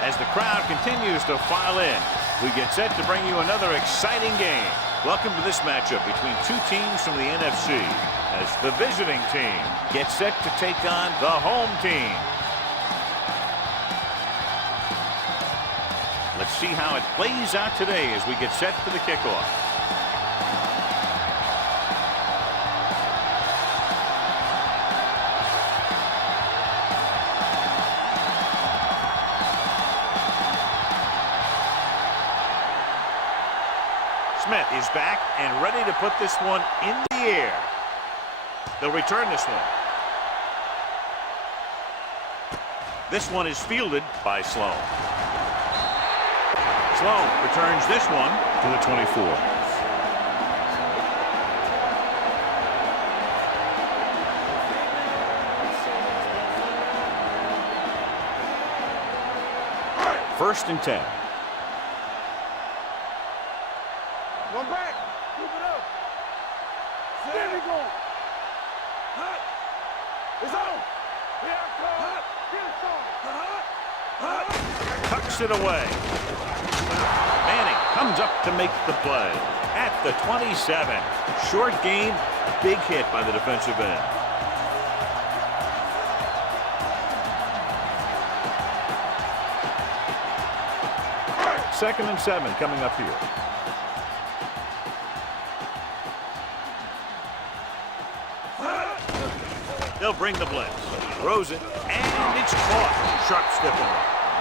As the crowd continues to file in, we get set to bring you another exciting game. Welcome to this matchup between two teams from the NFC as the visiting team gets set to take on the home team. Let's see how it plays out today as we get set for the kickoff. Smith is back and ready to put this one in the air. They'll return this one. This one is fielded by Sloan. Sloan returns this one to the 24. First and 10. One back. Keep it up. There we go. Hot. It's on. Here it comes. Get it on. Tucks it away. Manning comes up to make the play at the 27. Short game, big hit by the defensive end. Second and 7 coming up here. They'll bring the blitz. Throws it, and it's caught. Sharp stiffing.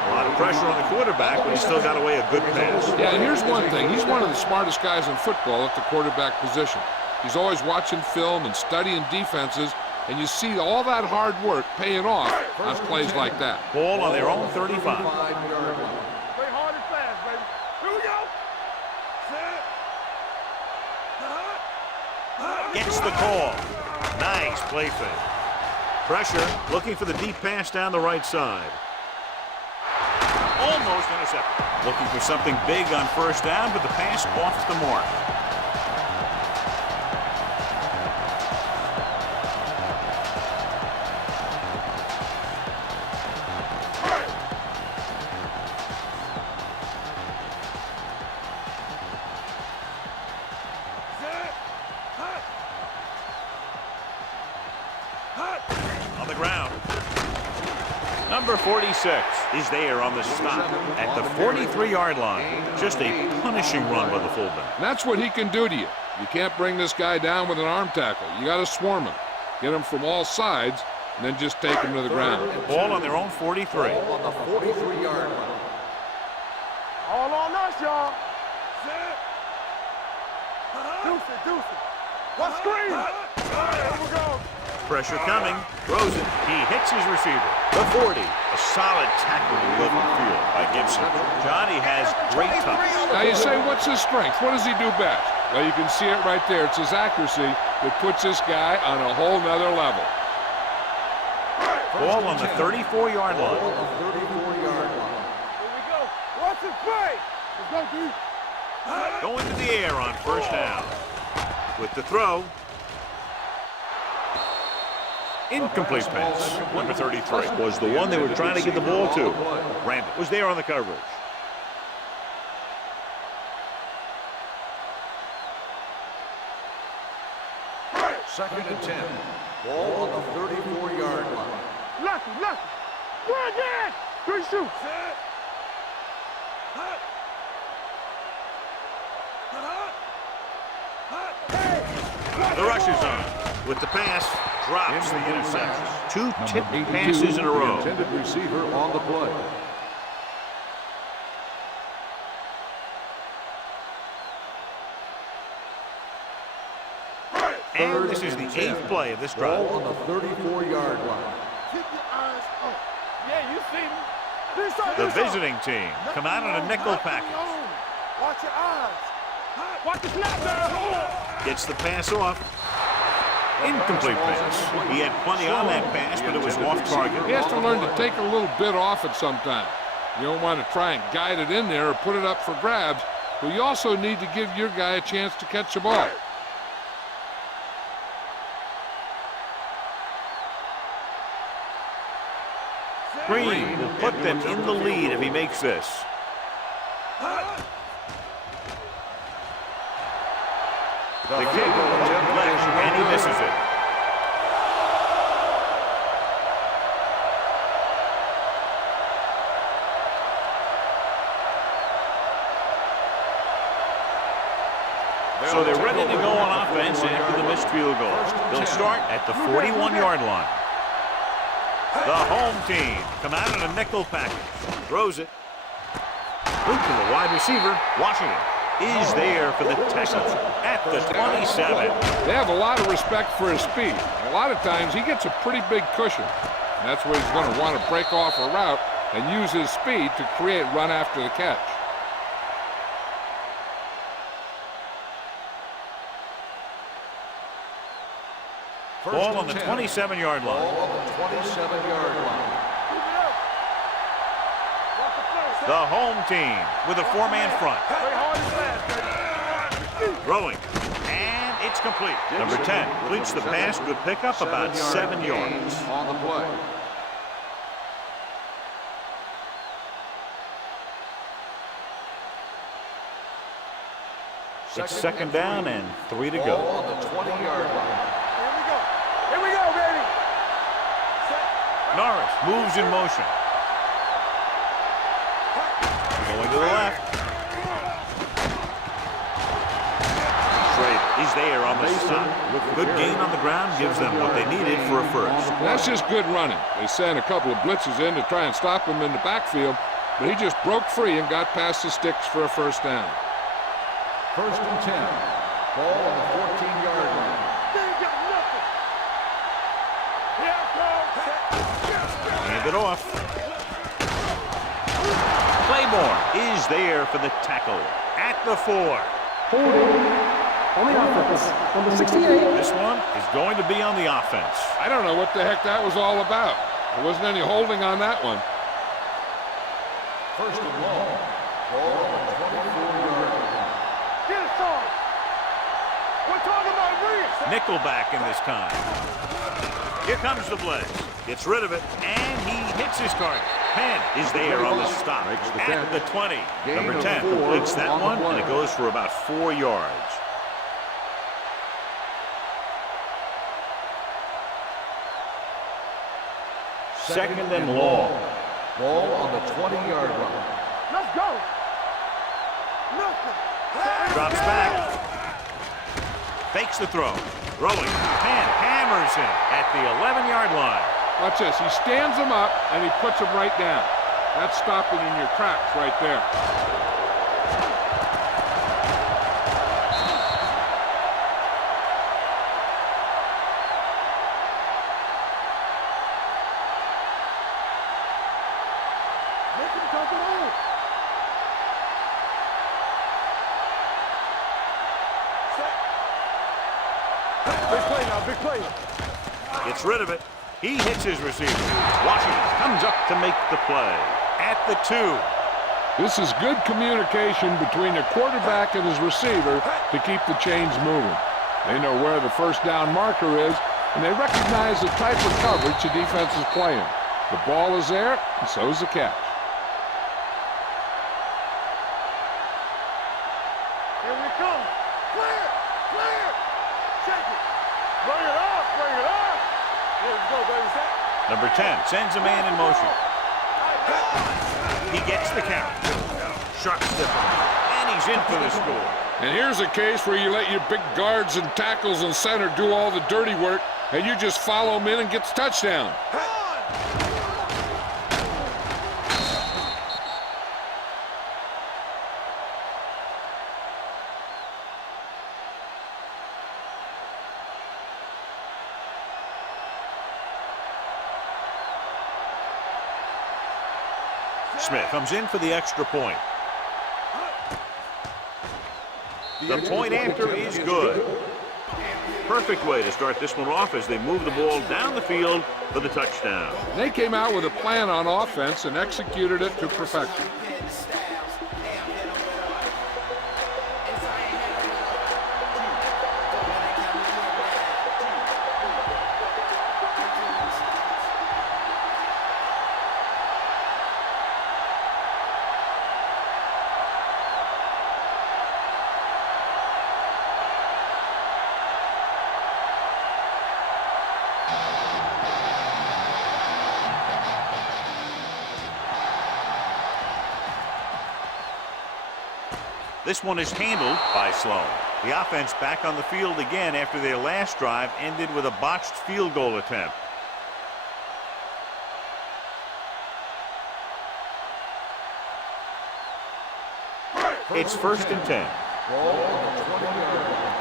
A lot of pressure on the quarterback, but he's still got away a good pass. Yeah, and here's one thing. He's one of the smartest guys in football at the quarterback position. He's always watching film and studying defenses, and you see all that hard work paying off on plays like that. Ball on their own 35. Play hard and fast, baby. Here we go. Set. Gets the call. Nice play fake. Pressure, looking for the deep pass down the right side. Almost intercepted. Looking for something big on first down, but the pass off the mark. On the ground. Number 46 is there on the stop at the 43-yard line. Just a punishing run by the fullback. And that's what he can do to you. You can't bring this guy down with an arm tackle. You got to swarm him. Get him from all sides, and then just take him to the ground. Ball on their own 43. On the 43-yard line. All on us, y'all. Deuce it, deuce it. Let's screen. Here we go. Pressure coming. Throws it. He hits his receiver. The 40. A solid tackle in the open field by Gibson. Johnny has great touch. Now you say, what's his strength? What does he do best? Well, you can see it right there. It's his accuracy that puts this guy on a whole nother level. Ball on the 34-yard line. Here we go. Watch it play. Let's go, D. Going to the air on first down. With the throw. Incomplete pass. Number 33 was the one they were trying to get the ball to. Randall was there on the coverage. Second and 10. Ball on the 34-yard line. Lucky. Go again. Good shoot. The rush is on. With the pass, drops the interception. Two tipped passes in a row. Intended receiver on the play. And this is the 8th play of this drive. Ball on the 34-yard line. Keep your eyes up. Yeah, you see me. The visiting team come out on a nickel package. Watch your eyes. Watch the snap down. Gets the pass off. Incomplete pass. He had plenty on that pass, but it was off target. He has to learn to take a little bit off it sometime. You don't want to try and guide it in there or put it up for grabs, but you also need to give your guy a chance to catch the ball. Green will put them in the lead if he makes this. The kick will deflect, and he misses it. So they're ready to go on offense after the missed field goal. They'll start at the 41-yard line. The home team come out in a nickel package. Throws it. Loop to the wide receiver. Washington is there for the Texans at the 27. They have a lot of respect for his speed. A lot of times he gets a pretty big cushion. And that's where he's going to want to break off a route and use his speed to create run after the catch. Ball on the 27-yard line. Ball on the 27-yard line. The home team with a four-man front. Throwing. And it's complete. Number 10 completes the pass. Good pickup, about 7 yards. On the play. It's second down and 3 to Ball go. on the 20-yard line. Here we go, baby. Norris moves in motion. Going to the left. Schrader is there on the stop. Good gain on the ground gives them what they needed for a first. That's just good running. They sent a couple of blitzes in to try and stop him in the backfield, but he just broke free and got past the sticks for a first down. 1st and 10. Ball on the 14-yard line. Hand it off. Claymore is there for the tackle at the 4. Holding on the offense, number 68. This one is going to be on the offense. I don't know what the heck that was all about. There wasn't any holding on that one. 1st and long. Ball on the 24-yard line. Get us on. We're talking about Reese. Nickelback in this time. Here comes the blitz. Gets rid of it, and he hits his target. Penn is there on the stop at the 20. Number 10 completes that one, and it goes for about 4 yards. Second and long. Ball on the 20-yard line. Let's go. Nothing. Drops back. Fakes the throw. Throwing. Penn hammers him at the 11-yard line. Watch this. He stands him up, and he puts him right down. That's stopping in your tracks right there. Make him dump it off. Big play now, big play. Gets rid of it. He hits his receiver. Washington comes up to make the play at the 2. This is good communication between the quarterback and his receiver to keep the chains moving. They know where the first down marker is, and they recognize the type of coverage the defense is playing. The ball is there, and so is the catch. Here we come. Clear, clear. Check it. Bring it up, bring it up. Here we go, baby. Number 10 sends a man in motion. He gets the count. Sharp stipper. And he's in for the score. And here's a case where you let your big guards and tackles and center do all the dirty work, and you just follow them in and get the touchdown. Smith comes in for the extra point. The point after is good. Perfect way to start this one off as they move the ball down the field for the touchdown. They came out with a plan on offense and executed it to perfection. This one is handled by Sloan. The offense back on the field again after their last drive ended with a botched field goal attempt. It's 1st and 10. Ball on the 20-yard line.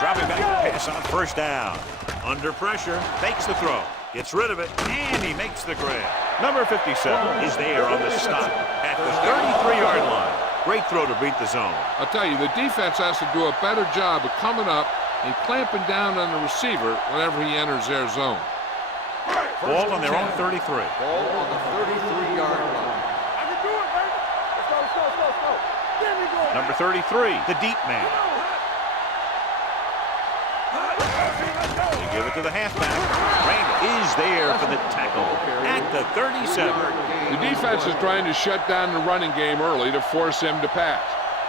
Dropping back to pass on 1st down. Under pressure, fakes the throw, gets rid of it, and he makes the grab. Number 57 is there on the stop at the 33-yard line. Great throw to beat the zone. I'll tell you, the defense has to do a better job of coming up and clamping down on the receiver whenever he enters their zone. Ball on their own 33. Ball on the 33-yard line. I can do it, baby. Let's go. There we go. Number 33, the deep man. They give it to the halfback. Randall is there for the tackle at the 37. The defense is trying to shut down the running game early to force him to pass.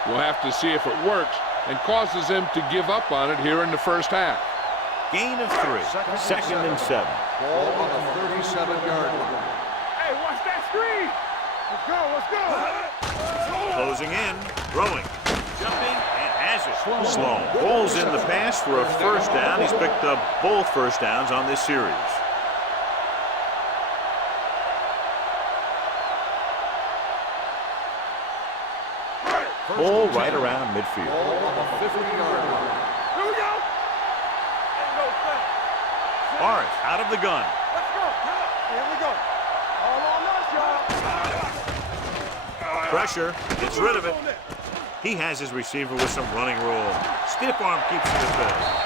We'll have to see if it works and causes him to give up on it here in the first half. Gain of 3. 2nd and 7. Ball on the 37-yard line. Hey, watch that screen. Let's go. Closing in, throwing, jumping, and has it. Sloan pulls in the pass for a 1st down. He's picked up both 1st downs on this series. Ball right around midfield. Ball on the 50-yard line. Here we go. Ain't no thing. Morris out of the gun. Let's go. Here we go. All on us, y'all. Pressure, gets rid of it. He has his receiver with some running room. Stiff arm keeps it at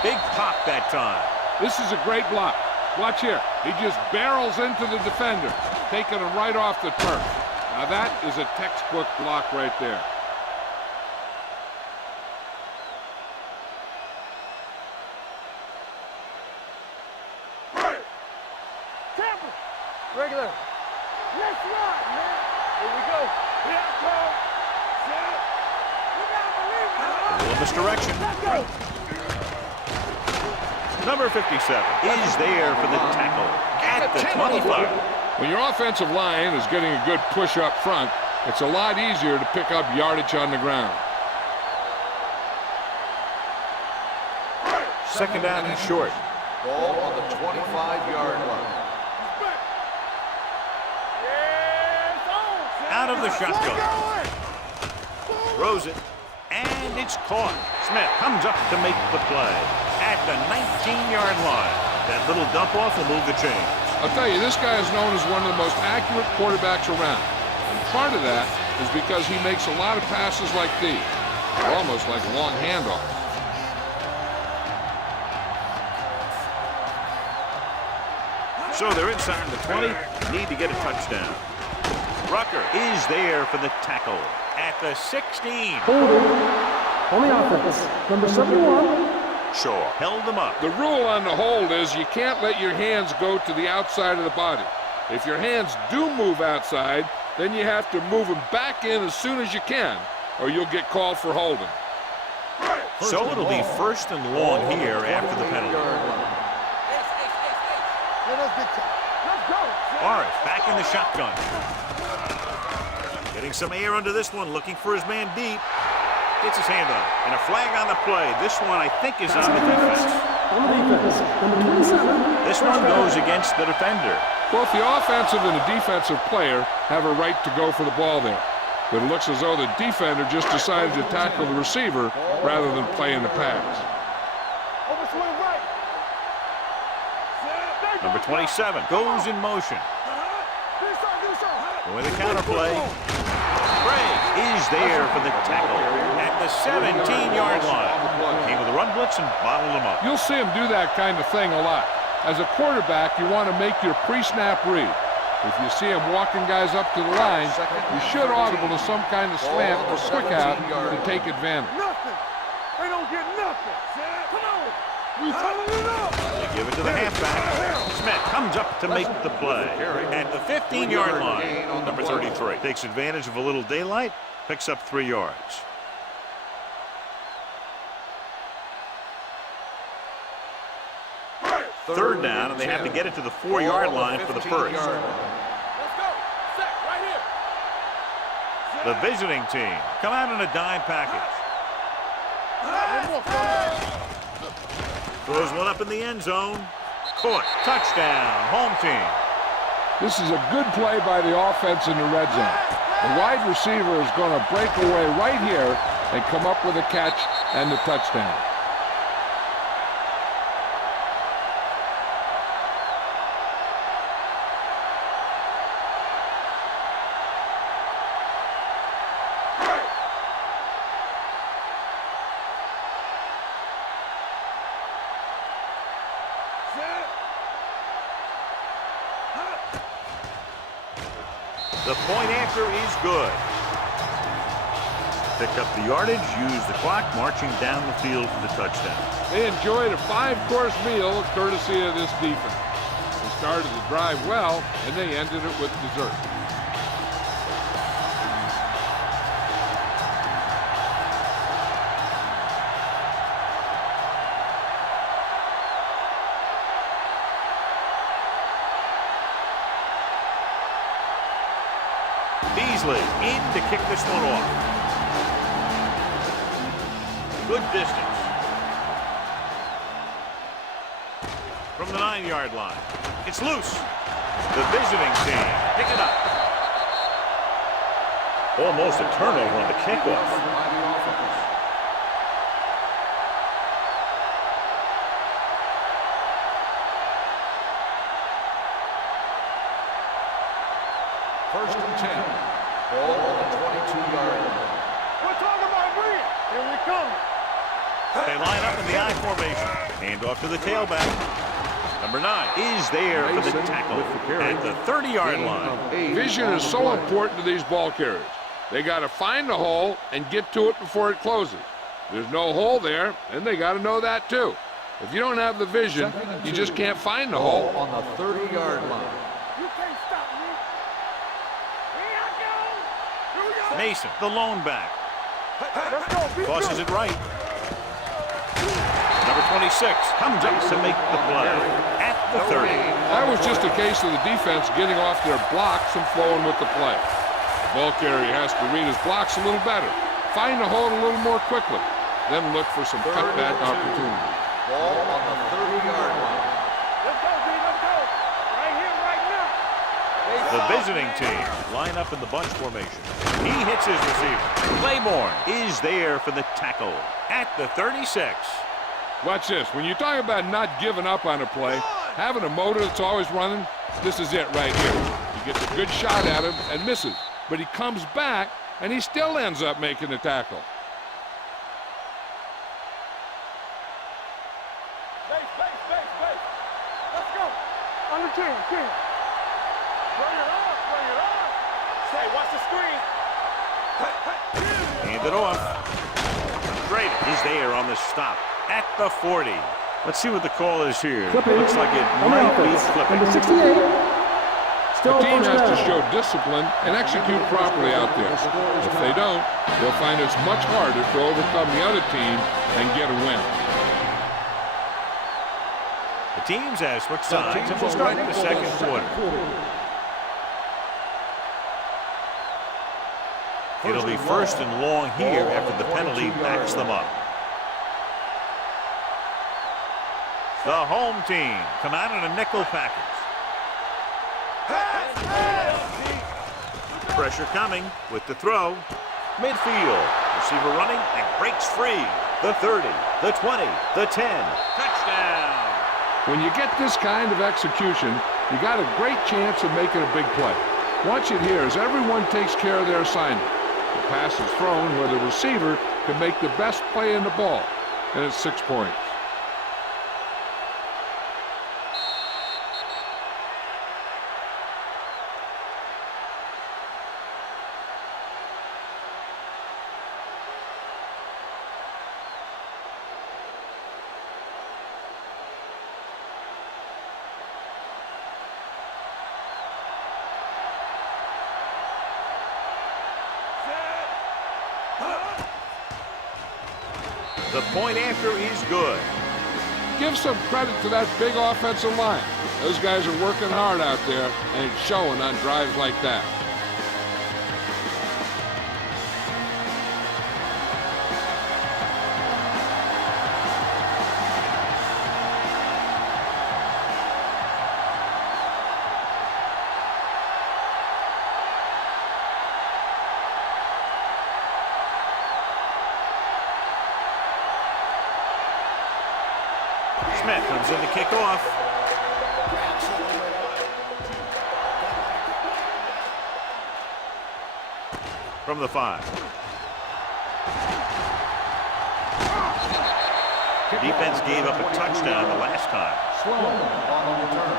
bay. Big pop that time. This is a great block. Watch here. He just barrels into the defender, taking him right off the turf. Now that is a textbook block right there. Regular. Let's ride, man. Here we go. Here I come. Set. You gotta believe it. A little misdirection. Let's go. Number 57 is there for the tackle at the 25. When your offensive line is getting a good push up front, it's a lot easier to pick up yardage on the ground. 2nd down and short. Ball on the 25-yard line. Out of the shotgun. Throws it, and it's caught. Smith comes up to make the play at the 19-yard line. That little dump off will move the chains. I'll tell you, this guy is known as one of the most accurate quarterbacks around. And part of that is because he makes a lot of passes like these. They're almost like long handoffs. So they're inside the 20. Need to get a touchdown. Rucker is there for the tackle at the 16. Holding on the offense. Number 71. Shaw held them up. The rule on the hold is you can't let your hands go to the outside of the body. If your hands do move outside, then you have to move them back in as soon as you can, or you'll get called for holding. So it'll be 1st and long here after the penalty. Let's go. Morris back in the shotgun. Getting some air under this one, looking for his man deep. Gets his hand on it. And a flag on the play. This one, I think, is on the defense. On the defense. Number 27. This one goes against the defender. Both the offensive and the defensive player have a right to go for the ball there. But it looks as though the defender just decided to tackle the receiver rather than playing the pass. Overswing right. Number 27 goes in motion. With a counter play. Gray is there for the tackle at the 17-yard line. Came with a run blitz and bottled him up. You'll see him do that kind of thing a lot. As a quarterback, you want to make your pre-snap read. If you see him walking guys up to the line, you should audible to some kind of slant or quick out to take advantage. Nothing. They don't get nothing. Come on. We telling it up. They give it to the halfback. Smith comes up to make the play at the 15-yard line. Number 33 takes advantage of a little daylight, picks up 3 yards. Third down, and they have to get it to the 4-yard line for the first. The visiting team come out in a dime package. Throws one up in the end zone. Caught. Touchdown. Home team. This is a good play by the offense in the red zone. The wide receiver is going to break away right here and come up with a catch and the touchdown. The point after is good. Pick up the yardage, use the clock, marching down the field for the touchdown. They enjoyed a 5-course meal courtesy of this defense. They started the drive well, and they ended it with dessert. Beasley in to kick this one off. Good distance. From the 9-yard line. It's loose. The visiting team pick it up. Almost a turnover on the kickoff. First and 10. Ball on the 22-yard line. We're talking about bring it. Here we come. They line up in the I formation. Hand off to the tailback. Number 9 is there for the tackle at the 30-yard line. Vision is so important to these ball carriers. They got to find the hole and get to it before it closes. There's no hole there, and they got to know that too. If you don't have the vision, you just can't find the hole. On the 30-yard line. You can't stop me. Here I go. Here we go. Mason, the lone back. Let's go. Be Tosses good. it right. Number 26 comes up to make the play at the 30. That was just a case of the defense getting off their blocks and flowing with the play. The ball carrier has to read his blocks a little better, find the hole a little more quickly, then look for some cutback opportunities. Ball on the 30-yard line. Let's go, B. Let's go. Right here, right now. The visiting team line up in the bunch formation. He hits his receiver. Claiborne is there for the tackle at the 36. Watch this. When you talk about not giving up on a play, having a motor that's always running, this is it right here. He gets a good shot at him and misses, but he comes back and he still ends up making the tackle. Base. Let's go. Under 10. Bring it on. Say, watch the screen. Hand it off. Great. He's there on the stop at the 40. Let's see what the call is here. Clipping. Looks like it On might be offense. flipping. Number 68. Still The team first has to down. show discipline and execute properly out there. If they don't, they'll find it's much harder to overcome the other team and get a win. The teams have switched sides and we'll start in the second quarter. It'll be first and long here after the penalty backs them up. The home team come out in a nickel package. Pressure coming with the throw. Midfield. Receiver running and breaks free. The 30, the 20, the 10. Touchdown. When you get this kind of execution, you got a great chance of making a big play. Watch it here as everyone takes care of their assignment. The pass is thrown where the receiver can make the best play in the ball, and it's 6 points. The point after is good. Give some credit to that big offensive line. Those guys are working hard out there, and it's showing on drives like that. Smith comes in to kick off. From the 5. Defense gave up a touchdown the last time. Slow on the return.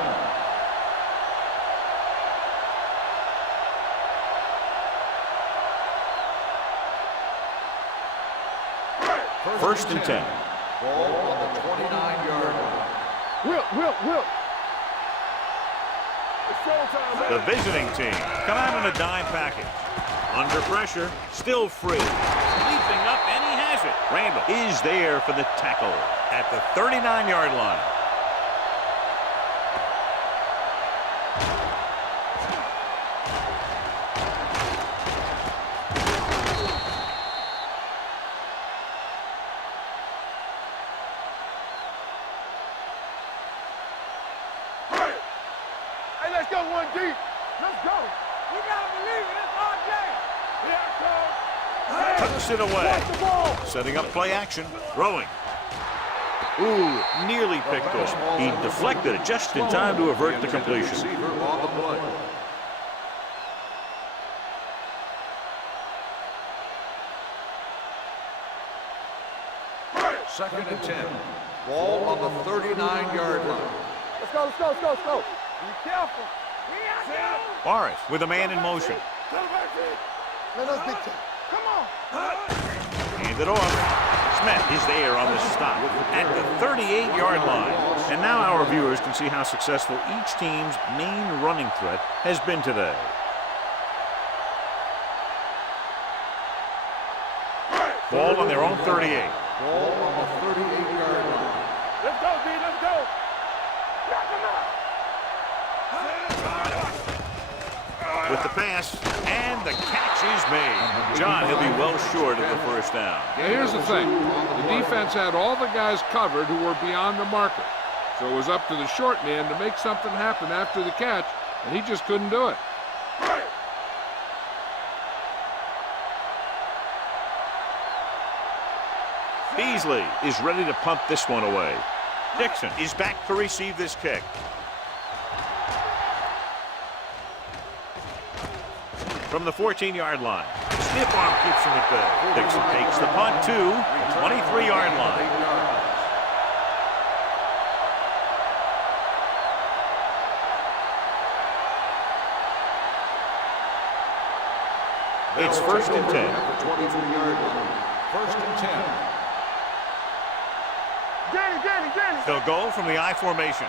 First and 10. Ball on the 29-yard line. Will. It's showtime, man. The visiting team come out in a dime package. Under pressure, still free. Leaping up, and he has it. Randall is there for the tackle at the 39-yard line. Hey, let's go one deep. Let's go. We gotta believe it. It's our game. Here it comes. Tucks it away. Setting up play action. Throwing. Ooh, nearly picked off. He deflected it just in time to avert the completion. Receiver on the play. Second and 10. Ball on the 39-yard line. Let's go. Be careful. We out there. Morris with a man in motion. Let us be tough. Come on. Hand it off. Smith is there on the stop at the 38-yard line. And now our viewers can see how successful each team's main running threat has been today. Ball on their own 38. Ball on the 38-yard line. Let's go, D. Let's go. With the pass, and the catch is made. John, he'll be well short of the first down. Now, here's the thing. The defense had all the guys covered who were beyond the marker. So it was up to the short man to make something happen after the catch, and he just couldn't do it. Beasley is ready to punt this one away. Dixon is back to receive this kick. From the 14-yard line. Stiff arm keeps him at bay. Dixon takes the punt to the 23-yard line. It's first and 10. At the 23-yard line. First and 10. Danny. They'll go from the I formation.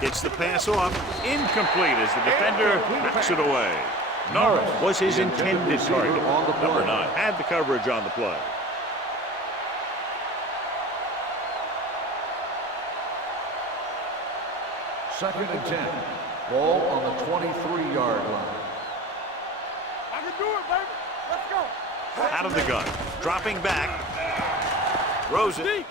Gets the pass off. Incomplete as the defender knocks it away. Norris was his intended target. Number 9 had the coverage on the play. Second and 10. Ball on the 23-yard line. I can do it, baby. Let's go. Out of the gun. Dropping back. Throws it.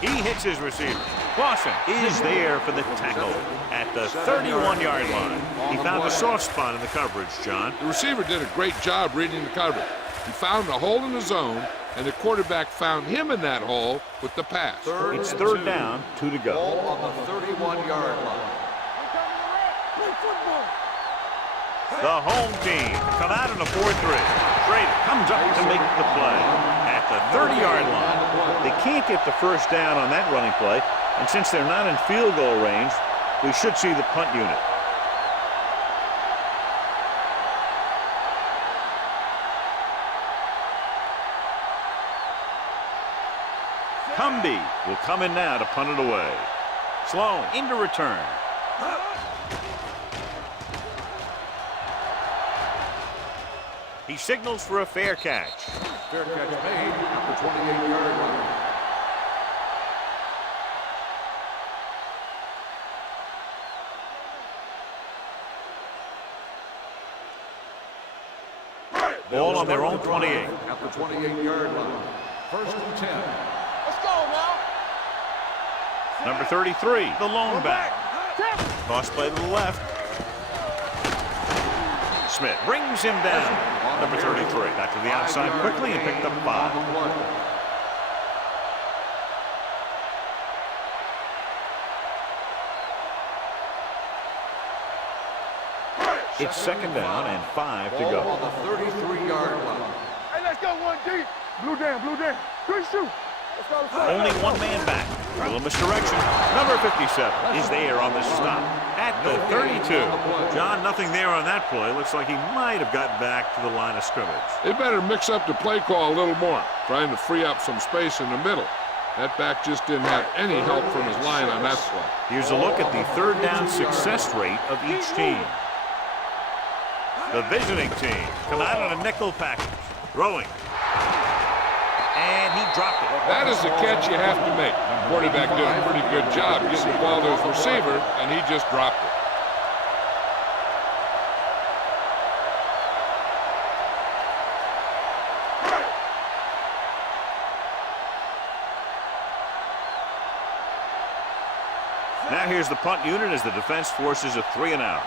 He hits his receiver. Clausen is there for the tackle at the 31-yard line. He found a soft spot in the coverage, John. The receiver did a great job reading the coverage. He found a hole in the zone, and the quarterback found him in that hole with the pass. It's third down, 2 to go. Ball on the 31-yard line. The home team come out in a 4-3. Schrader comes up to make the play at the 30-yard line. They can't get the first down on that running play, and since they're not in field goal range, we should see the punt unit. Cumby will come in now to punt it away. Sloan into return. He signals for a fair catch. Fair catch made at the 28-yard line. Ball on their own 28. At the 28-yard line. First and 10. Let's go now. Number 33, the lone back. Toss play to the left. Smith brings him down. Number 33 got to the outside quickly and picked up 5. It's second down and 5 to go. Ball on the 33-yard line. Hey, let's go one deep. Blue down, blue down. Good shoot. Let's go, let's go. Only one man back. A little misdirection. Number 57 is there on the stop at the 32. John, nothing there on that play. Looks like he might have gotten back to the line of scrimmage. They better mix up the play call a little more, trying to free up some space in the middle. That back just didn't have any help from his line on that play. Here's a look at the third down success rate of each team. The visiting team come out on a nickel package. Throwing. And he dropped it. That is the catch you have to make. The quarterback did a pretty good job getting the ball to his receiver, and he just dropped it. Now here's the punt unit as the defense forces a 3 and out.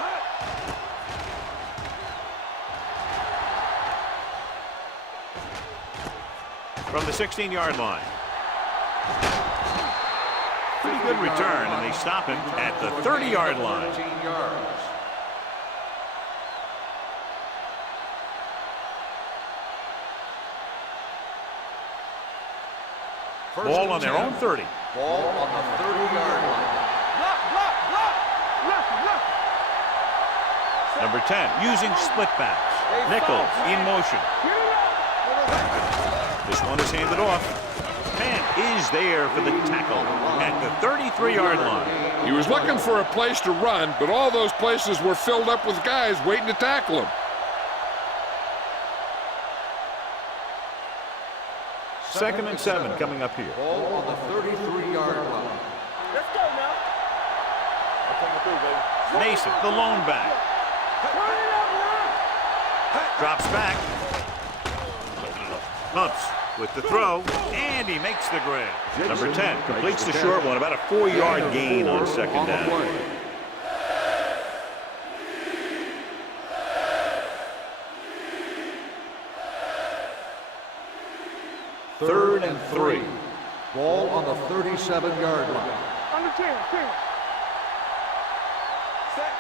From the 16-yard line. Pretty good return, and they stop him at the 30-yard line. 13 yards. Ball on their own 30. Ball on the 30-yard line. Block, block, block. Block, block. Number 10, using split backs. Nichols in motion. Get it up. This one is handed off. Man is there for the tackle at the 33-yard line. He was looking for a place to run, but all those places were filled up with guys waiting to tackle him. Second and 7 coming up here. Ball on the 33-yard line. Let's go now. I'm coming through, baby. Mason, the lone back. Run it up, man. Drops back. Pumps with the throw, and he makes the grab. Number 10 completes the short one, about a 4-yard gain on second down. Third and 3. Ball on the 37-yard line. Under 10, 10. Set.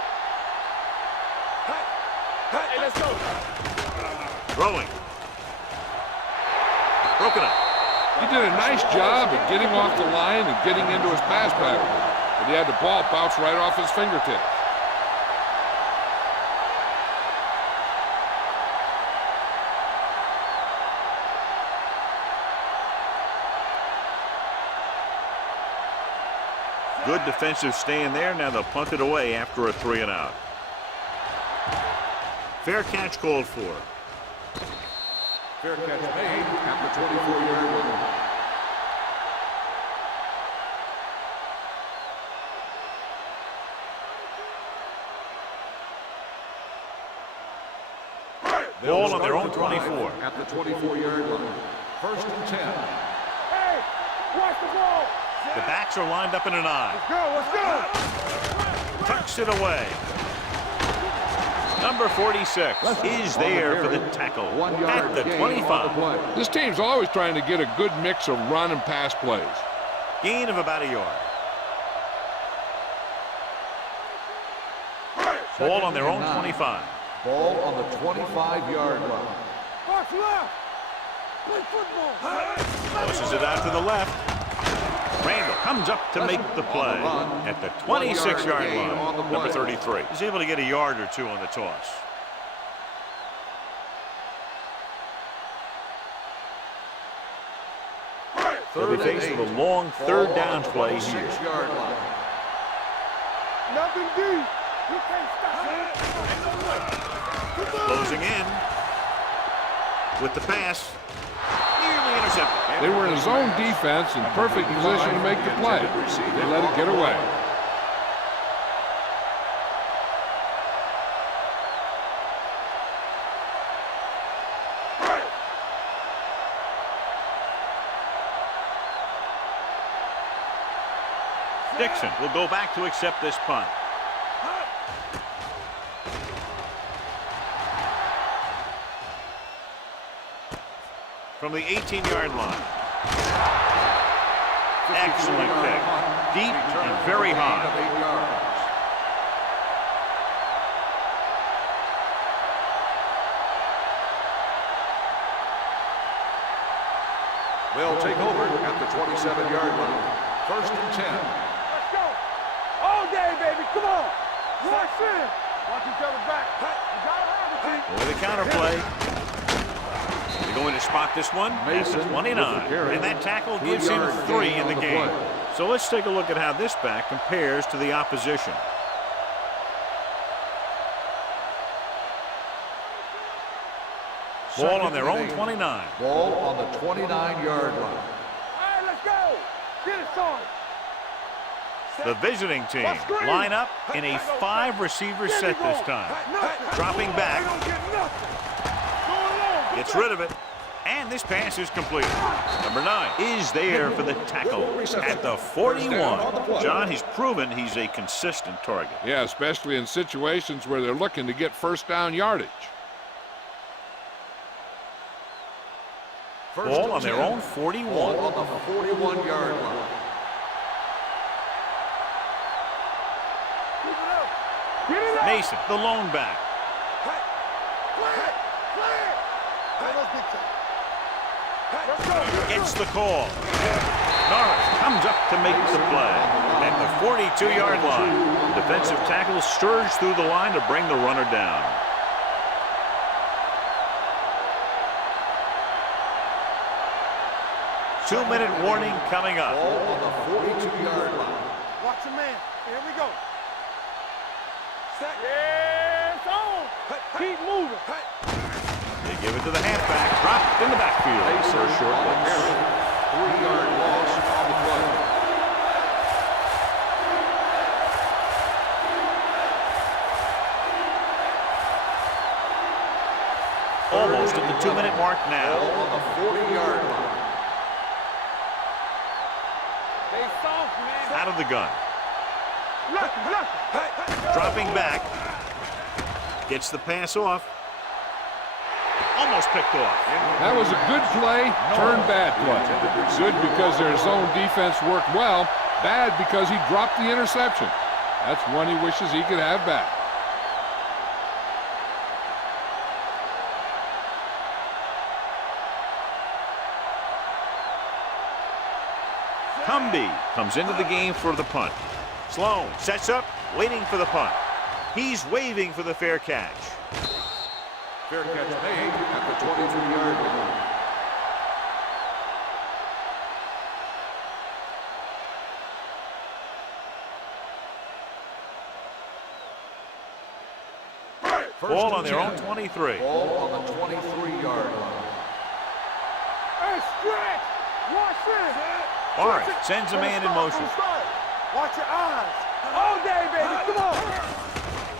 Hey, let's go. Throwing. Broken up. He did a nice job of getting off the line and getting into his pass pattern, but he had the ball bounce right off his fingertips. Good defensive stand there. Now they'll punt it away after a 3 and out. Fair catch called for. Fair catch made at the 24-yard line. Ball on their own 24. At the 24-yard line. First and 10. Hey, watch the ball. The backs are lined up in an eye. Let's go. Tucks it away. Number 46 is there for the tackle at the 25. This team's always trying to get a good mix of run and pass plays. Gain of about a yard. Ball on their own 25. Ball on the 25-yard line. Box left. Play football. Pushes it out to the left. Randall comes up to make the play at the 26-yard line. Number 33. He's able to get a yard or two on the toss. They'll be faced with a long third down play here. Nothing deep. You can't stop. Closing in with the pass. Nearly intercepted. They were in a zone defense in perfect position to make the play. They let it get away. Dixon will go back to accept this punt. From the 18-yard line. Excellent pick. Deep and very high. will take over at the 27-yard line. First and 10. Let's go. All day, baby. Come on. Watch in. Watch each other back. You gotta have it, With a counterplay. They're going to spot this one at the 29. And that tackle gives him 3 in the game. So let's take a look at how this back compares to the opposition. Ball on their own 29. Ball on the 29-yard line. All right, let's go. Get it, son. The visiting team line up in a 5-receiver set this time. Dropping back. Gets rid of it. And this pass is complete. Number 9 is there for the tackle at the 41. John, he's proven he's a consistent target. Yeah, especially in situations where they're looking to get first down yardage. Ball on their own 41. Ball on the 41-yard line. Mason, the lone back. Gets the call. Norris comes up to make the play. At the 42-yard line, the defensive tackle surged through the line to bring the runner down. Two-minute warning coming up. Ball on the 42-yard line. Watch your man. Here we go. Set. Yeah, it's on. Keep moving. They give it to the halfback. Dropped in the backfield for a short loss. 3-yard loss on the play. Almost at the 2-minute mark Ball now. on the 40-yard line. They soft, man. Out of the gun. Look. Dropping back. Gets the pass off. Almost picked off. That was a good play, turned bad play. Good because their zone defense worked well. Bad because he dropped the interception. That's one he wishes he could have back. Cumby comes into the game for the punt. Sloan sets up, waiting for the punt. He's waving for the fair catch. Fair catch made at the 23-yard line. Ball on their own 23. Ball on the 23-yard line. Hey, stretch. Watch this. All right, sends a man in motion. Watch your eyes. All day, baby. Come on.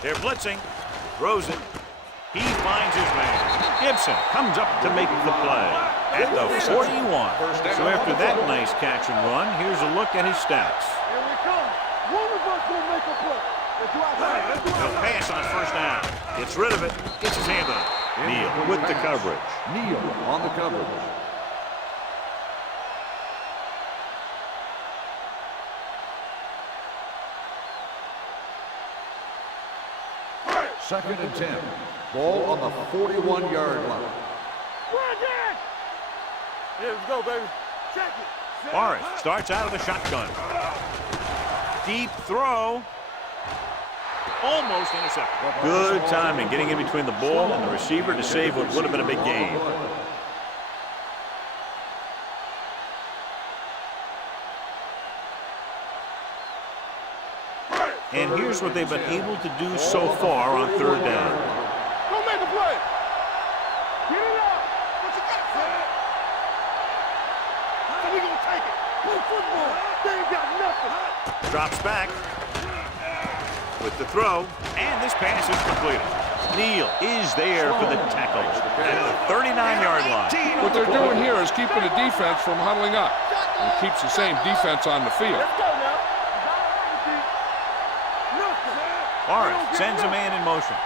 They're blitzing. Throws it. He finds his man. Gibson comes up to make the play at the 41. So after that nice catch and run, here's a look at his stats. Here we come. One of us will make a play. Let's do our thing. Let's do our He'll thing. pass on first down. Gets rid of it. Gets his hand on it. Neal with the coverage. Neal on the coverage. Second and 10. Ball on the 41-yard line. Run it. Here we go, baby. Check it. Morris starts out of the shotgun. Deep throw. Almost intercepted. Good timing, getting in between the ball and the receiver to save what would have been a big gain. And here's what they've been able to do so far on third down. Go make a play. Get it up. What you got, son? So we gonna take it. Play football. They ain't got nothing. Drops back with the throw, and this pass is completed. Neal is there for the tackle at the 39-yard line. What they're doing here is keeping the defense from huddling up. It keeps the same defense on the field. Let's go now. Morris sends a man in motion.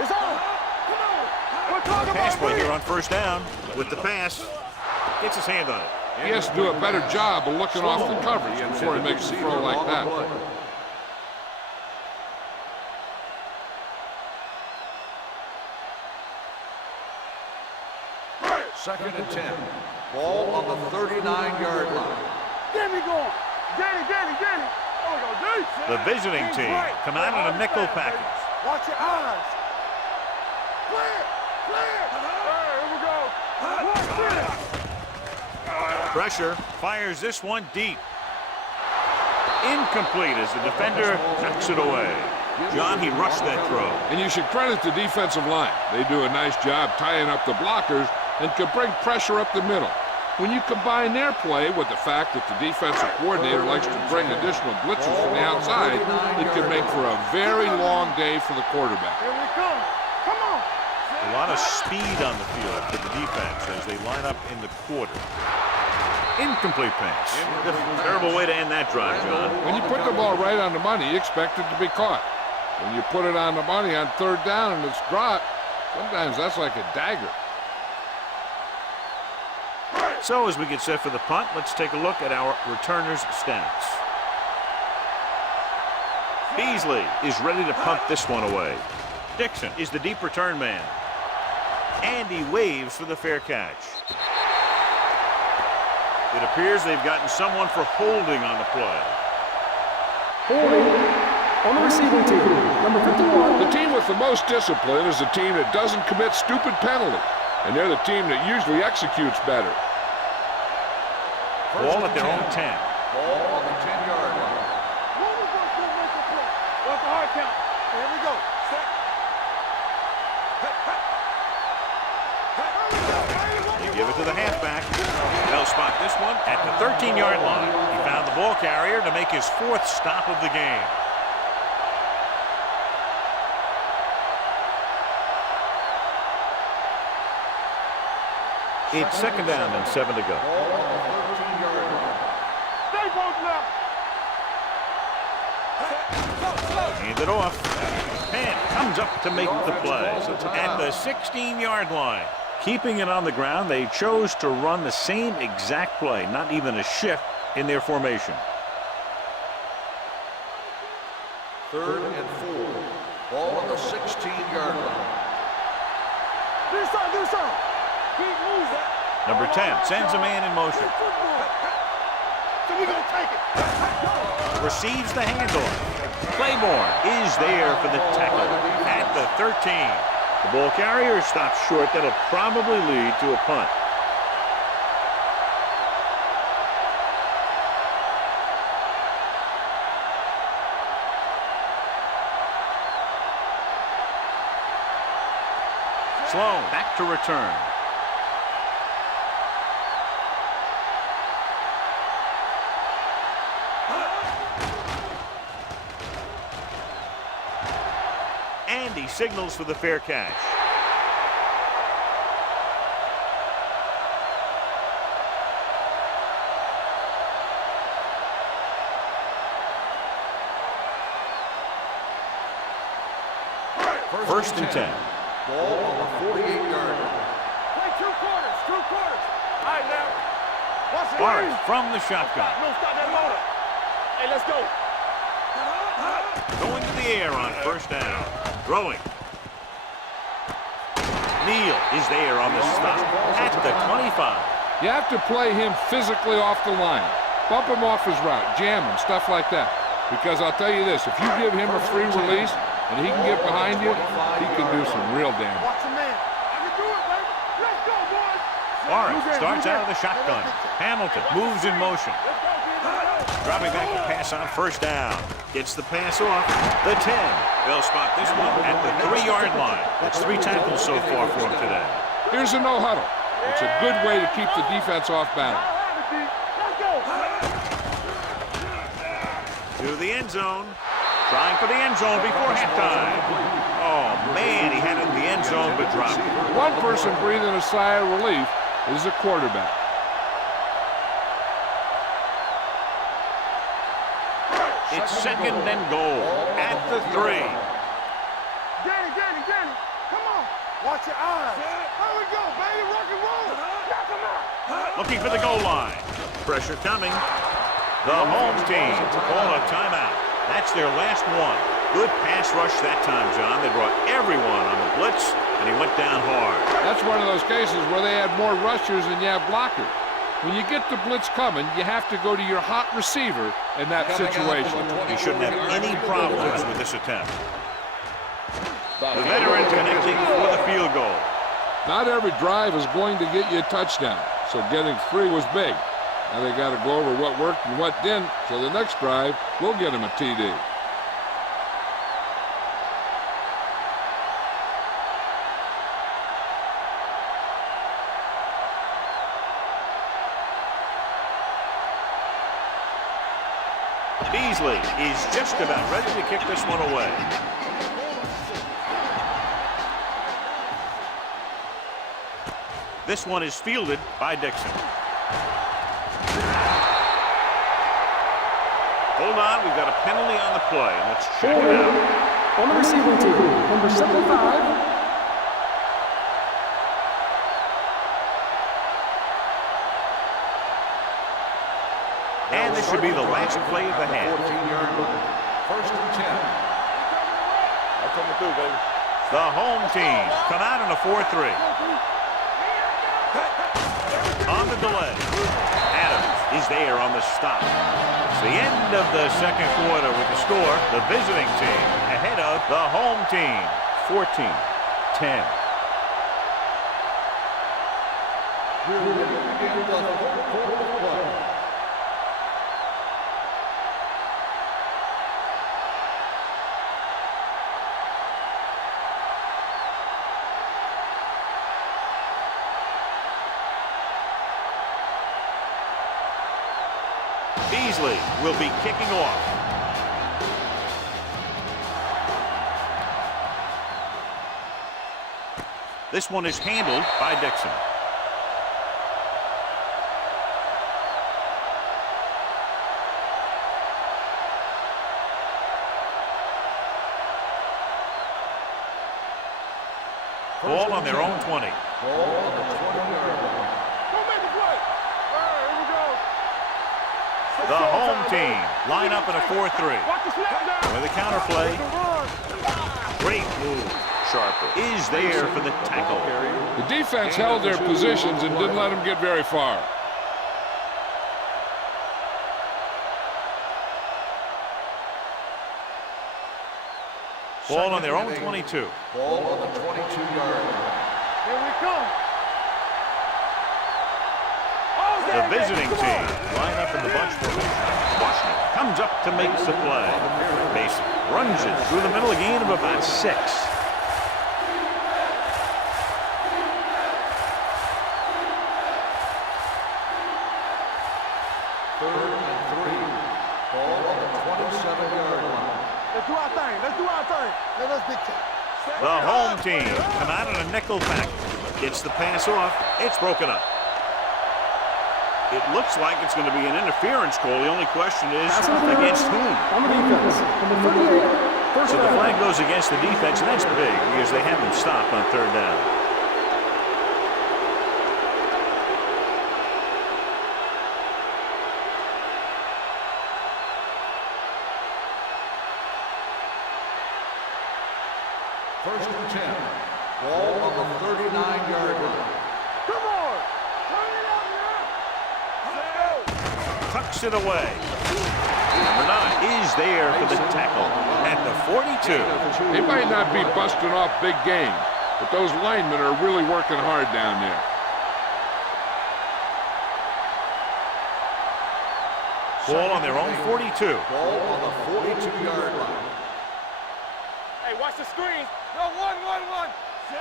It's on. Come on. We're talking Pass about play it. here on first down with the pass. Gets his hand on it. He has to do a better job of looking off the coverage before he makes a throw like that. Second and 10. Ball on the 39-yard line. Danny going. Danny. Oh, we go, Danny. The visiting team come out in a nickel package. Watch your eyes. Clear. Here we go. Watch this. Pressure, fires this one deep. Incomplete as the defender knocks it away. John, he rushed that throw. And you should credit the defensive line. They do a nice job tying up the blockers and can bring pressure up the middle. When you combine their play with the fact that the defensive coordinator likes to bring additional blitzes from the outside, it can make for a very long day for the quarterback. Here we come. Come on. A lot of speed on the field for the defense as they line up in the quarter. Incomplete pass. Terrible way to end that drive, John. When you put the ball right on the money, you expect it to be caught. When you put it on the money on third down and it's dropped, sometimes that's like a dagger. So as we get set for the punt, let's take a look at our returners' stats. Beasley is ready to punt this one away. Dixon is the deep return man. And he waves for the fair catch. It appears they've gotten someone for holding on the play. Holding on the receiving team. Number 51. The team with the most discipline is the team that doesn't commit stupid penalties. And they're the team that usually executes better. Ball at their own 10. Ball on the 10-yard line. What's the hard count? Here we go. Set. You give it to the halfback. They'll spot this one at the 13-yard line. He found the ball carrier to make his 4th stop of the game. It's 2nd down and 7 to go. Ball on the 13-yard line. Stay both left. Hand it off. Penn comes up to make the play at the 16-yard line. Keeping it on the ground, they chose to run the same exact play, not even a shift in their formation. 3rd and 4. Ball on the 16-yard line. Do something. Keep moving. Number 10 sends a man in motion. So we're going to take it. Receives the handoff. Claiborne is there for the tackle at the 13. The ball carrier stops short. That'll probably lead to a punt. Sloan back to return. And he signals for the fair catch. First and 10. Ball on the 48-yard line. Play two quarters. All right, now. Watch the Barnes range. from the shotgun. No, stop that motor. Hey, let's go. Going to the air on first down. Throwing. Neal is there on the stop at the 25. You have to play him physically off the line. Bump him off his route, jam him, stuff like that. Because I'll tell you this, if you give him a free release and he can get behind you, he can do some real damage. Watch the man. I can do it, baby. Let's go, boys. Barnes starts out of the shotgun. Hamilton moves in motion. Dropping back to pass on first down. Gets the pass off. The 10. They'll spot this one at the 3-yard line. That's 3 tackles so far for him today. Here's a no huddle. It's a good way to keep the defense off balance. Let's go. To the end zone. Trying for the end zone before halftime. Oh, man, he had it in the end zone but dropped it. One person breathing a sigh of relief is the quarterback. It's 2nd and goal at the 3. Danny. Come on. Watch your eyes. There we go, baby. Rock and roll. Knock him out. Looking for the goal line. Pressure coming. The home team call a timeout. That's their last one. Good pass rush that time, John. They brought everyone on the blitz and he went down hard. That's one of those cases where they had more rushers than you have blockers. When you get the blitz coming, you have to go to your hot receiver in that situation. He shouldn't have any problems with this attempt. The veteran connecting for the field goal. Not every drive is going to get you a touchdown, so getting 3 was big. Now they got to go over what worked and what didn't, so the next drive will get him a TD. Beasley is just about ready to kick this one away. This one is fielded by Dixon. Hold on, we've got a penalty on the play. Let's check it out. On the receiving team, number 75. And this should be the last play of the half. 14-yard line. First and 10. I'm coming through, baby. The home team come out in a 4-3. On the delay. Adams is there on the stop. It's the end of the second quarter with the score. The visiting team ahead of the home team. 14-10. We're ready to begin the fourth quarter of play. Beasley will be kicking off. This one is handled by Dixon. Ball on their own 20. Ball on the 20-yard line. Don't make a play. All right, here we go. The home team line up in a 4-3. Watch the snap down. With a counter play. Great move. Sharper is there for the tackle. The defense held their positions and didn't let them get very far. Ball on their own 22. Ball on the 22-yard line. Here we come. The visiting team line up in the bunch formation. Washington comes up to make the play. Mason runs it through the middle, a gain of about 6. Third and 3. Ball on the 27-yard line. Let's do our thing. Let's do our thing. Let us dictate. The home team come out in a nickel pack. Gets the pass off. It's broken up. It looks like it's going to be an interference call. The only question is against whom? On the defense, number 38. First So the down. flag goes against the defense, and that's big because they haven't stopped on third down. First and 10. Ball on the 39-yard line. Come on. Turn it up now. Let's go. Tucks it away. Number 9 is there for the tackle at the 42. They might not be busting off big game, but those linemen are really working hard down there. Ball on their own 42. Ball on the 42-yard line. Hey, watch the screen. No, one.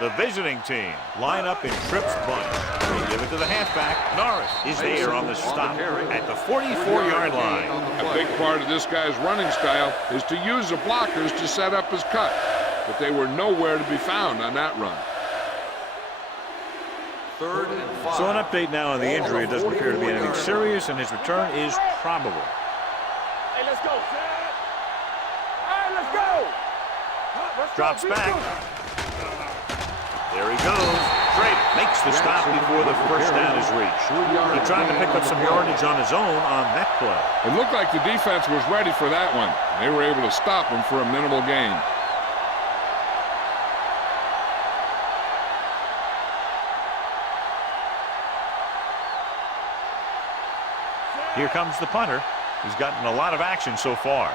The visiting team line up in trips bunch. They give it to the halfback. Norris is there on the stop at the 44-yard line. A big part of this guy's running style is to use the blockers to set up his cut, but they were nowhere to be found on that run. Third and 5. So an update now on the injury. It doesn't appear to be anything serious, and his return is probable. Hey, let's go. All right, let's go. Drops back. There he goes. Drake makes the stop before the first down is reached. He tried to pick up some yardage on his own on that play. It looked like the defense was ready for that one. They were able to stop him for a minimal gain. Here comes the punter. He's gotten a lot of action so far.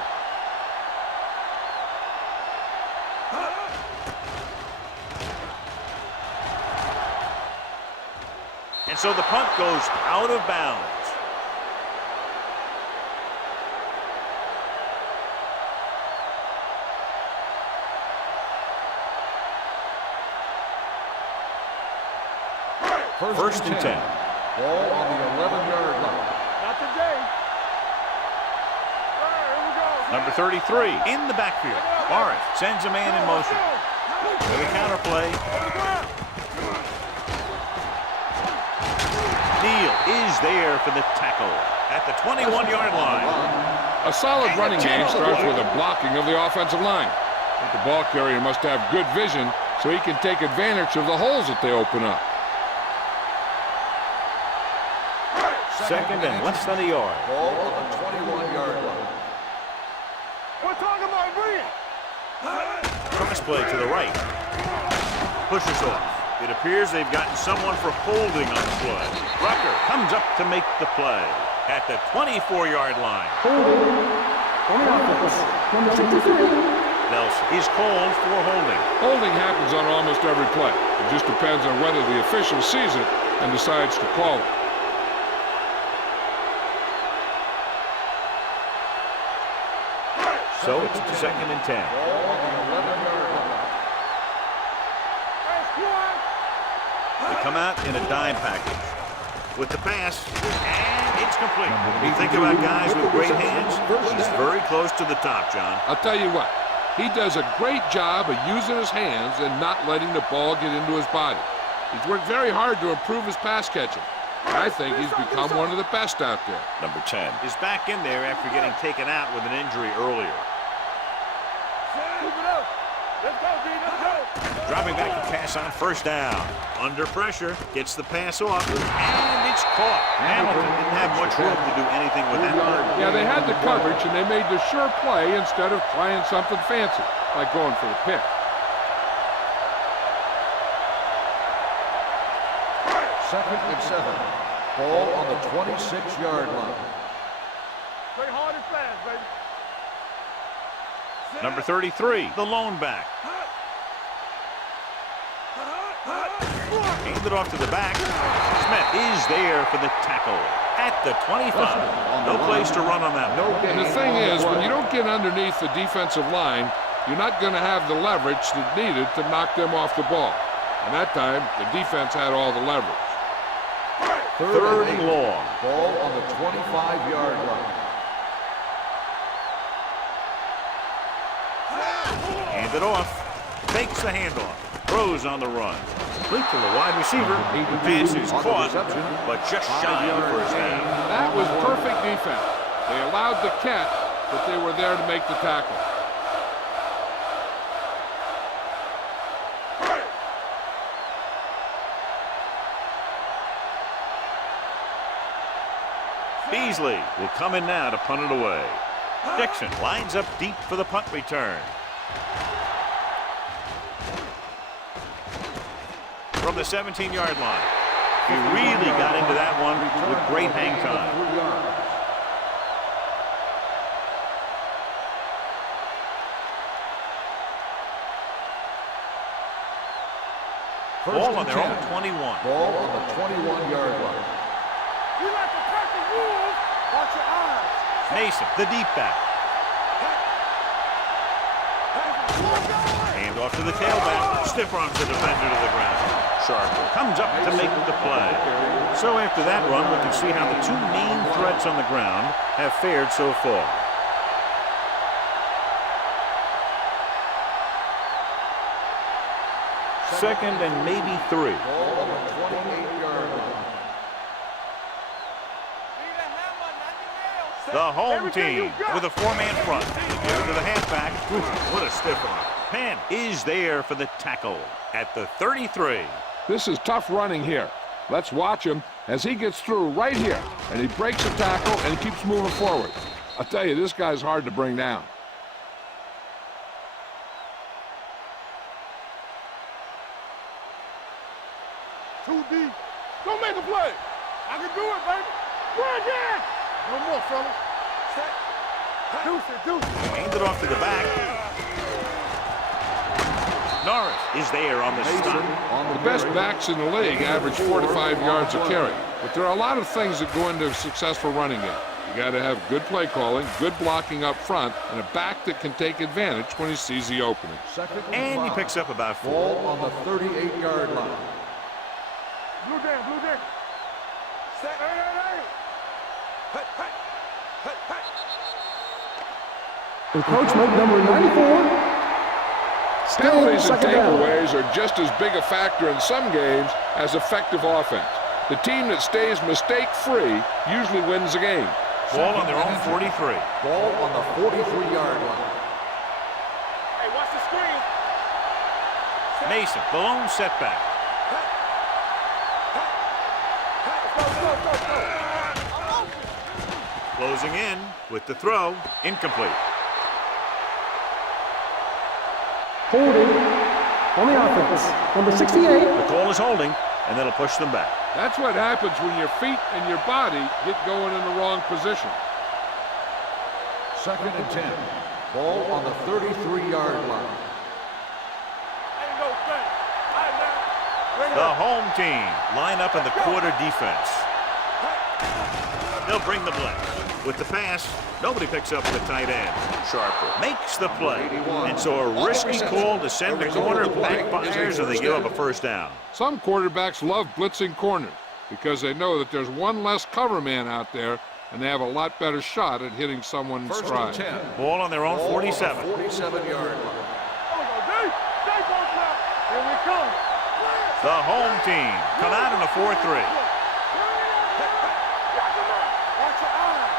And so the punt goes out of bounds. First and 10. Ball on the 11-yard line. Not today. All right, here we go. Number 33 in the backfield. Lawrence sends a man in motion. With a counter play. Neal is there for the tackle at the 21-yard line. A solid running game starts with a blocking of the offensive line. But the ball carrier must have good vision so he can take advantage of the holes that they open up. Second and less than a yard. Ball on the 21-yard line. We're talking about Green. Cross play to the right. Pushes off. It appears they've gotten someone for holding on the play. Rucker comes up to make the play at the 24-yard line. Holding on the offense. Number 63. Nelson is called for holding. Holding happens on almost every play. It just depends on whether the official sees it and decides to call it. So it's second and 10. Ball on the 11-yard line. They come out in a dime package with the pass, and it's complete. You think about guys with great hands, he's very close to the top, John. I'll tell you what, he does a great job of using his hands and not letting the ball get into his body. He's worked very hard to improve his pass catching. I think he's become one of the best out there. Number 10 is back in there after getting taken out with an injury earlier. Keep it up. Let's go, D. Let's go. Dropping back to pass on first down. Under pressure, gets the pass off, and it's caught. Hamilton didn't have much room to do anything with that. Yeah, they had the coverage, and they made the sure play instead of trying something fancy, like going for the pick. Second and 7. Ball on the 26-yard line. Play hard and fast, baby. Number 33, the lone back. Handed off to the back. Smith is there for the tackle at the 25. No place to run on that one. And the thing is, when you don't get underneath the defensive line, you're not going to have the leverage that's needed to knock them off the ball. And that time, the defense had all the leverage. Third and long. Ball on the 25-yard line. Hand it off. Fakes the handoff. Throws on the run. Complete to the wide receiver. The pass is caught, but just shy of the first down. That was perfect defense. They allowed the catch, but they were there to make the tackle. Beasley will come in now to punt it away. Dixon lines up deep for the punt return. From the 17-yard line. He really got into that one with great hang time. Ball on their own 21. Ball on the 21-yard line. You like to crack the rules. Watch your eyes. Mason, the deep back. Hand off to the tailback. Stiff arms the defender to the ground. Sharper comes up to make the play. So after that run, we can see how the two main threats on the ground have fared so far. Second and maybe 3. Ball on the 28-yard line. The home team with a 4-man front. Give it to the halfback. What a stiff arm. Penn is there for the tackle at the 33. This is tough running here. Let's watch him as he gets through right here, and he breaks the tackle and keeps moving forward. I'll tell you, this guy's hard to bring down. Too deep. Don't make a play. I can do it, baby. Go again. No more, fellas. Deuce it. Hand it off to the back. Norris is there on the stop. The best backs in the league average 4 to 5 yards a carry. But there are a lot of things that go into a successful running game. You got to have good play calling, good blocking up front, and a back that can take advantage when he sees the opening. And he picks up about 4. Ball on the 38-yard line. Blue down. Set. Hey. Encroachment number 94. Penalties and Second down. takeaways are just as big a factor in some games as effective offense. The team that stays mistake-free usually wins the game. Ball on their own 43. Ball on the 43-yard line. Hey, watch the screen. Mason, the lone setback. Go. Closing in with the throw. Incomplete. Holding on the offense. Number 68. The call is holding, and that'll push them back. That's what happens when your feet and your body get going in the wrong position. 2nd and 10. Ball on the 33-yard line. Ain't no thing. All right, now. Bring it The up. home team line up in the quarter defense. They'll bring the blitz. With the pass, nobody picks up the tight end. Sharper makes the play. And so a risky call to send the corner backfires, and they give up a first down. Some quarterbacks love blitzing corners because they know that there's one less cover man out there and they have a lot better shot at hitting someone in 1st stride. and 10. Ball on their own 47. 47-yard line. Stay close now. Here we come. The home team come out in a 4-3. Watch your eyes.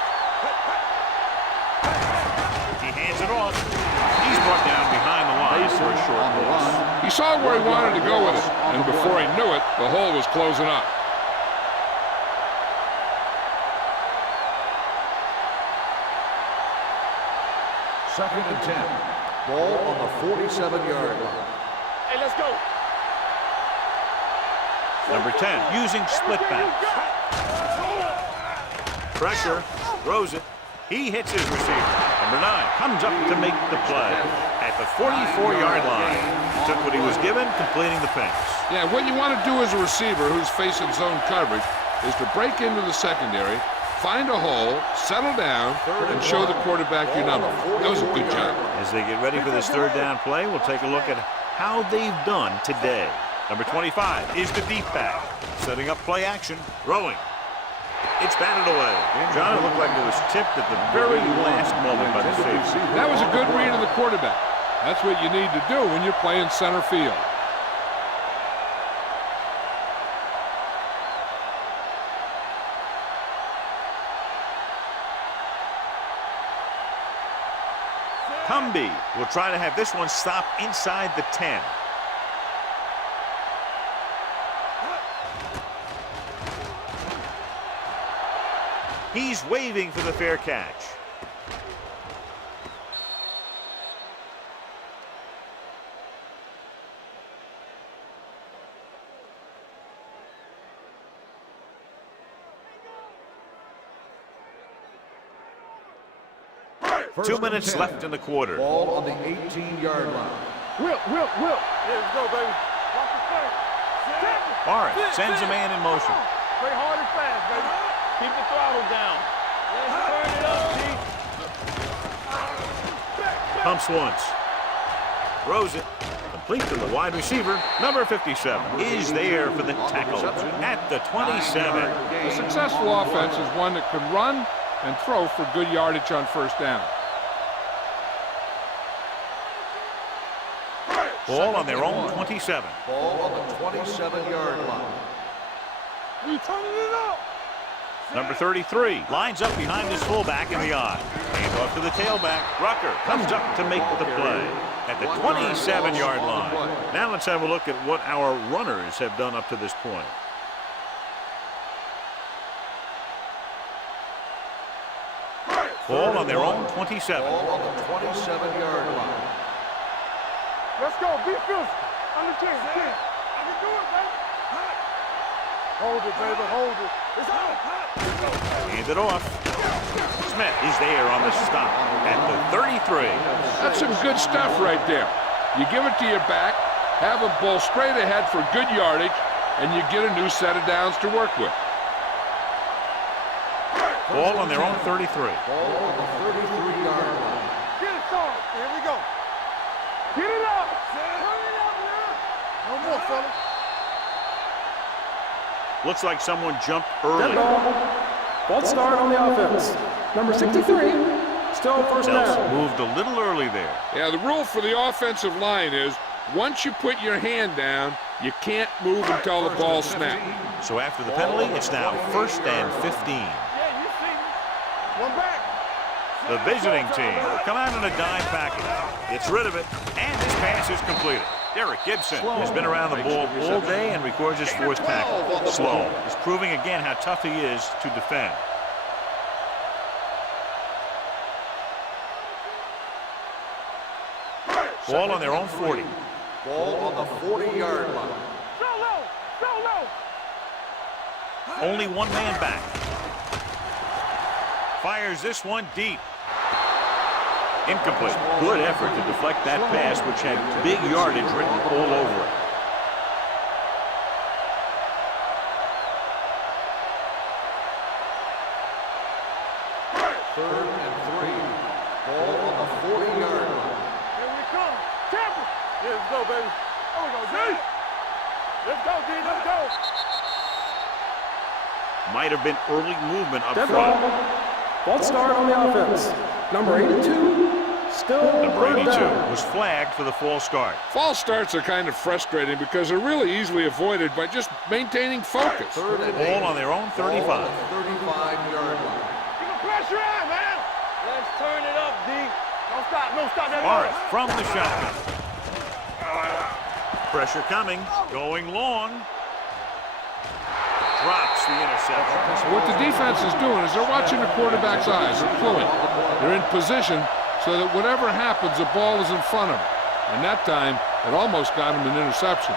He hands it off. He's brought down behind the line for a short On the loss. run. He saw where he wanted to go with it, and before he knew it, the hole was closing up. Second and 10. Ball on the 47-yard line. Hey, let's go. Number 10 using split bounce. Pressure, throws it. He hits his receiver. Number 9 comes up to make the play at the 44-yard line. Took what he was given, completing the pass. Yeah, what you want to do as a receiver who's facing zone coverage is to break into the secondary, find a hole, settle down, and show the quarterback your number. That was a good job. As they get ready for this third down play, we'll take a look at how they've done today. Number 25 is the deep back, setting up play action, throwing. It's batted away. John, it looked like it was tipped at the very last moment by the safety. That was a good read of the quarterback. That's what you need to do when you're playing center field. Cumby will try to have this one stop inside the 10. He's waving for the fair catch. First 2 and minutes 10. left in the quarter. Ball on the 18-yard line. Whip. Here we go, baby. Watch the thing. Barrett sends a man in motion. Play hard and fast, baby. Keep the throttle down. Let's turn it up, G. Pumps once. Throws it. Complete to the wide receiver. Number 57 is there for the tackle at the 27. A successful offense is one that can run and throw for good yardage on first down. Ball on their own 27. Ball on the 27-yard line. We turning it up. Number 33 lines up behind his fullback in the I. Hand off to the tailback. Rucker comes up to make the play at the 27-yard line. Now let's have a look at what our runners have done up to this point. Ball on their own 27. Ball on the 27-yard line. Let's go. Be physical. I'm the 10. I can do it, baby. Hold it, baby, hold it. It's out. Hand it off. Smith is there on the stop at the 33. That's some good stuff right there. You give it to your back, have a ball straight ahead for good yardage, and you get a new set of downs to work with. Ball on their own 33. Ball on the 33-yard line. Get it started. Here we go. Get it up. Turn it up now. No more, fellas. Looks like someone jumped Dead early. ball. False start on the offense. Number 63. Still first Nelson down. moved a little early there. Yeah, the rule for the offensive line is once you put your hand down, you can't move until the ball snaps. So after the penalty, it's now 1st and 15. Yeah, you see me. One back. The visiting team will come out in a dime package. Gets rid of it, and his pass is completed. Derek Gibson has been around the ball all day and records his 4th tackle. Slow is proving again how tough he is to defend. Ball on their own 40. Ball on the 40-yard line. Go low. Go low. Only one man back. Fires this one deep. Incomplete. Good effort to deflect that pass, which had big yardage written all over it. Third and 3. Ball on the 40-yard line. Here we come. Tampa. Yeah, let's go, baby. There we go, D. Let's go, D. Let's go. Might have been early movement up Dead front. ball. False start on the offense. Number 82. Still Number third 82 down. was flagged for the false start. False starts are kind of frustrating because they're really easily avoided by just maintaining focus. Third and Ball 8. on their own Ball 35. on the 35-yard line. You can pressure out, man. Let's turn it up, D. Don't stop. No, stop that. Morris from the shotgun. Pressure coming. Going long. Drops the interception. What the defense is doing is they're watching the quarterback's eyes. They're fluent. They're in position so that whatever happens, the ball is in front of them. And that time, it almost got him an interception.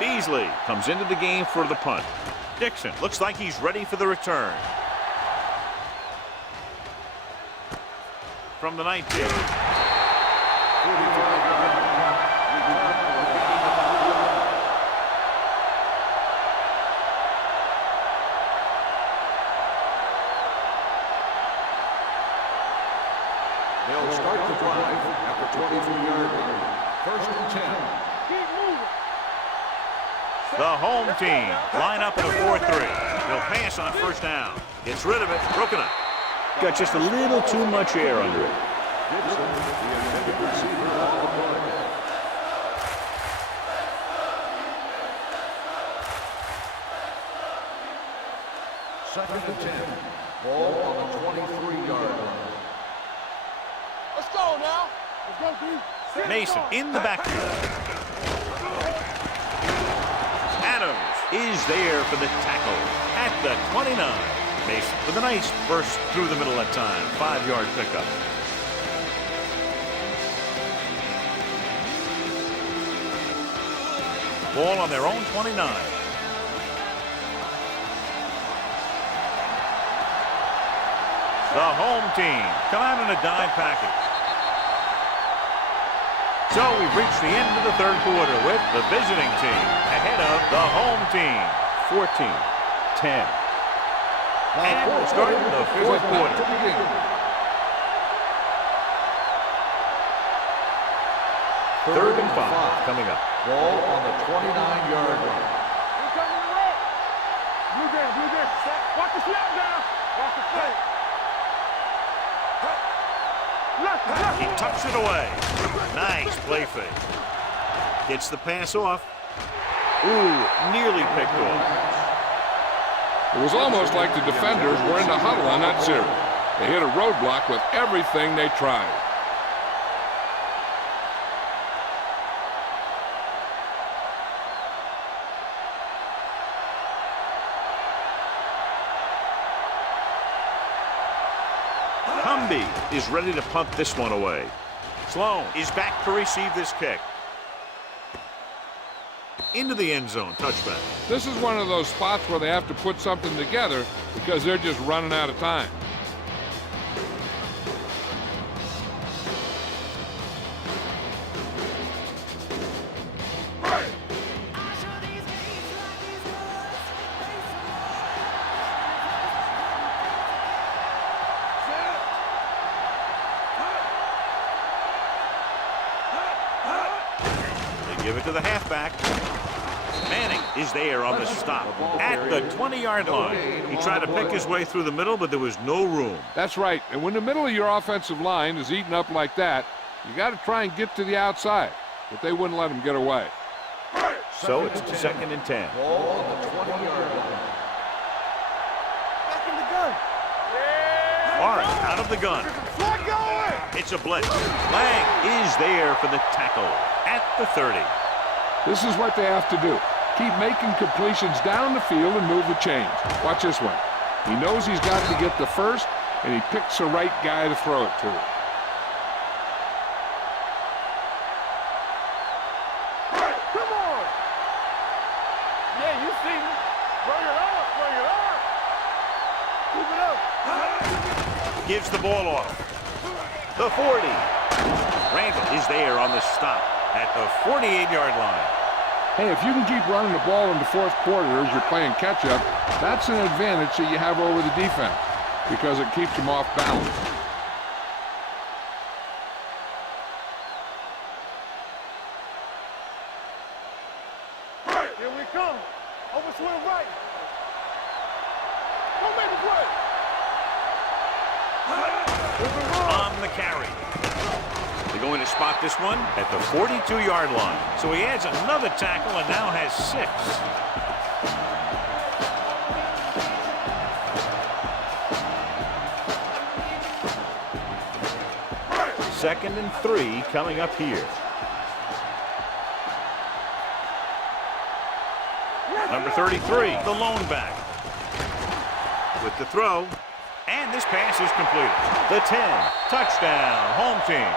Beasley comes into the game for the punt. Dixon looks like he's ready for the return. From the 19. They'll start the drive at the 22-yard line. 1st and 10. Keep moving. The home team line up in a 4-3. They'll pass on 1st down. Gets rid of it. Broken up. Got just a little too much air under it. Gibson, the intended receiver on the play. Second and 10. Ball on the 23-yard line. Let's go now. Let's go, D. Mason in the backfield. Adams is there for the tackle at the 29. Mason with a nice burst through the middle that time. 5-yard pickup. Ball on their own 29. The home team come out in a dime package. So we've reached the end of the 3rd quarter with the visiting team ahead of the home team. 14-10. And we're starting the 4th quarter. Third and 5 coming up. Ball on the 29-yard line. We're coming to roll. Blue down, blue down. Watch the slap down. Watch the fake. Left. He tucks it away. Nice play fake. Gets the pass off. Ooh, nearly picked off. It was almost like the defenders were in the huddle on that series. They hit a roadblock with everything they tried. Comes Gumby is ready to punt this one away. Sloan is back to receive this kick. Into the end zone, touchback. This is one of those spots where they have to put something together because they're just running out of time. Give it to the halfback. Manning is there on the stop at the 20-yard line. He tried to pick his way through the middle, but there was no room. That's right. And when the middle of your offensive line is eaten up like that, you got to try and get to the outside. But they wouldn't let him get away. So it's 2nd and 10. Ball on the 20-yard line. Back in the gun. Warren out of the gun. Flag going. It's a blitz. Lang is there for the tackle at the 30. This is what they have to do. Keep making completions down the field and move the chains. Watch this one. He knows he's got to get the first, and he picks the right guy to throw it to. Come on. Yeah, you see me. Bring it up. Bring it up. Keep it up. Gives the ball off. The 40. Randall is there on the stop at the 48-yard line. Hey, if you can keep running the ball in the fourth quarter as you're playing catch-up, that's an advantage that you have over the defense because it keeps them off balance. Here we come. Over swing right. Don't make it play. On the carry. They're going to spot this one at the 42-yard line. So he adds another tackle and now has 6. Second and 3 coming up here. Number 33, the lone back. With the throw, and this pass is completed. The 10, touchdown, home team.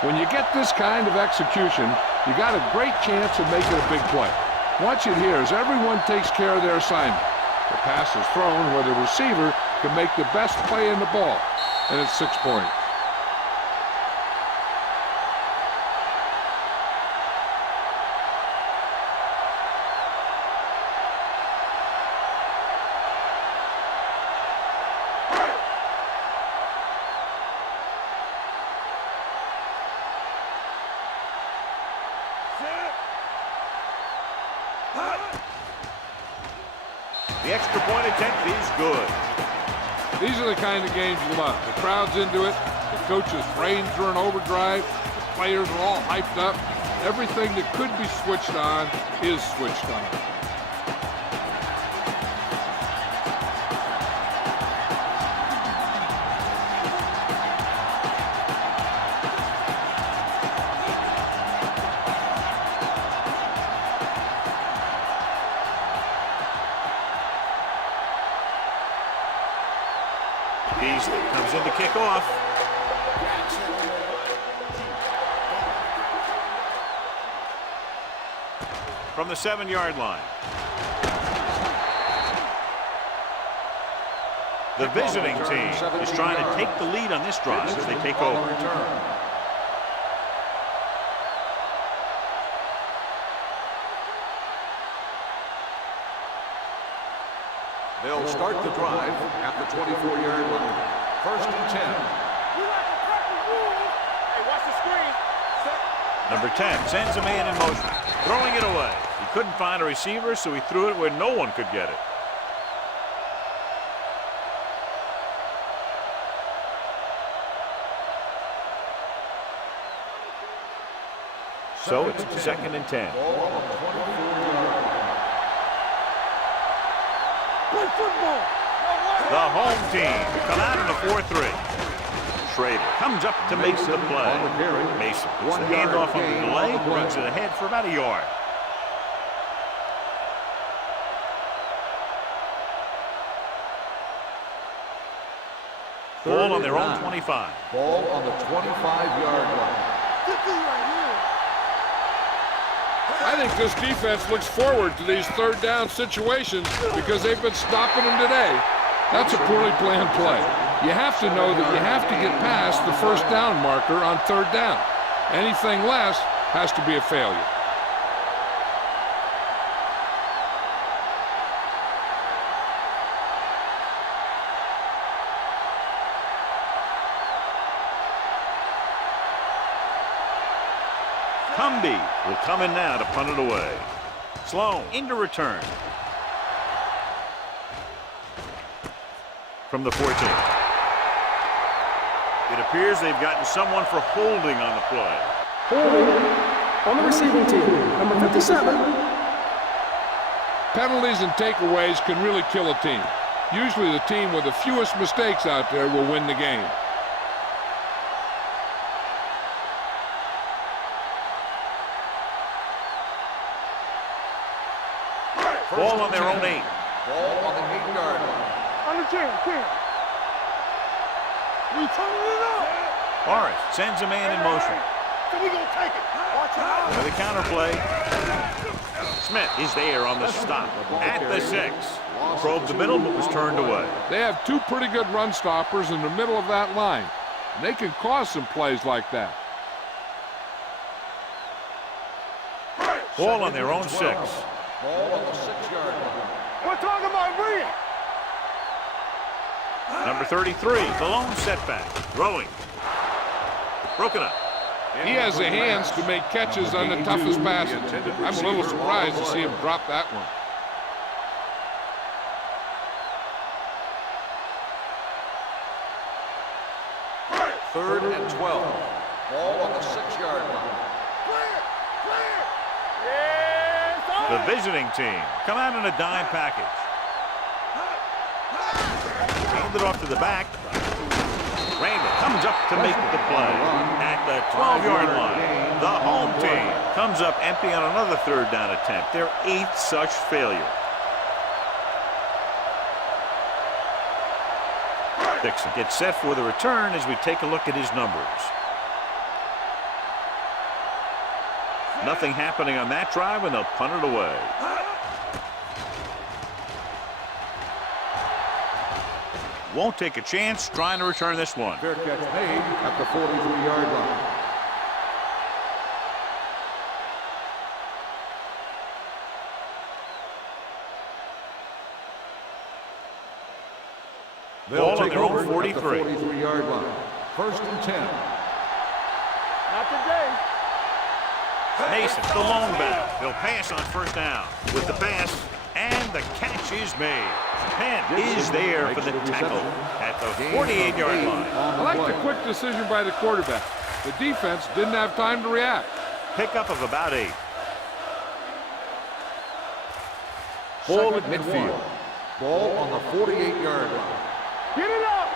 When you get this kind of execution, you got a great chance of making a big play. Watch it here as everyone takes care of their assignment. The pass is thrown where the receiver can make the best play in the ball, and it's 6 points. The extra point attempt is good. These are the kind of games you love. The crowd's into it. The coach's brains are in overdrive. The players are all hyped up. Everything that could be switched on is switched on. Beasley comes in to kick off. From the 7-yard line. The visiting team is trying to take the lead on this drive as they take over. They'll start the drive at the 24-yard line. 1st and 10. You like to crack the rules. Hey, watch the screen. Number 10 sends a man in motion, throwing it away. He couldn't find a receiver, so he threw it where no one could get it. So it's 2nd and 10. Play football. The home team come out in a 4-3. Schrader comes up to make the play. Mason puts the handoff on the delay, runs it ahead for about a yard. Ball on their own 9. 25. Ball on the 25-yard line. I think this defense looks forward to these third down situations because they've been stopping them today. That's a poorly planned play. You have to know that you have to get past the first down marker on third down. Anything less has to be a failure. Cumby will come in now to punt it away. Sloan into return. From the 14. It appears they've gotten someone for holding on the play. Holding on the receiving team. Number 57. Penalties and takeaways can really kill a team. Usually the team with the fewest mistakes out there will win the game. Ball on their own 8. Ball on the 8-yard line. On the 10. We turning it up. Morris sends a man in motion. So we gonna take it. Watch out. With a counter play. Smith is there on the stop at the 6. Probed the middle but was turned away. They have two pretty good run stoppers in the middle of that line. And they can cause some plays like that. Ball on their own 6. Ball on the 6-yard line. We're talking about Reed. Number 33, the lone setback. Throwing. Broken up. He has the hands to make catches on the toughest passes. I'm a little surprised to see him drop that one. Third and 12. Ball on the 6-yard line. The visiting team come out in a dime package. Handed off to the back. Randall comes up to make the play at the 12-yard line. The home team comes up empty on another third down attempt. Their 8th such failure. Dixon gets set for the return as we take a look at his numbers. Nothing happening on that drive, and they'll punt it away. Won't take a chance trying to return this one. Fair catch made at the 43-yard line. They'll take over 43. At the 43-yard line. First and 10. Not today. Mason, the lone back. He'll pass on first down with the pass, and the catch is made. Penn is there for the tackle at the 48-yard line. I like the quick decision by the quarterback. The defense didn't have time to react. Pickup of about 8. Ball at midfield. Ball on the 48-yard line. Get it up.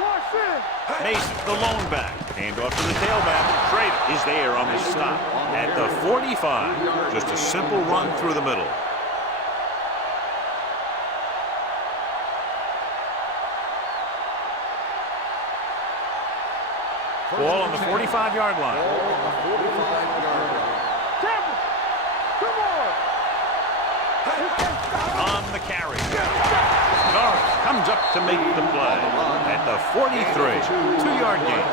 Watch it. Mason, the lone back. Hand off to the tailback. Schrader is there on the stop at the 45. Just a simple run through the middle. Ball on the 45-yard line. Ball on the 45-yard line. Temple. Come on. On the carry. Norris comes up to make the play at the 43. 2-yard gain.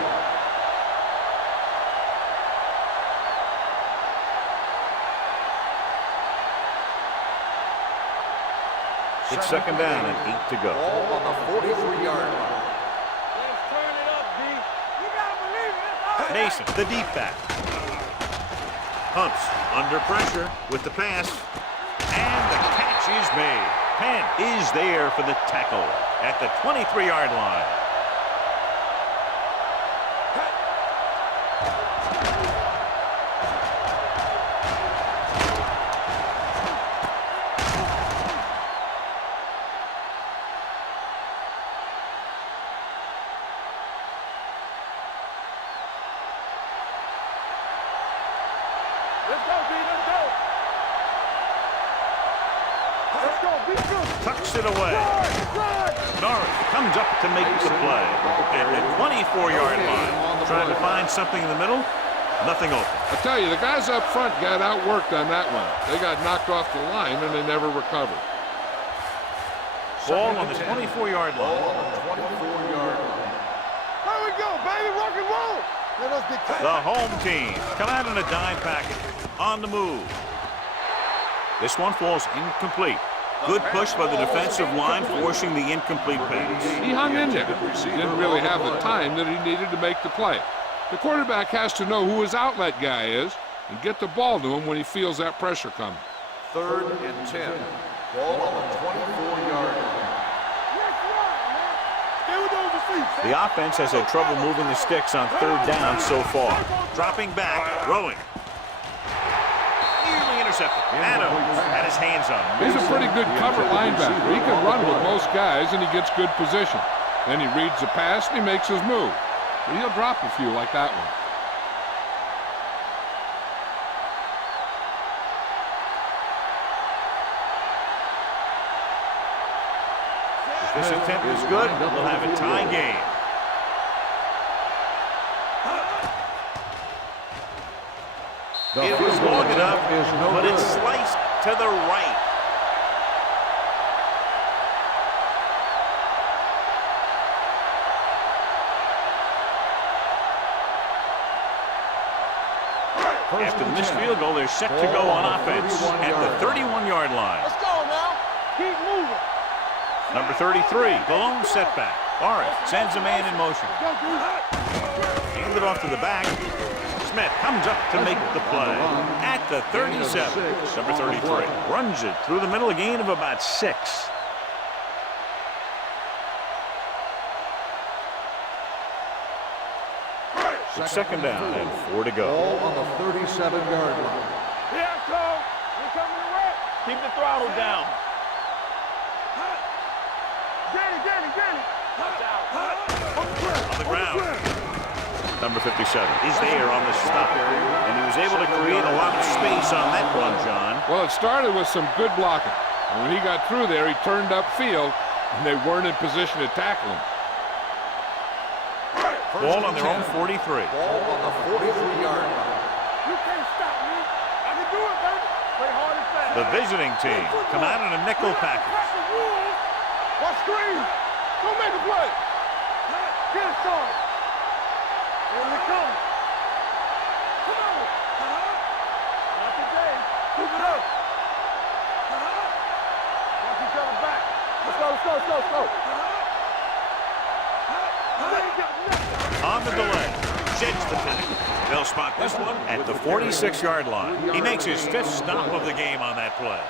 It's second down and 8 to go. Ball on the 43-yard line. Let's turn it up, D. You gotta believe it. Mason, the deep back. Hunts under pressure with the pass. And the catch is made. Penn is there for the tackle at the 23-yard line. Let's go, D. Let's go. Tucks it away. Norris comes up to make the play. At the 24-yard line. Trying to find something in the middle. Nothing open. I tell you, the guys up front got outworked on that one. They got knocked off the line and they never recovered. Ball on the 24-yard line. Here we go, baby, rock and roll. The home team come out in a dime package. On the move. This one falls incomplete. Good push by the defensive line, forcing the incomplete pass. He hung in there. He didn't really have the time that he needed to make the play. The quarterback has to know who his outlet guy is and get the ball to him when he feels that pressure coming. 3rd and 10. Ball on the 24-yard line. The offense has had trouble moving the sticks on 3rd down so far. Dropping back, throwing. Nearly intercepted. Adams had his hands on him. He's a pretty good cover linebacker. He can run with most guys and he gets good position. Then he reads the pass and he makes his move. But he'll drop a few like that one. This attempt is good. We'll have a tie game. It was long enough, but it's sliced to the right. After the missed field goal, they're set to go on offense at the 31-yard line. Let's go now. Keep moving. Number 33, the lone setback. Forrest sends a man in motion. Hand it off to the back. Smith comes up to make the play at the 37. Number 33 runs it through the middle, a gain of about 6. Second down and 4 to go. Ball on the 37-yard line. Here it comes. Here comes the red. Keep the throttle down. Get it. Watch out. On the ground. Number 57 is there on the stop. And he was able to create a lot of space on that run, John. Well, it started with some good blocking. And when he got through there, he turned upfield, and they weren't in position to tackle him. Ball on their own 43. Ball on the 43-yard line. You can't stop me. I can do it, baby. Play hard and fast. The visiting team come out in a nickel package. Watch screen. Don't make a play. Get it started. Here we come. Come on. Not today. Keep it up. Watch each other back. Let's go. On the delay, sheds the tackle. They'll spot this one at the 46-yard line. He makes his 5th stop of the game on that play.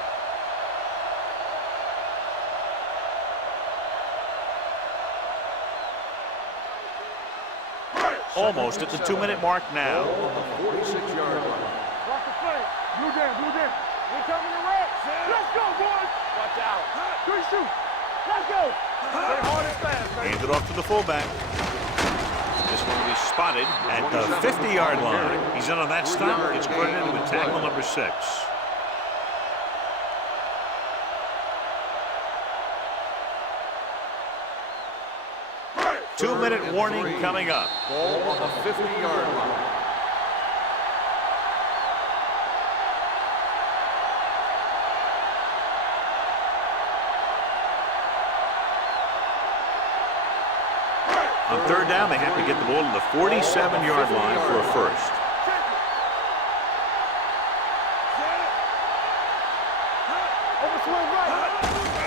Almost at the 2-minute mark now. Ball on the 46-yard line. Watch the play. Blue down. We're coming to red. Let's go, boys. Watch out. 3 shoot. Let's go. Play hard and fast, baby. Hand it off to the fullback. This one will be spotted at the 50-yard line. He's in on that stop. It's credited with tackle number 6. Two-minute warning coming up. Ball on the 50-yard line. On 3rd down, they have to get the ball to the 47-yard line for a first.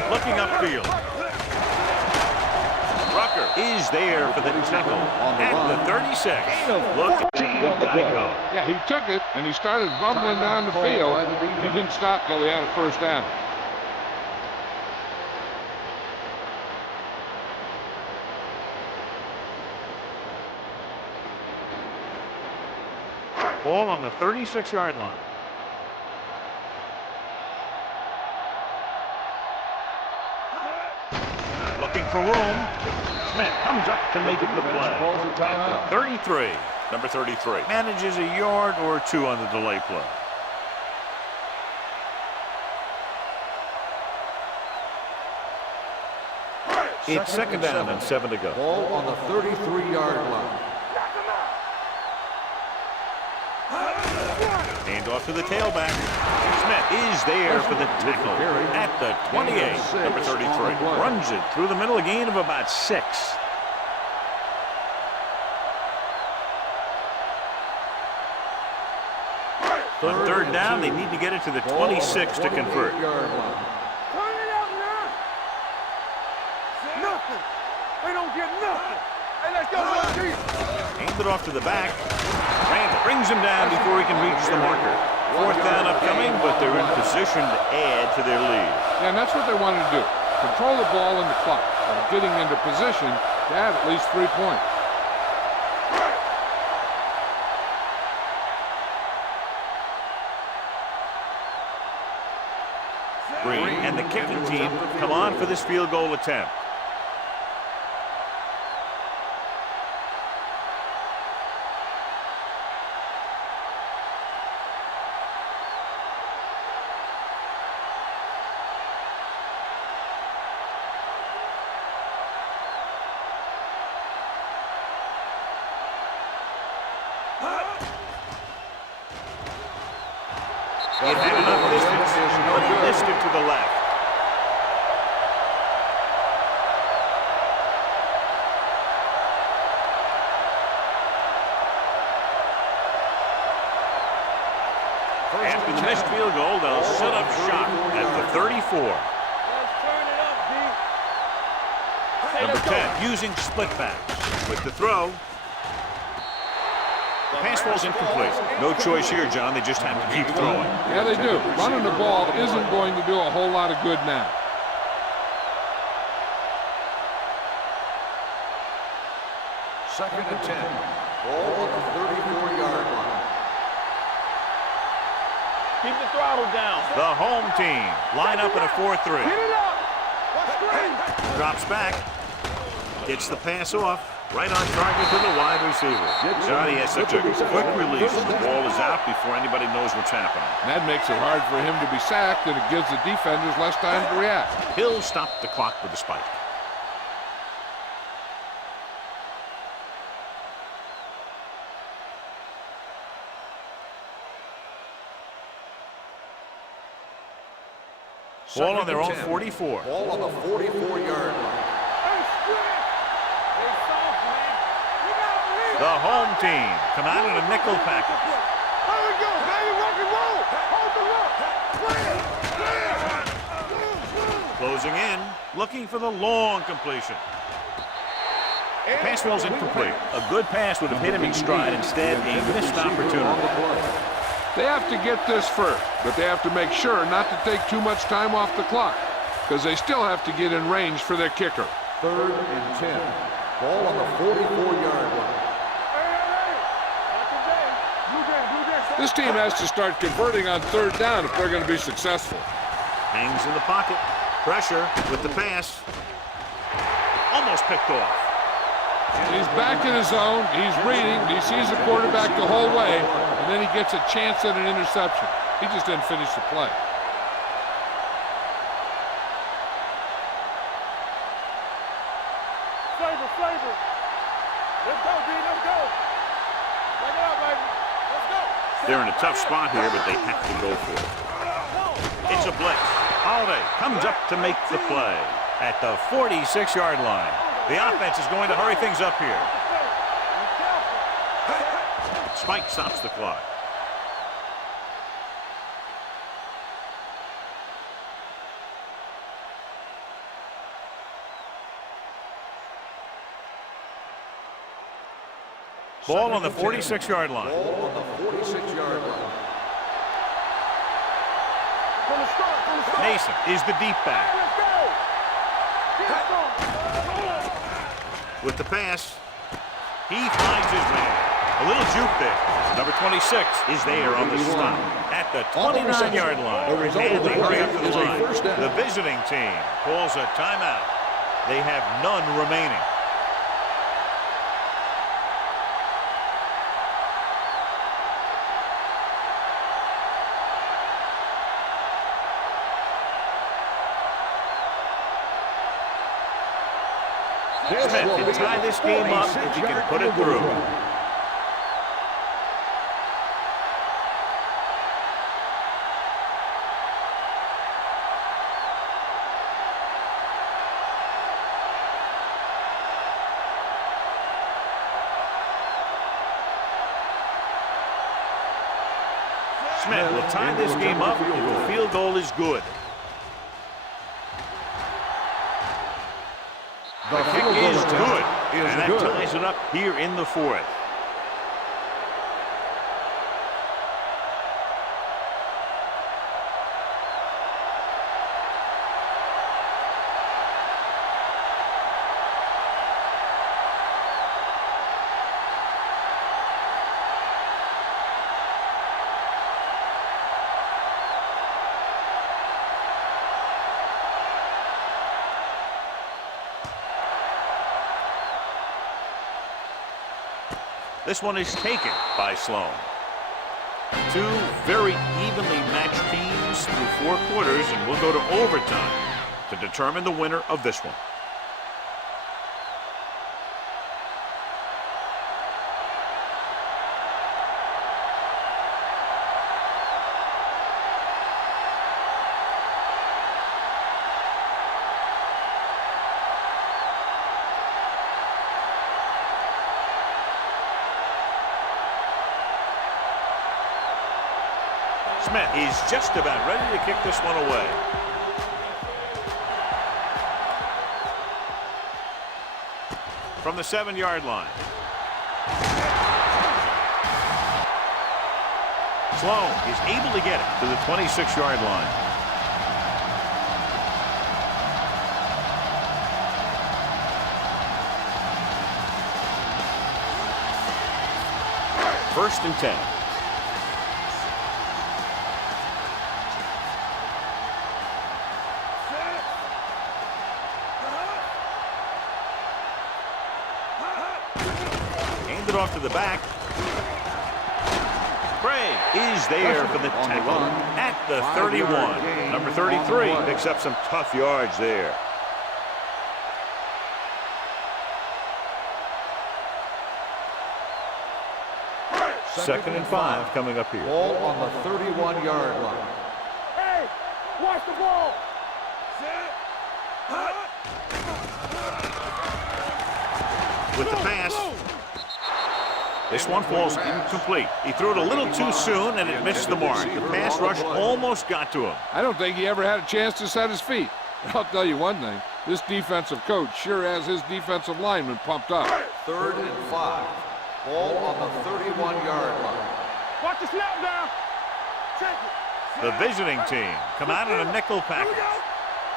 Looking upfield. Rucker is there for the tackle at the 36. Look at go. Yeah, he took it, and he started bumbling down the field. He didn't stop till he had a first down. Ball on the 36-yard line. Looking for room. Smith comes up to make the play. 33, number 33. Manages a yard or 2 on the delay play. It's second down and 7 to go. Ball on the 33-yard line. Hand off to the tailback. Smith is there for the tackle at the 28. Number 33 runs it through the middle, a gain of about 6. On third down, they need to get it to the 26 to convert. Turn it out now. Nothing. They don't get nothing. Hey, let's go, Lucky. Hand it off to the back. Randall brings him down before he can reach the marker. Fourth down upcoming, but they're in position to add to their lead. Yeah, and that's what they wanted to do. Control the ball and the clock, and getting into position to have at least 3 points. Green and the kicking team come on for this field goal attempt. It had enough distance, but he missed it to the left. After the missed field goal, they'll set up shop at the 34. Let's turn it up, D. Number 10 using split backs with the throw. The pass falls incomplete. No choice here, John. They just have to keep throwing. Yeah, they do. Running the ball isn't going to do a whole lot of good now. Second and 10. Ball on the 34-yard line. Keep the throttle down. The home team line up in a 4-3. Get it up. What's green? Drops back. Gets the pass off. Right on target to the wide receiver. Johnny has such a quick release. The ball is out before anybody knows what's happening. And that makes it hard for him to be sacked, and it gives the defenders less time to react. He'll stop the clock with a spike. Ball on their own 44. Ball on the 44-yard line. The home team come out in a nickel package. There we go, baby, rock and roll. Hold the rock. Closing in, looking for the long completion. The pass falls incomplete. A good pass would have hit him in stride. Instead, a missed opportunity. They have to get this first, but they have to make sure not to take too much time off the clock, because they still have to get in range for their kicker. Third and 10. Ball on the 44-yard line. This team has to start converting on third down if they're going to be successful. Hangs in the pocket. Pressure with the pass. Almost picked off. He's back in his zone. He's reading. He sees the quarterback the whole way, and then he gets a chance at an interception. He just didn't finish the play. Saber. Let's go, D. Let's go. Take it out, baby. Let's go. They're in a tough spot here, but they have to go for it. It's a blitz. Holiday comes up to make the play at the 46-yard line. The offense is going to hurry things up here. Spike stops the clock. Ball on the 46-yard line. Ball on the 46-yard line. From the start. Mason is the deep back. Let's go. With the pass, he finds his man. A little juke there. Number 26 is there on the stop at the 29-yard line. And they hurry up to the line. The visiting team calls a timeout. They have none remaining. Smith can tie this game up if he can put it through. Smith will tie this game up if the field goal is good. The kick is good, and that ties it up here in the fourth. This one is taken by Sloan. Two very evenly matched teams through 4 quarters, and we'll go to overtime to determine the winner of this one. Smith is just about ready to kick this one away. From the 7-yard line. Sloan is able to get it to the 26-yard line. First and 10. Off to the back. Gray is there for the tackle at the 31. Number 33 picks up some tough yards there. Second and 5 coming up here. Ball on the 31-yard line. Hey, watch the ball. With the pass. This one falls incomplete. He threw it a little too soon, and it missed the mark. The pass rush almost got to him. I don't think he ever had a chance to set his feet. I'll tell you one thing. This defensive coach sure has his defensive lineman pumped up. 3rd and 5. Ball on the 31-yard line. Watch the snap down. Check it. The visiting team come out in a nickel package.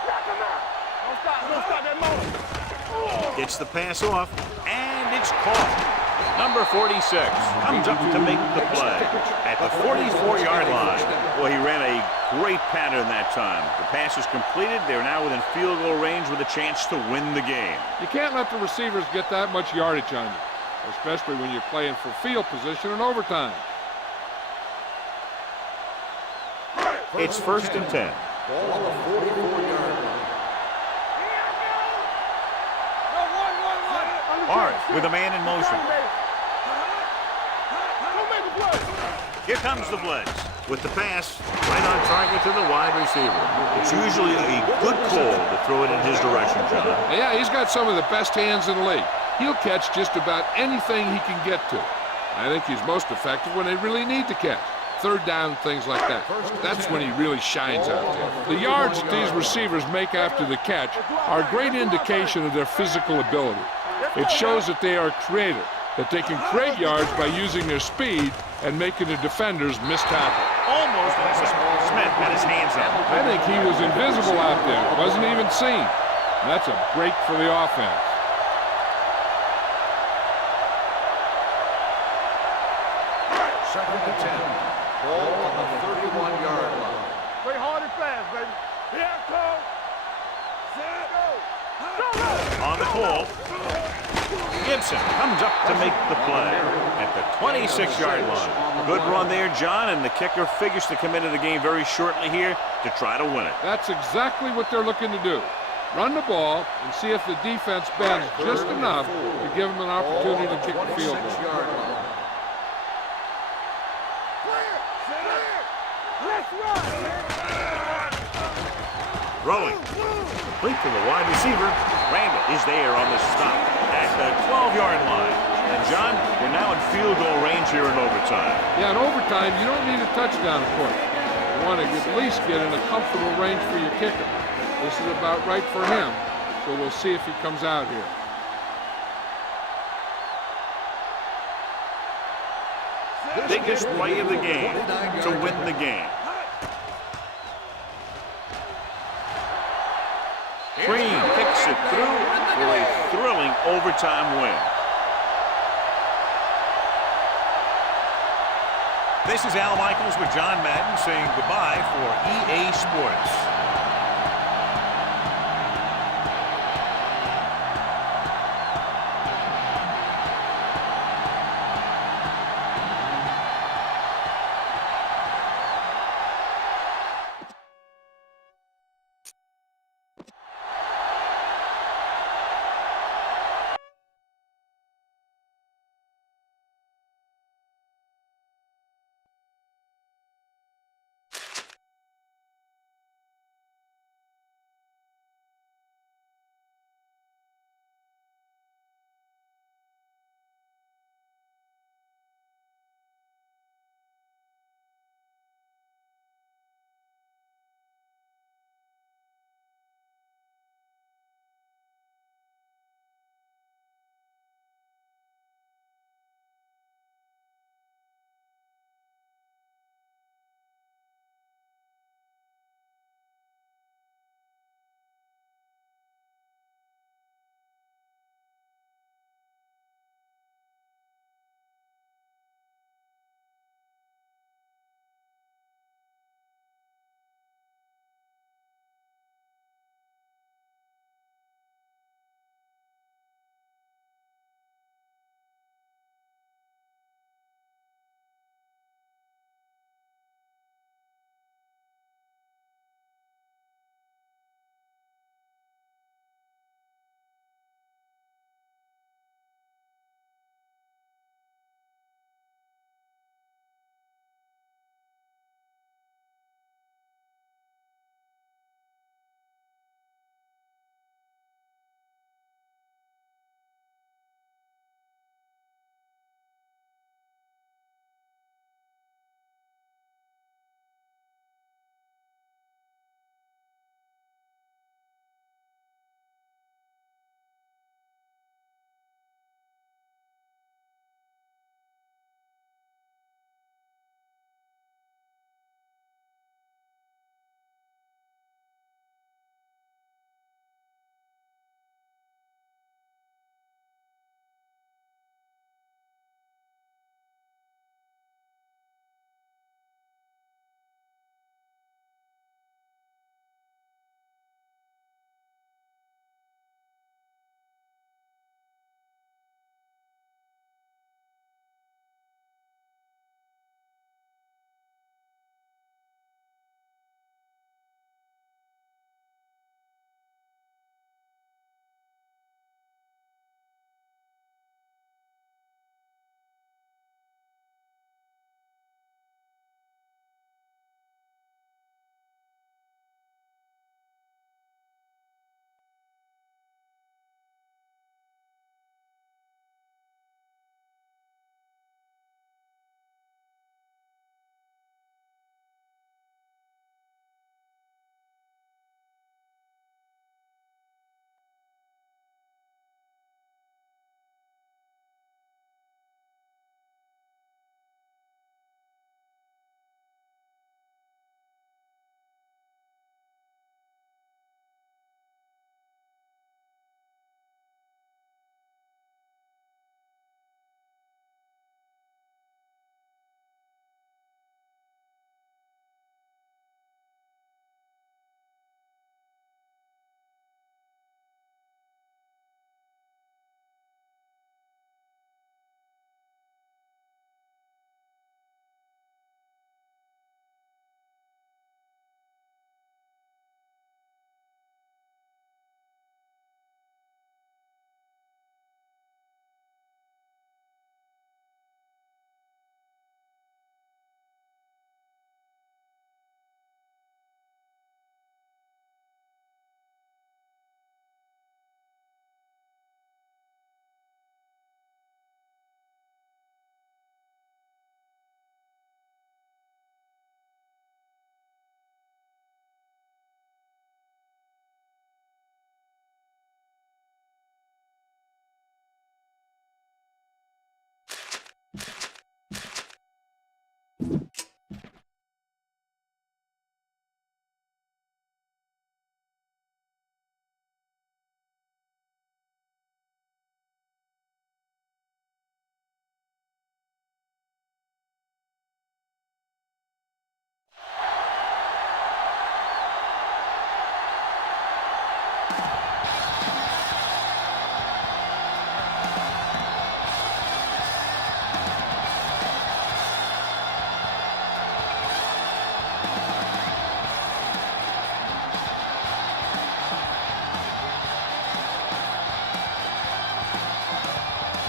Knock him out. Don't stop that motor. Gets the pass off, and it's caught. Number 46 comes up to make the play at the 44-yard line. Well, he ran a great pattern that time. The pass is completed. They're now within field goal range with a chance to win the game. You can't let the receivers get that much yardage on you, especially when you're playing for field position in overtime. It's first and 10. Ball on the 44-yard line. Morris with a man in motion. Here comes the blitz with the pass right on target to the wide receiver. It's usually a good call to throw it in his direction, John. Yeah, he's got some of the best hands in the league. He'll catch just about anything he can get to. I think he's most effective when they really need to catch. 3rd down, things like that. That's when he really shines out there. The yards that these receivers make after the catch are a great indication of their physical ability. It shows that they are creative, that they can create yards by using their speed and making the defenders miss tackle. Almost intercepted. Smith had his hands up. I think he was invisible out there. Wasn't even seen. And that's a break for the offense. Second and 10. Ball on the 31-yard line. Play hard and fast, baby. Here, Cole. Set, go. On the call, Gibson comes up to make the play at the 26-yard line. Good run there, John, and the kicker figures to come into the game very shortly here to try to win it. That's exactly what they're looking to do. Run the ball and see if the defense bends just enough to give them an opportunity to kick the field goal. 26-yard line. Let's run! Throwing. Complete to the wide receiver. Randall is there on the stop at the 12-yard line. And John, we're now in field goal range here in overtime. Yeah, in overtime, you don't need a touchdown, of course. You want to at least get in a comfortable range for your kicker. This is about right for him, so we'll see if he comes out here. Biggest play of the game to win the game. Green kicks it through for a thrilling overtime win. This is Al Michaels with John Madden saying goodbye for EA Sports.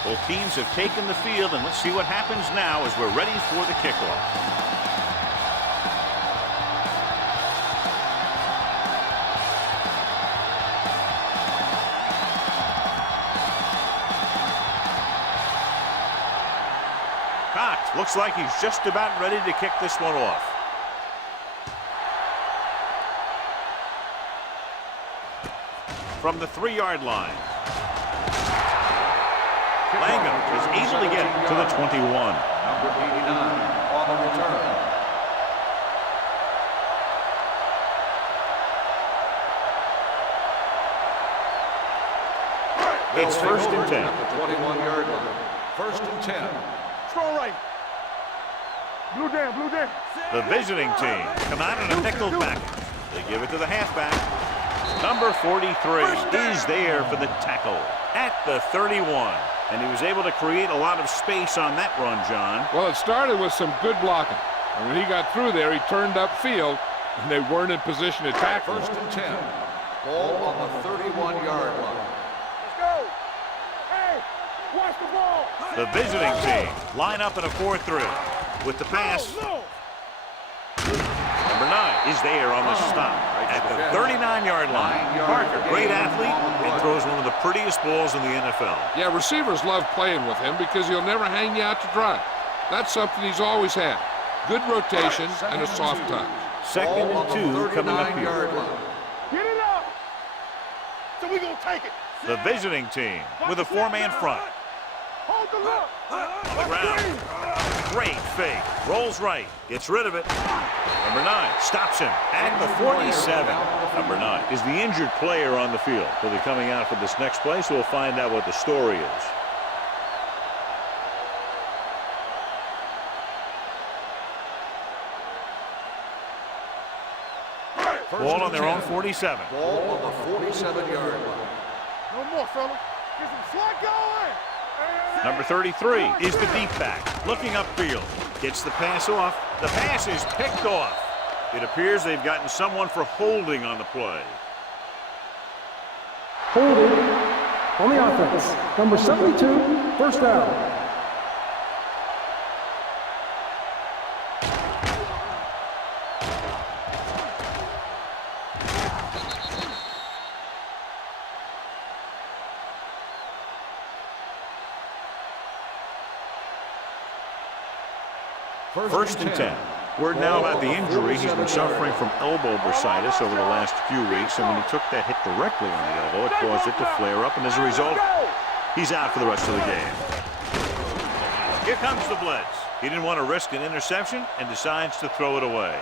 Both teams have taken the field, and let's see what happens now as we're ready for the kickoff. Looks like he's just about ready to kick this one off. From the 3-yard line. Langham is able to get to the 21. Number 89 on the return. It's first and 10. At the 21-yard line. First and 10. Strong right. Blue down, blue down. The visiting team come out in a nickel package. They give it to the halfback. Number 43 is there for the tackle at the 31. And he was able to create a lot of space on that run, John. Well, it started with some good blocking. And when he got through there, he turned upfield, and they weren't in position to tackle him. First and 10. Ball on the 31-yard line. Let's go. Hey, watch the ball. The visiting team line up in a 4-3. With the pass, number 9 is there on the stop at the 39-yard line. Parker, great athlete, and throws one of the prettiest balls in the NFL. Yeah, receivers love playing with him because he'll never hang you out to dry. That's something he's always had. Good rotation and a soft touch. Second and 2 coming up here. Get it up. So we gonna take it. The visiting team with a 4-man front. Hold the look. On the ground. Great fake. Rolls right. Gets rid of it. Number 9 stops him at the 47. Number 9 is the injured player on the field. He'll be coming out for this next play, so we'll find out what the story is. Ball on their own 47. Ball on the 47-yard line. No more, fellas. Get some slot going. Number 33 is the deep back. Looking upfield. Gets the pass off. The pass is picked off. It appears they've gotten someone for holding on the play. Holding on the offense. Number 72, first down. First and 10. Word now about the injury. He's been suffering from elbow bursitis over the last few weeks, and when he took that hit directly on the elbow, it caused it to flare up, and as a result, he's out for the rest of the game. Here comes the blitz. He didn't want to risk an interception and decides to throw it away.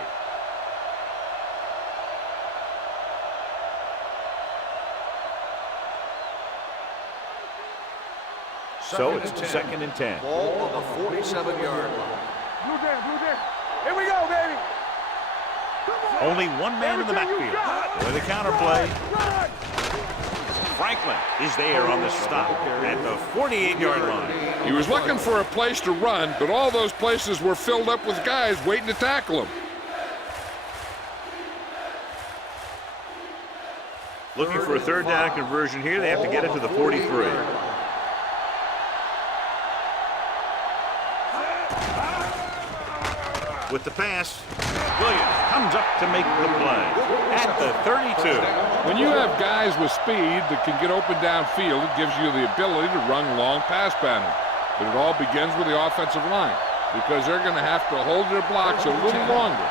So it's second and 10. Ball on the 47-yard line. Blue down, blue down. Here we go, baby. Only one man in the backfield. With the counterplay. Franklin is there on the stop at the 48-yard line. He was looking for a place to run, but all those places were filled up with guys waiting to tackle him. Looking for a third down conversion here. They have to get it to the 43. With the pass, Williams comes up to make the play at the 32. When you have guys with speed that can get open downfield, it gives you the ability to run long pass patterns. But it all begins with the offensive line because they're going to have to hold their blocks a little longer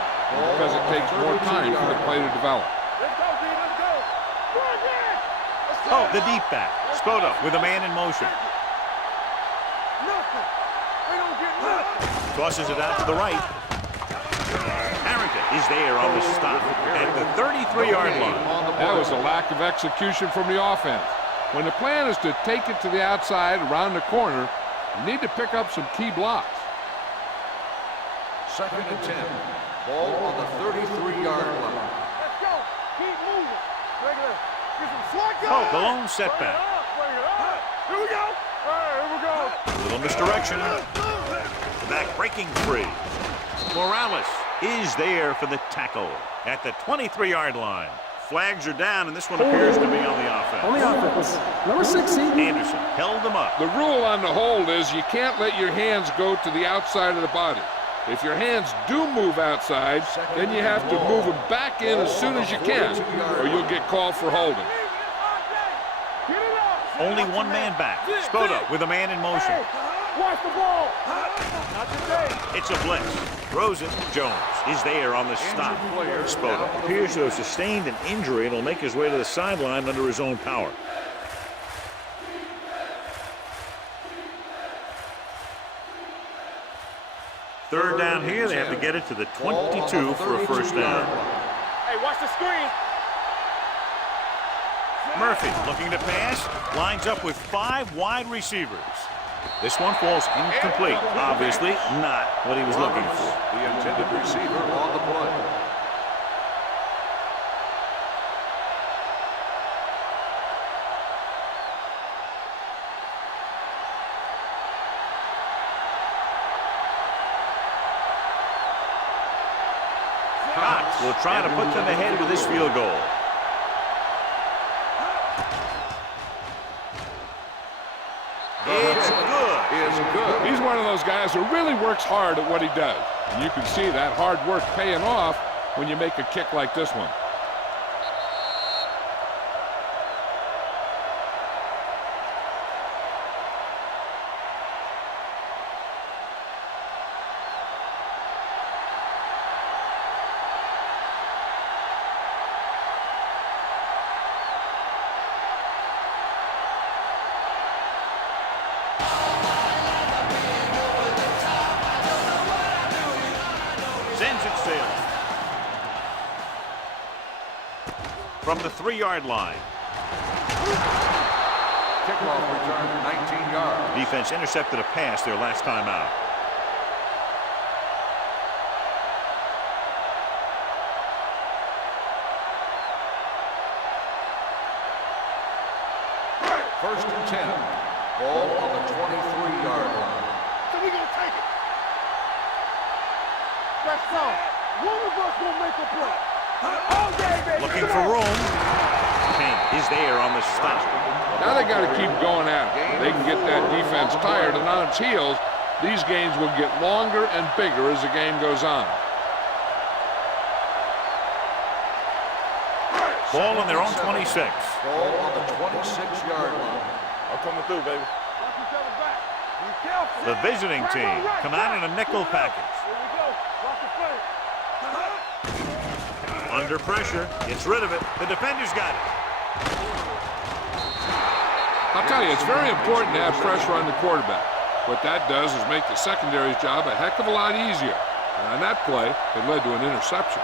because it takes more time for the play to develop. Let's go, D. Let's go. Oh, the deep back. Spoda with a man in motion. Nothing. They don't get nothing. Tosses it out to the right. Harrington is there on the stop at the 33-yard line. That was a lack of execution from the offense. When the plan is to take it to the outside around the corner, you need to pick up some key blocks. Second and 10. Ball on the 33-yard line. Let's go. Keep moving. Regular. Get some slot going. Oh, the lone setback. Here we go. All right, here we go. A little misdirection. The back breaking free. Morales is there for the tackle at the 23-yard line. Flags are down, and this one appears to be on the offense. On the offense. Number 60. Anderson held them up. The rule on the hold is you can't let your hands go to the outside of the body. If your hands do move outside, then you have to move them back in as soon as you can, or you'll get called for holding. Only one man back. Spoto with a man in motion. Watch the ball. Not today. It's a blitz. Throws it. Jones is there on the stop. Spoto appears to have sustained an injury and will make his way to the sideline under his own power. Third down here. They have to get it to the 22 for a first down. Hey, watch the screen. Murphy looking to pass. Lines up with 5 wide receivers. This one falls incomplete. Obviously not what he was looking for. The intended receiver on the play. Cox will try to put them ahead with this field goal. It's good. He's one of those guys who really works hard at what he does. And you can see that hard work paying off when you make a kick like this one. Sends it sailing. From the 3-yard line. Kickoff return 19 yards. Defense intercepted a pass their last time out. First and 10. Ball on the 23-yard line. So we gonna take it. That's all. One of us gonna make a play. All day, baby. Looking for room. Payne is there on the stop. Now they got to keep going at it. They can get that defense tired and on its heels. These games will get longer and bigger as the game goes on. Ball on their own 26. Ball on the 26-yard line. I'm coming through, baby. Watch each other back. Be careful. The visiting team come out in a nickel package. Here we go. Watch the play. Under pressure, gets rid of it. The defender's got it. I'll tell you, it's very important to have pressure on the quarterback. What that does is make the secondary's job a heck of a lot easier. And on that play, it led to an interception.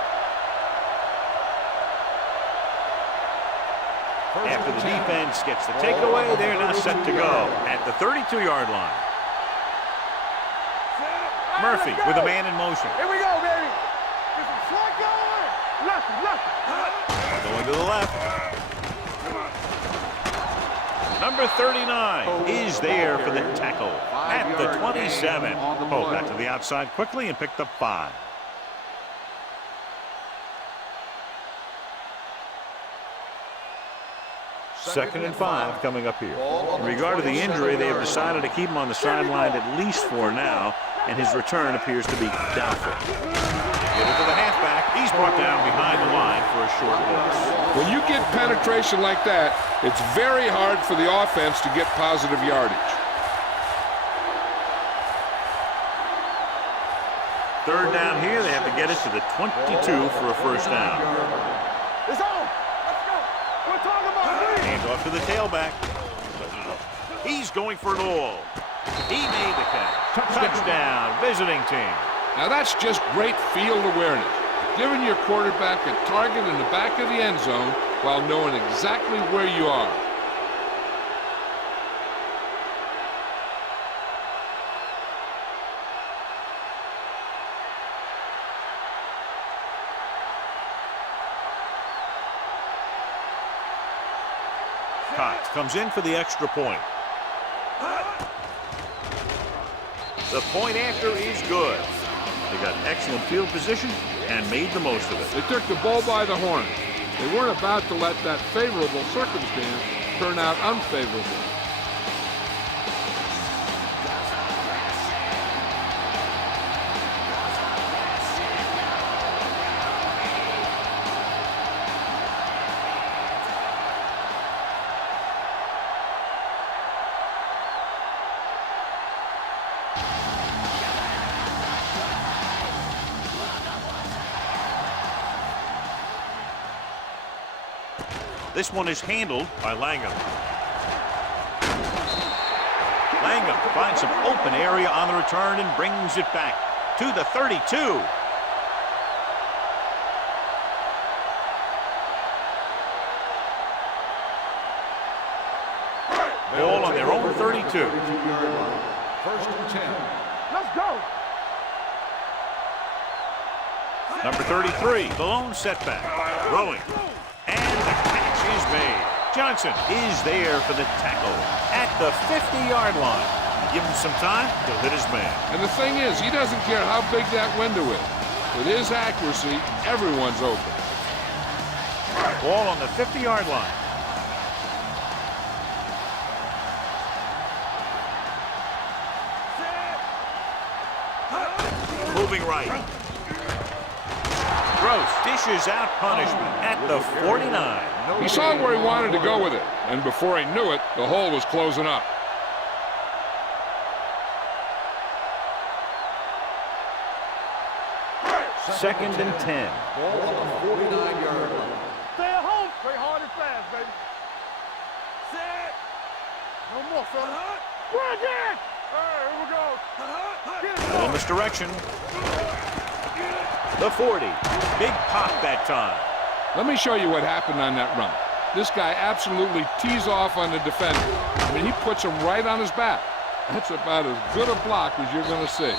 After the defense gets the takeaway, they're now set to go at the 32-yard line. Murphy with a man in motion. Here we go, baby. Get some slot going. Left. Going to the left. Number 39 is there for the tackle at the 27. Pulled back to the outside quickly and picked up 5. Second and 5 coming up here. In regard to the injury, they have decided to keep him on the sideline at least for now, and his return appears to be doubtful. Get it to the halfback. He's brought down behind the line for a short blitz. When you get penetration like that, it's very hard for the offense to get positive yardage. Third down here, they have to get it to the 22 for a first down. It's on. Let's go. We're talking about me. Hand off to the tailback. He's going for it all. He made the catch. Touchdown, visiting team. Now that's just great field awareness. Giving your quarterback a target in the back of the end zone while knowing exactly where you are. Cox comes in for the extra point. The point after is good. They got excellent field position and made the most of it. They took the bull by the horn. They weren't about to let that favorable circumstance turn out unfavorable. This one is handled by Langham. Langham finds some open area on the return and brings it back to the 32. Ball on their own 32. 32-yard line. First and 10. Let's go. Number 33, the lone setback. Throwing. And the catch is made. Johnson is there for the tackle at the 50-yard line. Give him some time, he'll hit his man. And the thing is, he doesn't care how big that window is. With his accuracy, everyone's open. Ball on the 50-yard line. Moving right. Gross dishes out punishment at the 49. He saw where he wanted to go with it, and before he knew it, the hole was closing up. Second and 10. Ball on the 49-yard line. Stay at home. Play hard and fast, baby. Set. No more, fella. Run again. Hey, here we go. Get it. Ball misdirection. The 40. Big pop that time. Let me show you what happened on that run. This guy absolutely tees off on the defender. I mean, he puts him right on his back. That's about as good a block as you're going to see.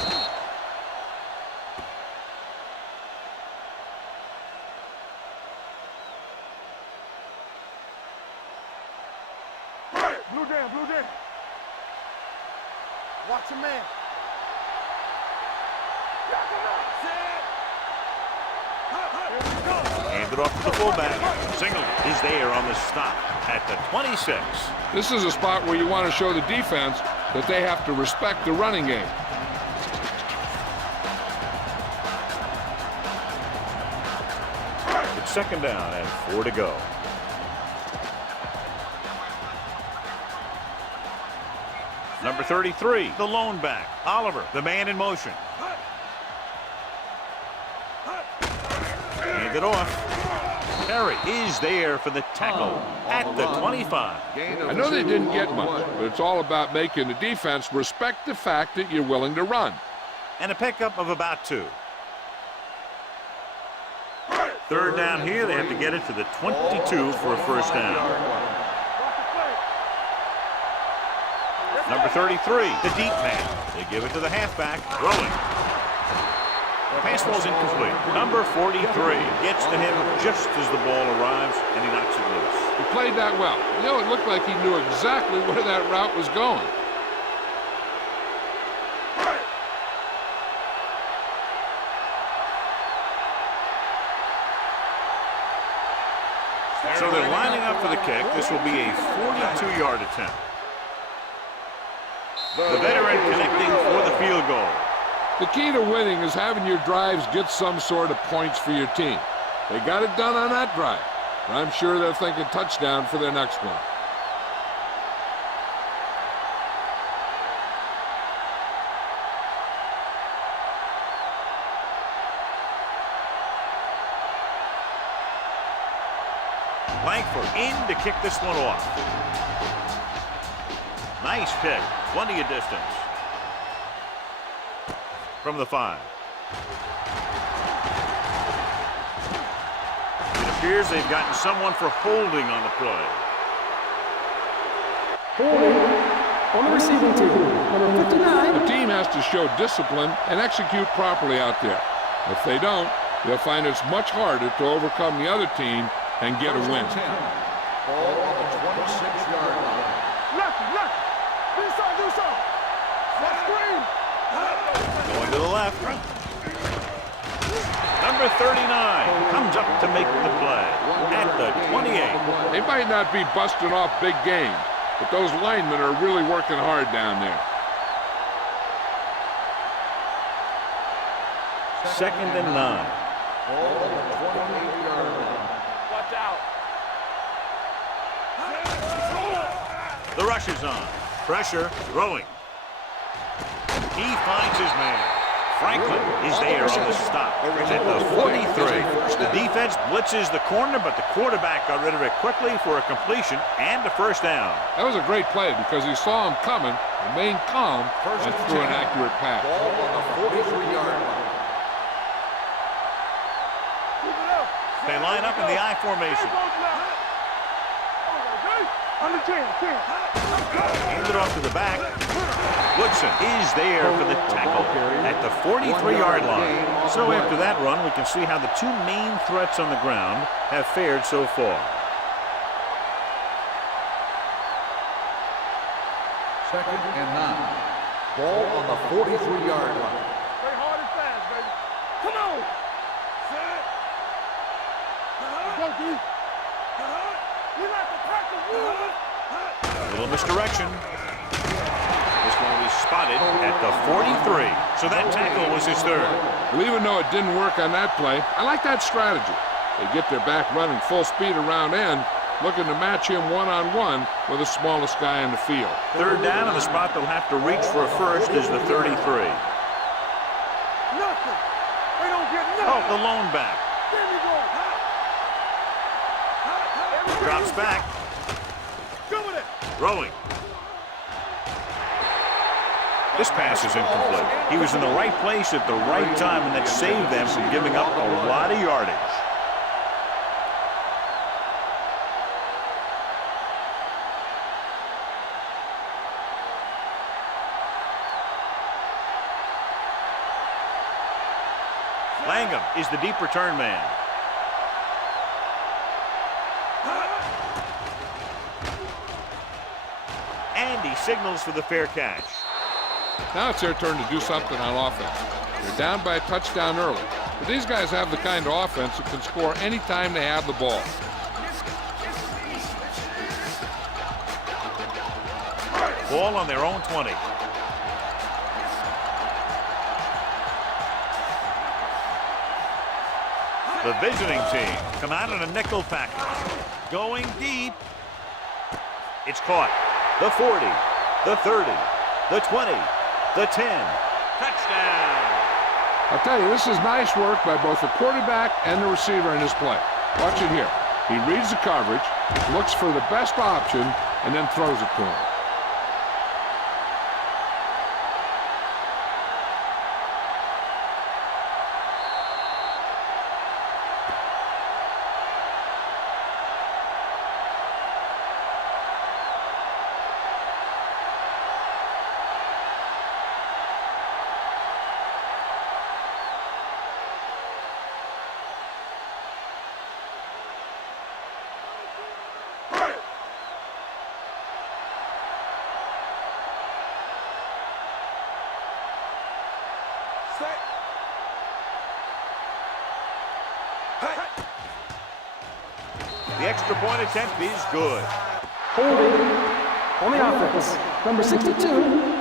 Blue down, blue down. Watch your man. Hand it off to the fullback. Single is there on the stop at the 26. This is a spot where you want to show the defense that they have to respect the running game. It's second down and 4 to go. Number 33, the lone back. Oliver, the man in motion. Hand it off. Perry is there for the tackle at the 25. I know they didn't get much, but it's all about making the defense respect the fact that you're willing to run. And a pickup of about 2. Third down here, they have to get it to the 22 for a first down. Number 33, the deep man. They give it to the halfback, throwing. Pass ball's incomplete. Number 43 gets to him just as the ball arrives, and he knocks it loose. He played that well. You know, it looked like he knew exactly where that route was going. So they're lining up for the kick. This will be a 42-yard attempt. The veteran connecting for the field goal. The key to winning is having your drives get some sort of points for your team. They got it done on that drive. And I'm sure they're thinking touchdown for their next one. Langford in to kick this one off. Nice pick. Plenty of distance. From the 5. It appears they've gotten someone for holding on the play. Holding on the receiving team, number 59. The team has to show discipline and execute properly out there. If they don't, they'll find it's much harder to overcome the other team and get a win. 10. Ball on the 26-yard line. Left. Inside, do something. Left screen. Going to the left. Number Number 39 comes up to make the play at the 28. They might not be busting off big games, but those linemen are really working hard down there. Second and 9. Watch out. The rush is on. Pressure, throwing. He finds his man. Franklin is there on the stop. At the 43. The defense blitzes the corner, but the quarterback got rid of it quickly for a completion and a first down. That was a great play because he saw him coming, remained calm, and threw an accurate pass. Ball on the 43-yard line. They line up in the I formation. Under 10. Hand it off to the back. Woodson is there for the tackle at the 43-yard line. So after that run, we can see how the two main threats on the ground have fared so far. Second and 9. Ball on the 43-yard line. Play hard and fast, baby. Come on. Set. Go, D. We like to tackle. A little misdirection. This one will be spotted at the 43. So that tackle was his third. Well, even though it didn't work on that play, I like that strategy. They get their back running full speed around end, looking to match him one-on-one with the smallest guy in the field. Third down, and the spot they'll have to reach for a first is the 33. Nothing. They don't get nothing. Oh, the lone back. There we go. Drops back. Come with it. Throwing. This pass is incomplete. He was in the right place at the right time, and that saved them from giving up a lot of yardage. Langham is the deep return man. And he signals for the fair catch. Now it's their turn to do something on offense. They're down by a touchdown early, but these guys have the kind of offense that can score anytime they have the ball. Ball on their own 20. The visiting team come out in a nickel package. Going deep. It's caught. The 40, the 30, the 20, the 10. Touchdown. I'll tell you, this is nice work by both the quarterback and the receiver in this play. Watch it here. He reads the coverage, looks for the best option, and then throws it to him. The extra point attempt is good. Holding on the offense. Number 62.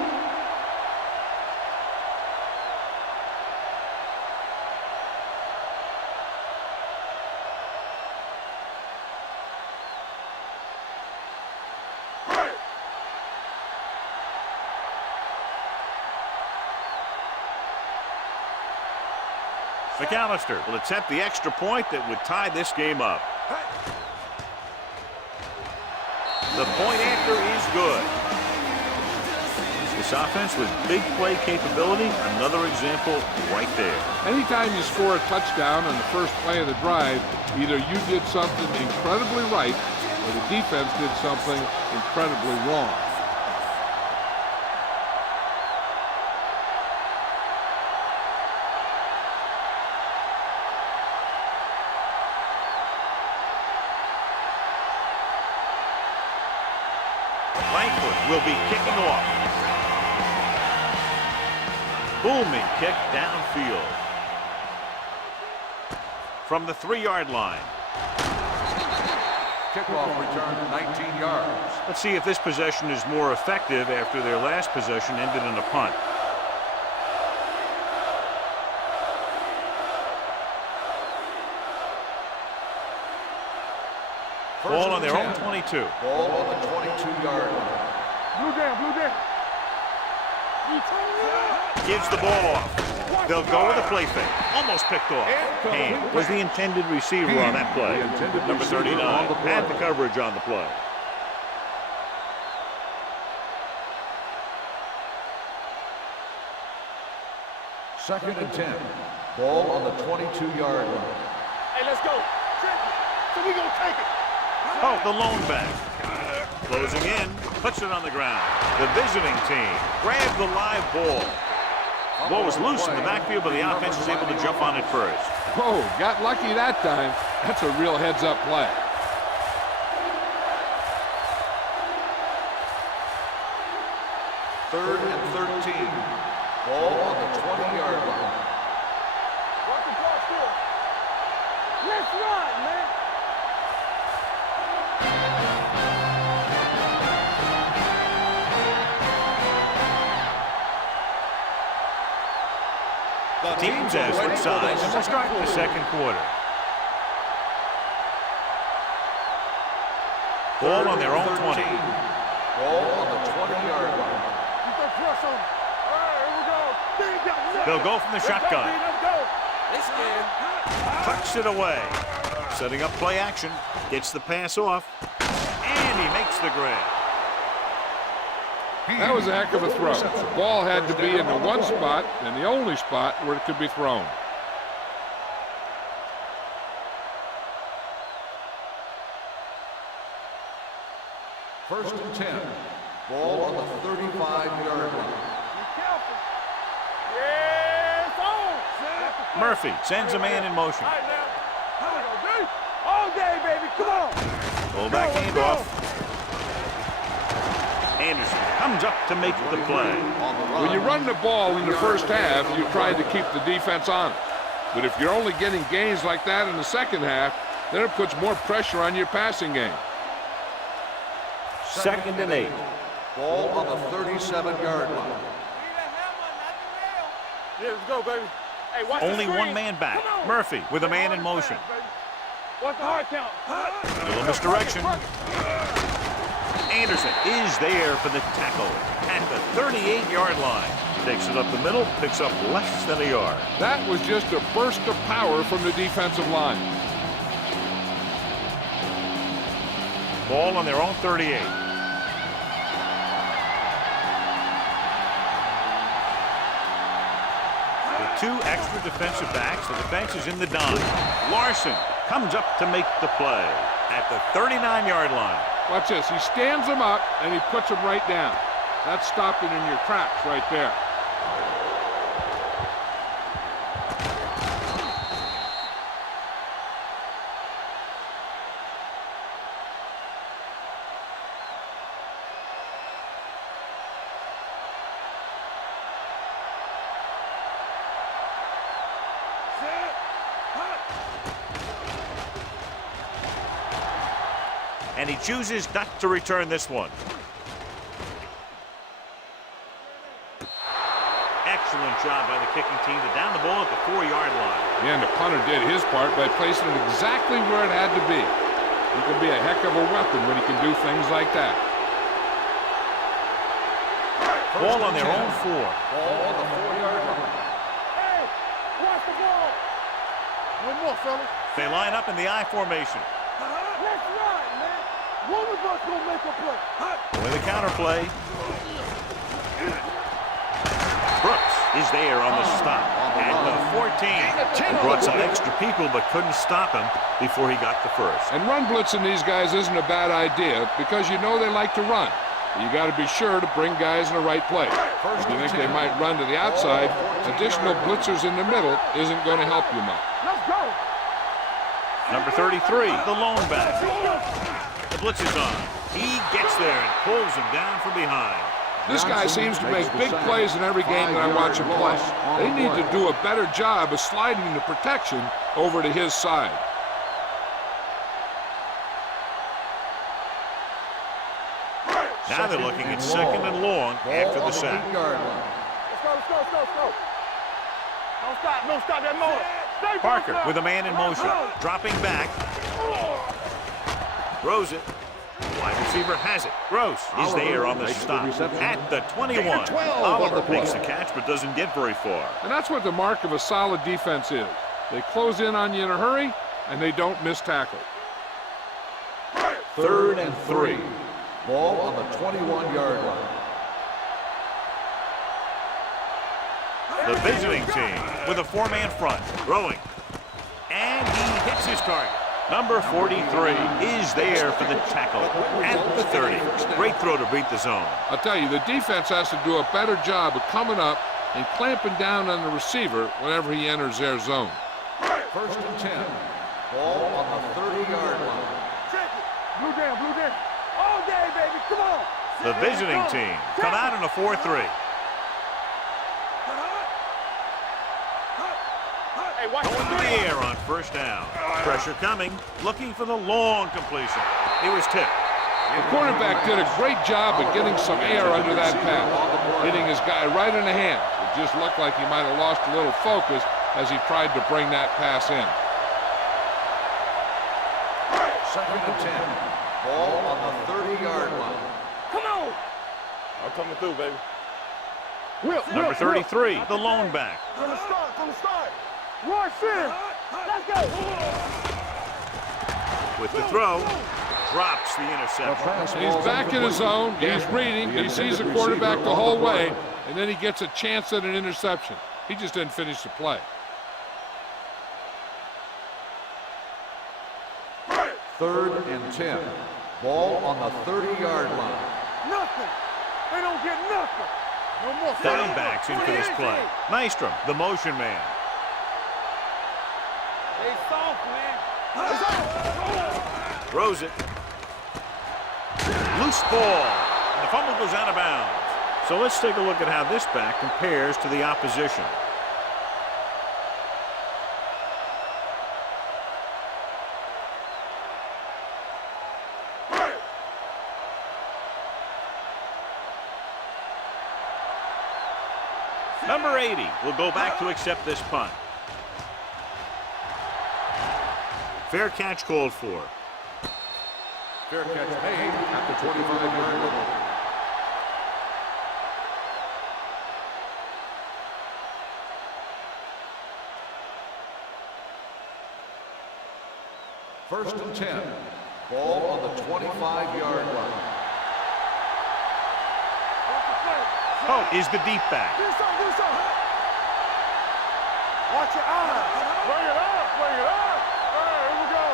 McAllister will attempt the extra point that would tie this game up. The point after is good. This offense with big play capability, another example right there. Anytime you score a touchdown on the first play of the drive, either you did something incredibly right or the defense did something incredibly wrong. Langford will be kicking off. Booming kick downfield. from the 3-yard line. Kickoff return 19 yards. Let's see if this possession is more effective after their last possession ended in a punt. Ball on their own 22. Ball on the 22-yard line. Blue down, blue down. Gives the ball off. They'll go with a play fake. Almost picked off. Hand was the intended receiver on that play. Number 39 had the coverage on the play. Second and 10. Ball on the 22-yard line. Hey, let's go. So we gonna take it. Oh, the lone back. Closing in, puts it on the ground. The visiting team grabbed the live ball. Ball was loose in the backfield, but the offense was able to jump on it first. Whoa, got lucky that time. That's a real heads-up play. Third and 13. Ball on the 20-yard line. Watch the ball still. Let's run, man. Teams as switch sides as we start the second quarter. Ball on their own 20. Ball on the 20-yard line. You can press on. All right, here we go. They'll go from the shotgun. Let's go. Tucks it away. Setting up play action. Gets the pass off. And he makes the grab. That was a heck of a throw. The ball had to be in the one spot and the only spot where it could be thrown. First and 10. Ball on the 35-yard line. Be careful. Yeah, it's on. Murphy sends a man in motion. All right, now. Here we go, D. All day, baby. Come on. Fullback handoff. Anderson comes up to make the play. When you run the ball in the first half, you try to keep the defense on it. But if you're only getting gains like that in the second half, then it puts more pressure on your passing game. Second and 8. Ball on the 37-yard line. Yeah, let's go, baby. Hey, watch Only the one man back. Murphy with a man in motion. Watch the hard count. A little misdirection. Anderson is there for the tackle at the 38-yard line. Takes it up the middle, picks up less than a yard. That was just a burst of power from the defensive line. Ball on their own 38. With 2 extra defensive backs, the defense is in the dime. Larson comes up to make the play at the 39-yard line. Watch this. He stands them up and he puts them right down. That's stopping in your tracks right there. And he chooses not to return this one. Excellent job by the kicking team to down the ball at the 4-yard line. Yeah, and the punter did his part by placing it exactly where it had to be. He can be a heck of a weapon when he can do things like that. Ball on their own 4. Ball on the 4-yard line. Hey, watch the ball. One more, fellas. They line up in the I formation. Let's run, man. One of us gonna make a play. With a counter play. Brooks is there on the stop at the 14. He brought some extra people but couldn't stop him before he got the first. And run blitzing these guys isn't a bad idea because you know they like to run. You got to be sure to bring guys in the right place. If you think they might run to the outside, additional blitzers in the middle isn't going to help you much. Let's go. Number 33, the lone back. The blitz is on. He gets there and pulls him down from behind. This guy seems to make big plays in every game that I watch him play. They need to do a better job of sliding the protection over to his side. Now they're looking at second and long after the sack. Let's go. Don't stop that motor. Stay Parker focused. with a man in motion. Dropping back. Throws it. Wide receiver has it. Gross is there on the stop at the 21. Oliver makes the catch but doesn't get very far. And that's what the mark of a solid defense is. They close in on you in a hurry, and they don't miss tackle. 3rd and 3. Ball on the 21-yard line. The visiting team with a 4-man front. Throwing. And he hits his target. Number 43 is there for the tackle at the 30. Great throw to beat the zone. I'll tell you, the defense has to do a better job of coming up and clamping down on the receiver whenever he enters their zone. 1st and 10. Ball on the 30-yard line. Check it. Blue down. All day, baby. Come on. The visiting team come out in a 4-3. Going to the air on 1st down. Pressure coming, looking for the long completion. It was tipped. The quarterback did a great job of getting some air under that pass, hitting his guy right in the hand. It just looked like he might have lost a little focus as he tried to bring that pass in. 2nd and 10. Ball on the 30-yard line. Come on. I'm coming through, baby. Number 33, the lone back. From the start. Rush in. Let's go. With the throw, drops the interception. He's back in his zone. He's reading. He sees the quarterback the whole way, and then he gets a chance at an interception. He just didn't finish the play. 3rd and 10. Ball on the 30-yard line. Nothing. They don't get nothing. No more. Downbacks in for this play. Nystrom, the motion man. They soft, man. Throws it. Loose ball. And the fumble goes out of bounds. So let's take a look at how this back compares to the opposition. Number 80 will go back to accept this punt. Fair catch called for. Fair catch made at the 25-yard line. First and 10. Ball on the 25-yard line. Pope is the deep back. Do something. Watch your eyes. Bring it up. Here we go.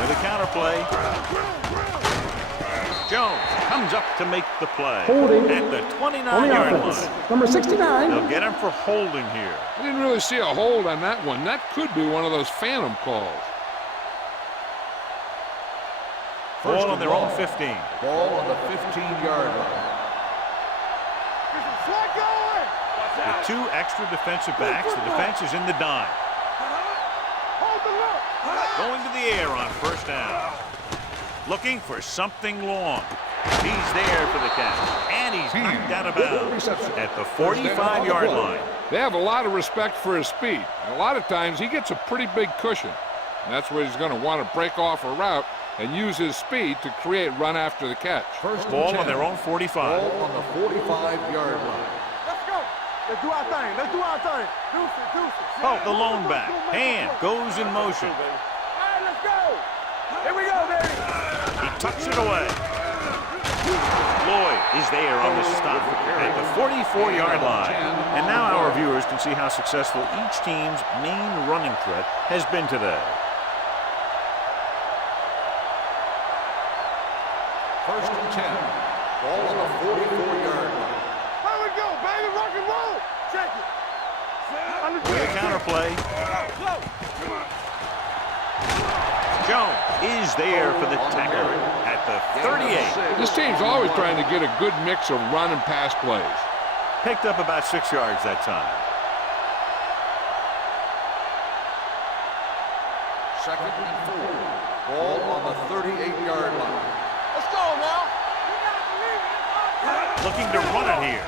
With a counter play. Jones comes up to make the play. Holding at the on the 29-yard offense. line. Number 69. They'll get him for holding here. I didn't really see a hold on that one. That could be one of those phantom calls. Ball on their own 15. Ball on the 15-yard line. With 2 extra defensive backs, the defense is in the dime. Going to the air on 1st down. Looking for something long. He's there for the catch. And he's knocked out of bounds at the 45-yard line. They have a lot of respect for his speed. And a lot of times he gets a pretty big cushion. And that's where he's going to want to break off a route and use his speed to create run after the catch. First Ball on their own 45. Ball on the 45-yard line. Let's go. Let's do our thing. Deuces. Oh, the lone back. Hand goes in motion. All right, let's go. Here we go, baby. He tucks it away. Lloyd is there on the stop at the 44-yard line. And now our viewers can see how successful each team's main running threat has been today. First and 10. Ball on the 44-yard line. Here we go, baby. Rock and roll. Check it. With a counter play. Jones is there for the tackle at the 38. This team's always trying to get a good mix of run and pass plays. Picked up about 6 yards that time. Second and 4. Ball on the 38-yard line. Let's go now. Looking to run it here.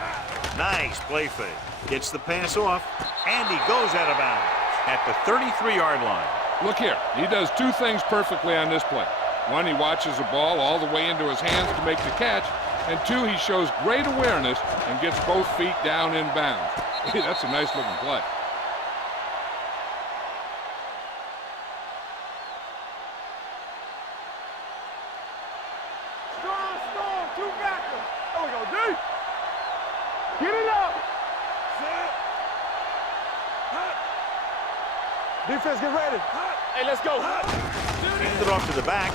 Nice play fake. Gets the pass off, and he goes out of bounds at the 33-yard line. Look here. He does 2 things perfectly on this play. 1, he watches the ball all the way into his hands to make the catch. And 2, he shows great awareness and gets both feet down in bounds. Hey, that's a nice-looking play. Strong, 2 backers. There we go, D. Get it up. Defense, get ready. Hey, let's go. Hand it off to the back.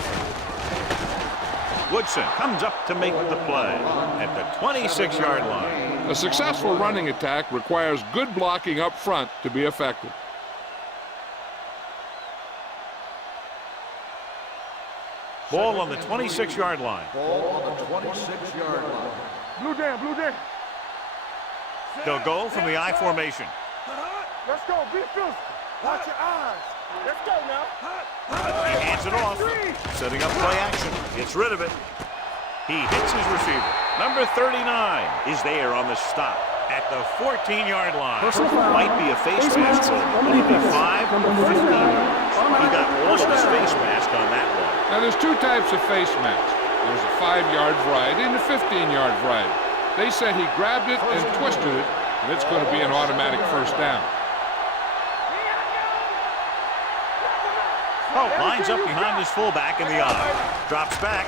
Woodson comes up to make the play at the 26-yard line. A successful running attack requires good blocking up front to be effective. Ball on the 26-yard line. Ball on the 26-yard line. Blue down. They'll go from the I formation. Let's go, be physical. Watch your eyes. Let's go now. He hands it off. Setting up play action. Gets rid of it. He hits his receiver. Number 39 is there on the stop at the 14-yard line. Might be a face mask. Will it be 5 or 15 yards? He got all of his face mask on that one. Now, there's 2 types of face masks. There's a 5-yard variety and a 15-yard variety. They said he grabbed it and twisted it, and it's going to be an automatic first down. Oh, lines up behind his fullback in the eye. Drops back.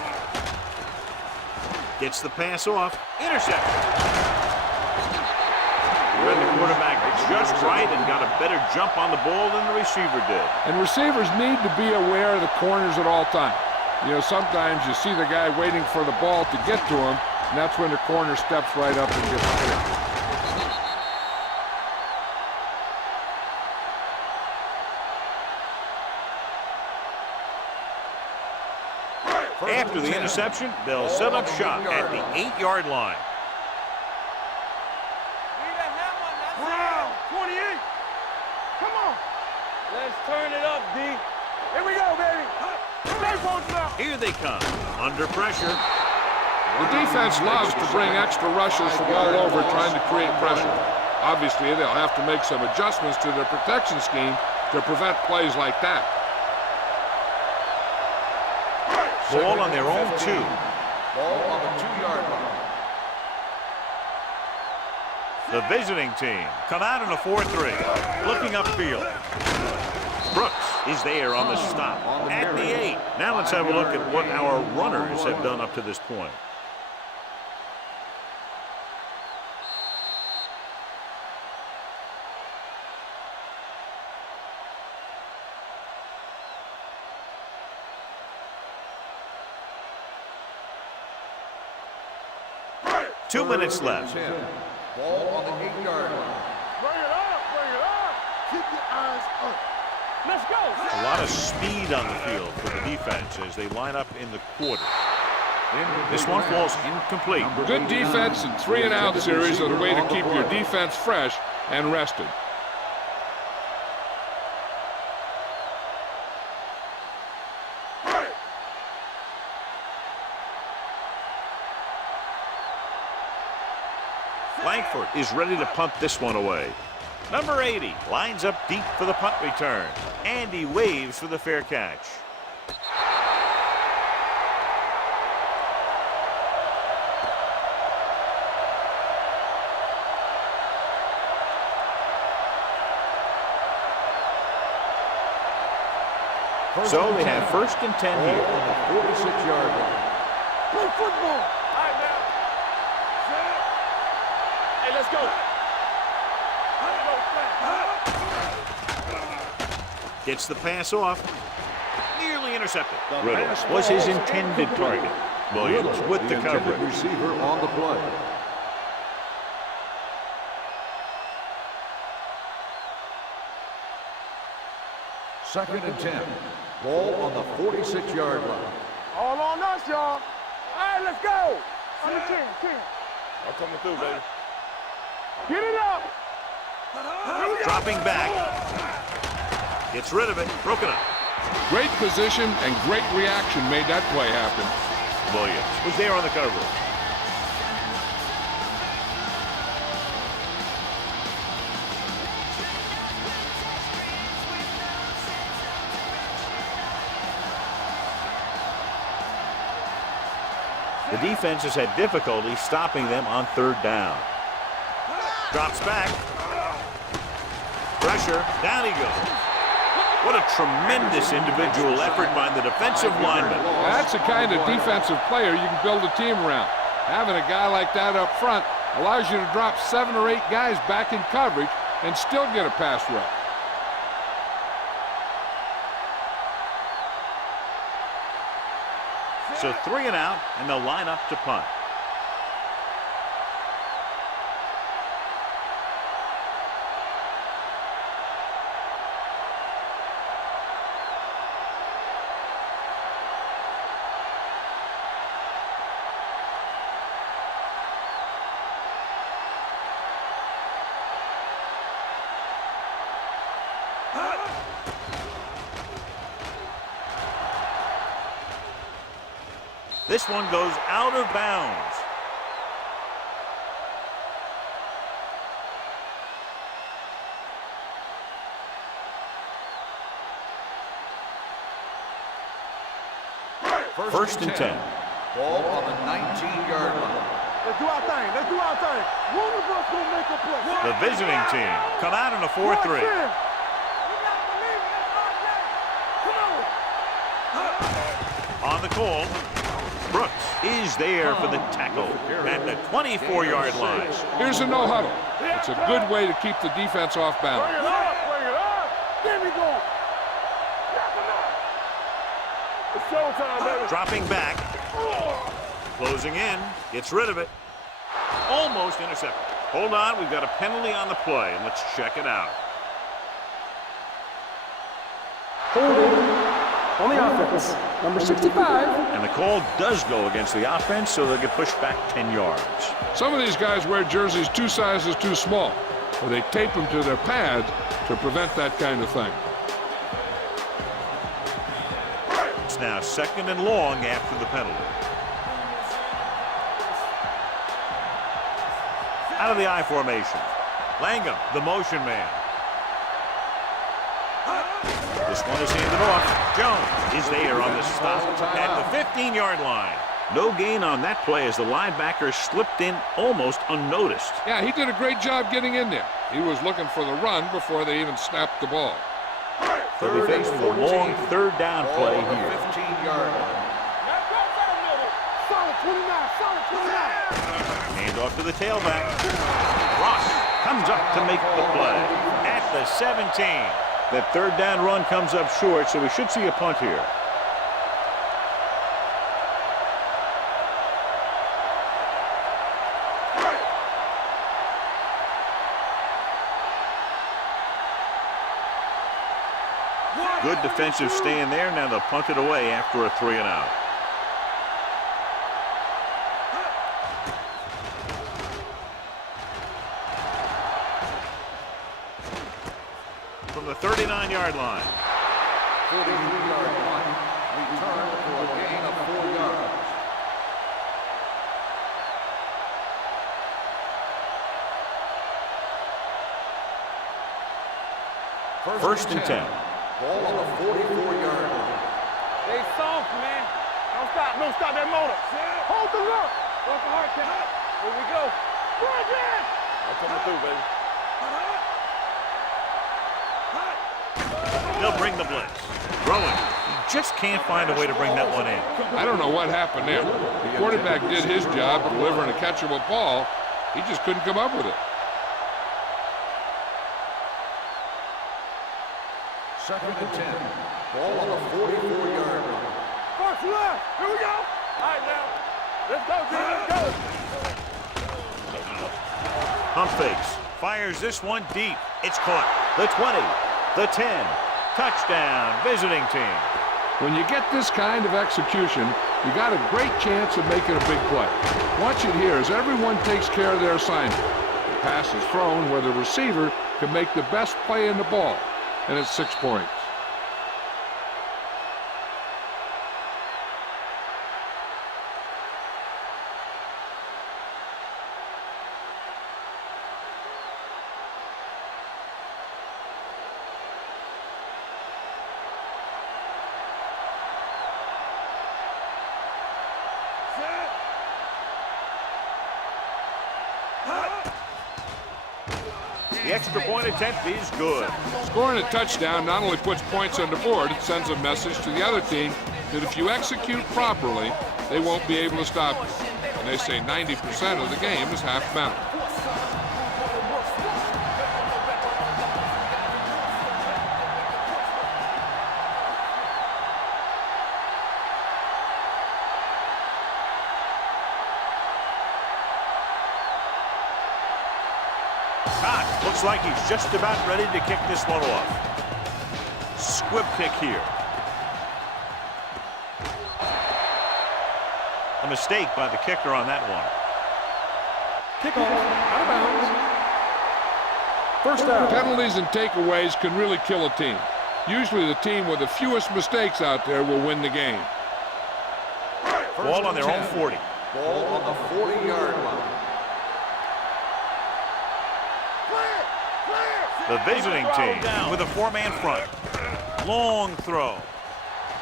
Gets the pass off. Interception. Read the quarterback just right and got a better jump on the ball than the receiver did. And receivers need to be aware of the corners at all times. You know, sometimes you see the guy waiting for the ball to get to him, and that's when the corner steps right up and gets hit. After the interception, they'll set up shop at the 8-yard line. Brown, 28. Come on. Let's turn it up, D. Here we go, baby. Stay posted up. Here they come, under pressure. The defense loves to bring extra rushes from all over trying to create pressure. Obviously, they'll have to make some adjustments to their protection scheme to prevent plays like that. Ball on their own 2. Ball on the 2-yard line. The visiting team come out in a 4-3. Looking upfield. Brooks is there on the stop at the 8. Now let's have a look at what our runners have done up to this point. Two minutes left. Ball on the 8-yard line. Bring it up. Keep your eyes up. Let's go. A lot of speed on the field for the defense as they line up in the quarter. This one falls incomplete. Good defense and 3-and-out series are the way to keep your defense fresh and rested. Langford is ready to punt this one away. Number 80 lines up deep for the punt return. And he waves for the fair catch. So they have 1st and 10 here. On the 46-yard line. Play football. All right, now. Hey, let's go. Gets the pass off. Nearly intercepted. Riddle was his intended target. Williams with the coverage. Receiver on the play. Second and 10. Ball on the 46-yard line. All on us, y'all. All right, let's go. On the 10. I'm coming through, baby. Get it up. Dropping back. Gets rid of it. Broken up. Great position and great reaction made that play happen. Williams was there on the cover. The defense has had difficulty stopping them on third down. Drops back. Pressure. Down he goes. What a tremendous individual effort by the defensive lineman. That's the kind of defensive player you can build a team around. Having a guy like that up front allows you to drop 7 or 8 guys back in coverage and still get a pass rush. So 3 and out, and they'll line up to punt. This one goes out of bounds. First and 10. Ball on the 19-yard line. Let's do our thing. One of us will make a play. The visiting team come out in a 4-3. On the call, Brooks is there for the tackle at the 24-yard line. Here's a no huddle. It's a good way to keep the defense off balance. Bring it up. There we go. It's showtime, baby. Dropping back, closing in, gets rid of it. Almost intercepted. Hold on, we've got a penalty on the play, and let's check it out. Holding on the offense, number 65. And the call does go against the offense, so they'll get pushed back 10 yards. Some of these guys wear jerseys 2 sizes too small, or they tape them to their pads to prevent that kind of thing. It's now 2nd and long after the penalty. Out of the I formation. Langham, the motion man. This one is handed off. Jones is there on the stop at the 15-yard line. No gain on that play as the linebacker slipped in almost unnoticed. Yeah, he did a great job getting in there. He was looking for the run before they even snapped the ball. They'll be faced with a long third down play here. 15-yard line. Solid 29. Hand off to the tailback. Ross comes up to make the play at the 17. That third down run comes up short, so we should see a punt here. Good defensive stand there. Now they'll punt it away after a 3 and out. From the 39-yard line. 43-yard line. Return for a gain of 4 yards. First and 10. Ball on the 44-yard line. They soft, man. Don't stop that motor. Hold the look. What's the hard count? Here we go. I'm coming through, baby. They'll bring the blitz. Throwing. He just can't find a way to bring that one in. I don't know what happened there. The quarterback did his job delivering a catchable ball. He just couldn't come up with it. Second and 10. Ball on the 44-yard line. First left. Here we go. All right, now. Let's go, G. Let's go. Pump fakes. Fires this one deep. It's caught. The 20. The 10. Touchdown, visiting team. When you get this kind of execution, you got a great chance of making a big play. Watch it here as everyone takes care of their assignment. The pass is thrown where the receiver can make the best play in the ball, and it's 6 points. The extra point attempt is good. Scoring a touchdown not only puts points on the board, it sends a message to the other team that if you execute properly, they won't be able to stop you. And they say 90% of the game is half mental. Looks like he's just about ready to kick this one off. Squib kick here. A mistake by the kicker on that one. Kickoff, out of bounds. First down. Penalties and takeaways can really kill a team. Usually the team with the fewest mistakes out there will win the game. Ball on their own 40. Ball on the 40-yard line. The visiting team with a four-man front. Long throw.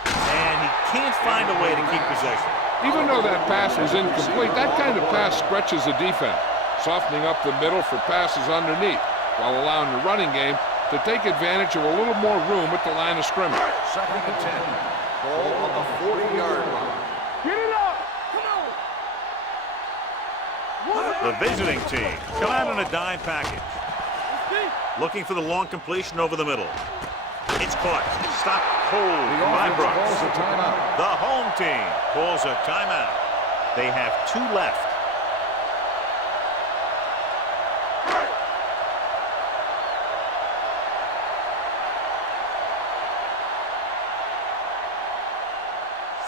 And he can't find a way to keep possession. Even though that pass was incomplete, that kind of pass stretches the defense, softening up the middle for passes underneath, while allowing the running game to take advantage of a little more room at the line of scrimmage. 2nd and 10. Ball on the 40-yard line. Get it up! Come on! The visiting team come out on a dime package. Looking for the long completion over the middle. It's caught. Stopped cold by Brooks. Calls a timeout. The home team calls a timeout. They have 2 left.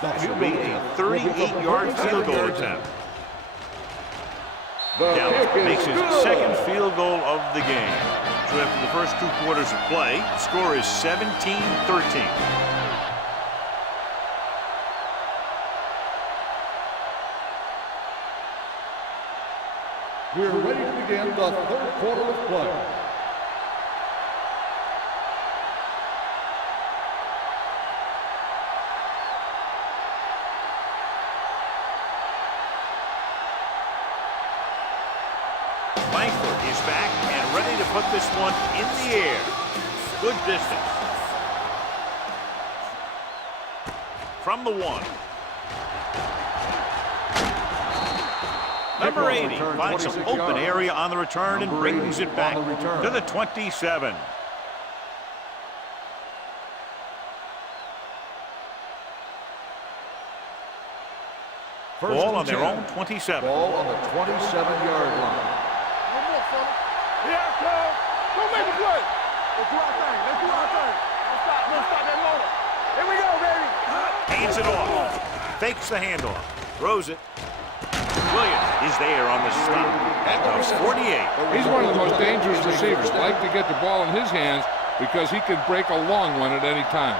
This will be a 38-yard field goal attempt. Dallas makes his second field goal of the game. So after the first 2 quarters of play, the score is 17-13. We're ready to begin the 3rd quarter of play. Langford is back and ready to put this one in the air. Good distance. From the 1. Number 80 finds some open area on the return and brings it back to the 27. Ball on their own 27. Ball on the 27-yard line. One more, fella. Here I come. Don't make a play. Let's do our thing. Let's do our thing. Don't stop that motor. Here we go, baby. Hands it off. Fakes the handoff. Throws it. Williams is there on the stop at the 48. He's one of the most dangerous receivers. Like to get the ball in his hands because he can break a long one at any time.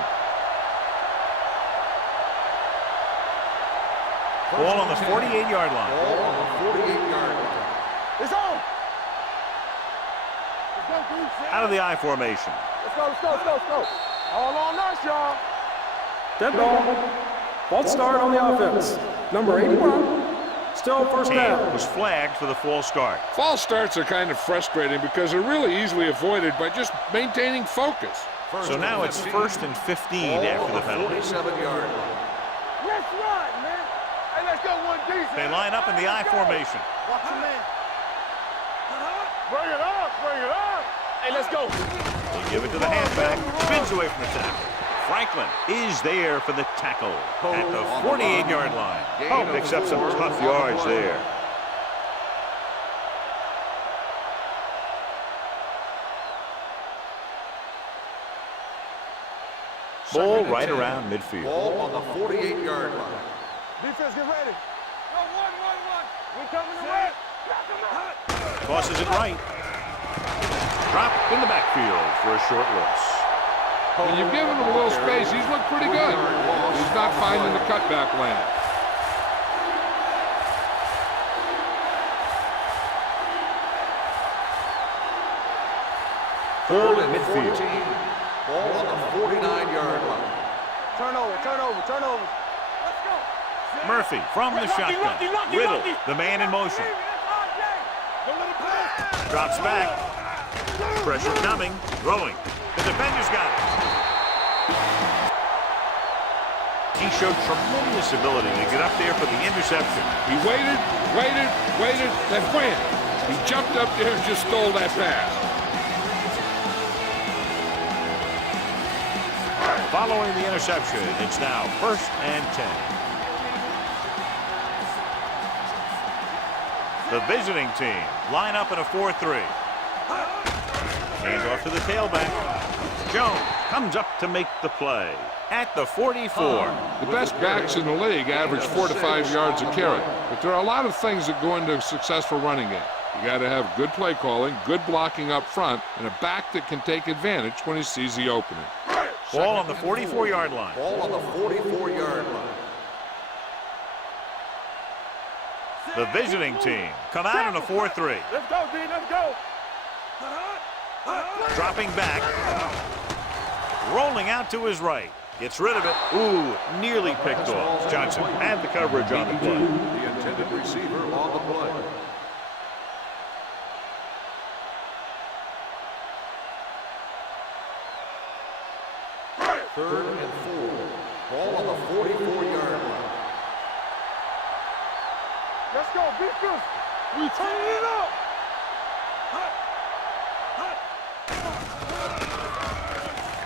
Ball on the 48-yard line. Ball on the 48-yard line. It's on. Let's go, dude. Out of the I formation. Let's go, let's go, let's go, let's go. All on us, y'all. Dead ball. False start on the offense. Number 81. Still first down. And was flagged for the false start. False starts are kind of frustrating because they're really easily avoided by just maintaining focus. So now it's 1st and 15 after the penalty. 47-yard line. Let's run, man. Hey, let's go one deep. They line up in the I formation. Watch your man. Bring it up, bring it up. Hey, let's go. They give it to the halfback. Spins away from the tackle. Franklin is there for the tackle at the 48-yard line. Oh, picks up some tough yards there. Ball right around midfield. Ball on the 48-yard line. Defense, get ready. Go, 1-1-1. We coming to red. Tosses it right. Drop in the backfield for a short loss. When you've given him a little space, he's looked pretty good. He's not finding the cutback lane. Third and midfield. 14. Ball on the 49-yard line. Turnover. Let's go. Murphy from the shotgun. Riddle, the man in motion. Drops back. Pressure coming. Throwing. The defender's got it. He showed tremendous ability to get up there for the interception. He waited, then wham! He jumped up there and just stole that pass. Following the interception, it's now 1st and 10. The visiting team line up in a 4-3. Hand off to the tailback. Jones comes up to make the play at the 44. The best backs in the league average 4 to 5 yards a carry. But there are a lot of things that go into a successful running game. You got to have good play calling, good blocking up front, and a back that can take advantage when he sees the opening. Ball on the 44-yard line. Ball on the 44-yard line. The visiting team come out in a 4-3. Let's go, D. Let's go. Dropping back. Rolling out to his right. Gets rid of it. Ooh, nearly picked off. Johnson had the coverage on the play. The intended receiver on the play. Third and 4. Ball on the 44-yard line. Let's go, defense. We turning it up.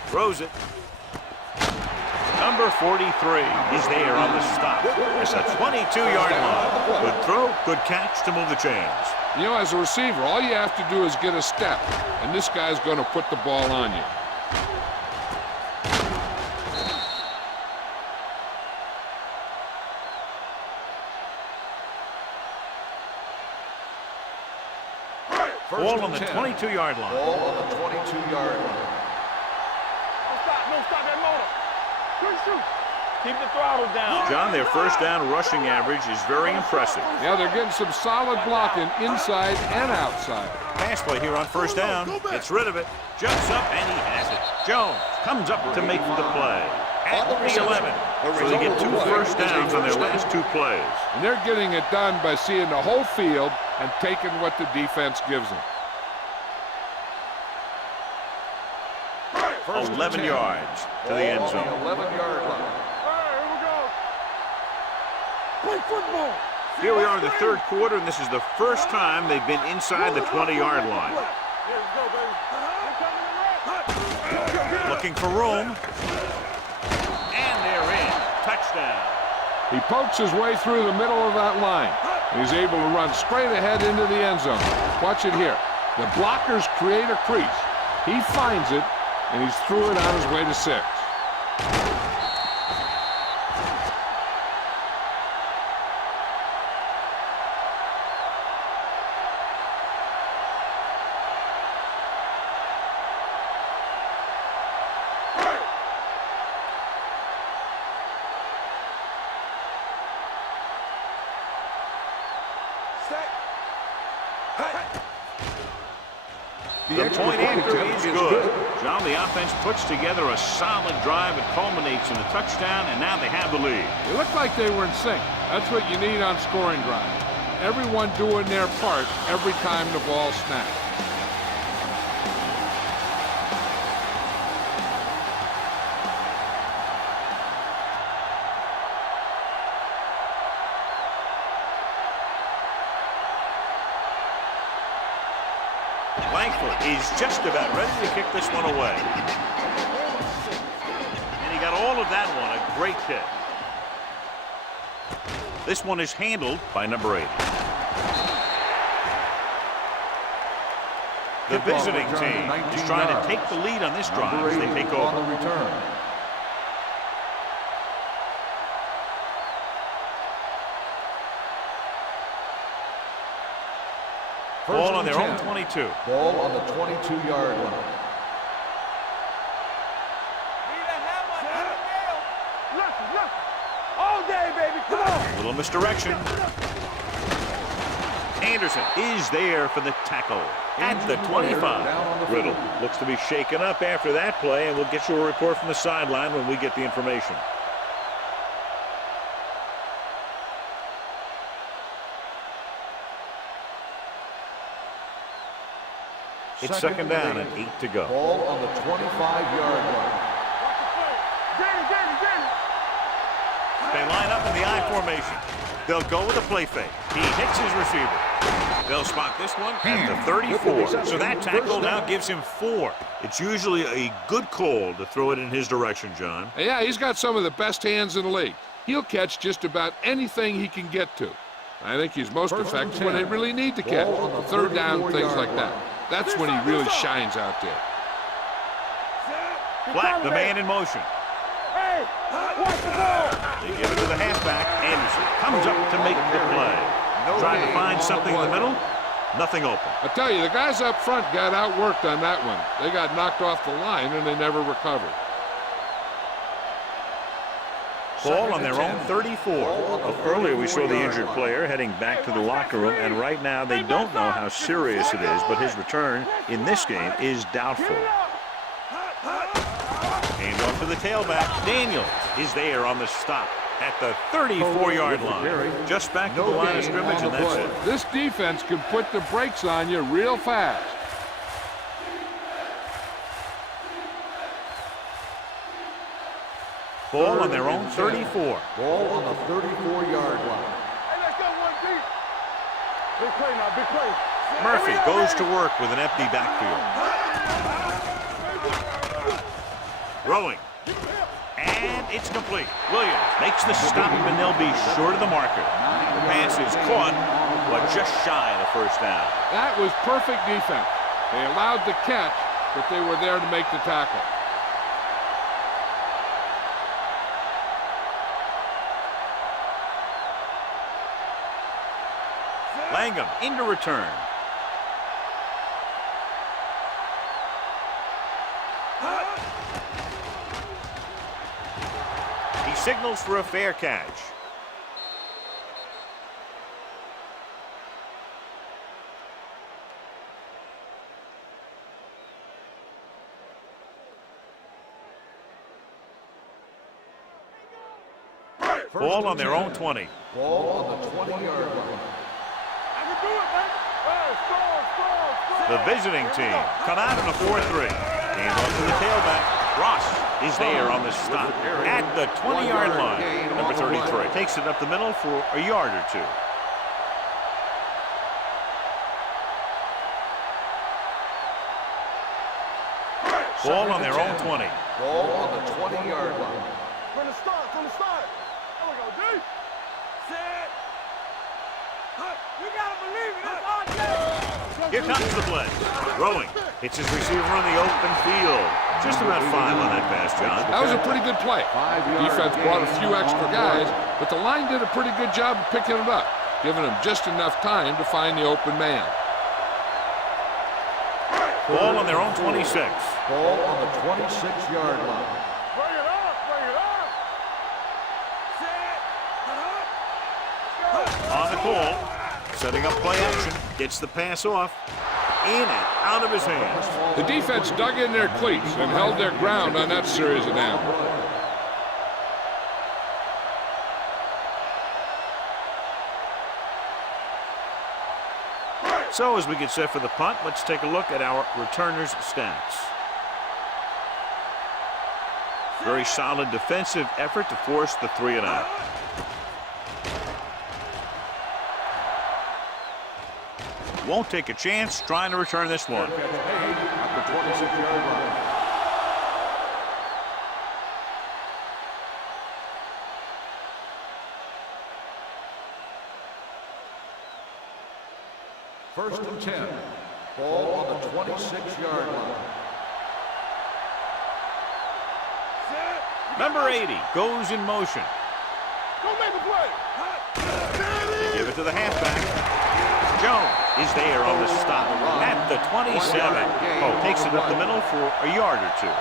Throws it. Number 43 is there on the stop. It's a 22-yard line. Good throw, good catch to move the chains. You know, as a receiver, all you have to do is get a step, and this guy's going to put the ball on you. Ball on the 22-yard line. Ball on the 22-yard line. Don't stop that motor. Good shoot. Keep the throttle down. John, their first down rushing average is very impressive. Yeah, they're getting some solid blocking inside and outside. Pass play here on 1st down. Gets rid of it. Jumps up, and he has it. Jones comes up to make the play at the 11. So they get 2 first downs on their last 2 plays. And they're getting it done by seeing the whole field and taking what the defense gives them. 11 yards to the end zone. 11-yard line. All right, here we go. Play football. Here we are in the 3rd quarter, and this is the first time they've been inside the 20-yard line. Here we go, baby. Looking for room. And they're in. Touchdown. He pokes his way through the middle of that line. He's able to run straight ahead into the end zone. Watch it here. The blockers create a crease. He finds it, and he's through it on his way to 6. The point after is good. John, the offense puts together a solid drive. It culminates in a touchdown, and now they have the lead. It looked like they were in sync. That's what you need on scoring drives. Everyone doing their part every time the ball snaps. Langford is just about ready to kick this one away. And he got all of that one, a great kick. This one is handled by number 8. The visiting team is trying to take the lead on this drive as they take over. Ball on and their own 10. 22. Ball on the 22-yard line. All day, baby. Come on. Little misdirection. Anderson is there for the tackle at the 25. Riddle looks to be shaken up after that play, and we'll get you a report from the sideline when we get the information. It's second down and 8 to go. Ball on the 25-yard line. They line up in the I formation. They'll go with a play fake. He hits his receiver. They'll spot this one at the 34. So that tackle now gives him 4. It's usually a good call to throw it in his direction, John. Yeah, he's got some of the best hands in the league. He'll catch just about anything he can get to. I think he's most effective when they really need to catch. Third down, things like that. That's when he really shines out there. Black, the man in motion. Hey, watch the ball. They give it to the halfback. Anderson comes up to make the play. Trying to find something in the middle. Nothing open. I tell you, the guys up front got outworked on that one. They got knocked off the line, and they never recovered. Ball on their own 34. Earlier we saw the injured player heading back to the locker room, and right now they don't know how serious it is, but his return in this game is doubtful. Hand off to the tailback. Daniels is there on the stop at the 34-yard line. Just back to the line of scrimmage, and that's it. This defense can put the brakes on you real fast. Ball on their own 34. Ball on the 34-yard line. Hey, let's go one deep. Big play now, big play. Murphy goes to work with an empty backfield. Throwing. And it's complete. Williams makes the stop, and they'll be short of the marker. The pass is caught, but just shy of the first down. That was perfect defense. They allowed the catch, but they were there to make the tackle. Langham into return. He signals for a fair catch. Ball on their own 20. Ball on the 20-yard line. The visiting team come out in a 4-3. Hand off to the tailback. Ross is there on the stop at the 20-yard line. Number 33 takes it up the middle for a yard or two. Ball on their own 20. Ball on the 20-yard line. From the start, from the start. There we go, D. Set. You gotta believe it, that's all day. Here comes the blitz. Throwing. Hits his receiver on the open field. Just about 5 on that pass, John. That was a pretty good play. Defense brought a few extra guys, but the line did a pretty good job of picking it up, giving them just enough time to find the open man. Ball on their own 26. Ball on the 26-yard line. Bring it up, bring it up. Set. On the call. Setting up play action. Gets the pass off. In and out of his hands. The defense dug in their cleats and held their ground on that series of downs. So as we get set for the punt, let's take a look at our returners' stats. Very solid defensive effort to force the 3 and out. Won't take a chance trying to return this one. At the 26-yard line. First and 10. Ball on the 26-yard line. Number 80 goes in motion. Go make a play. They give it to the halfback. Jones is there on the stop at the 27. Oh, takes it up the middle for a yard or two.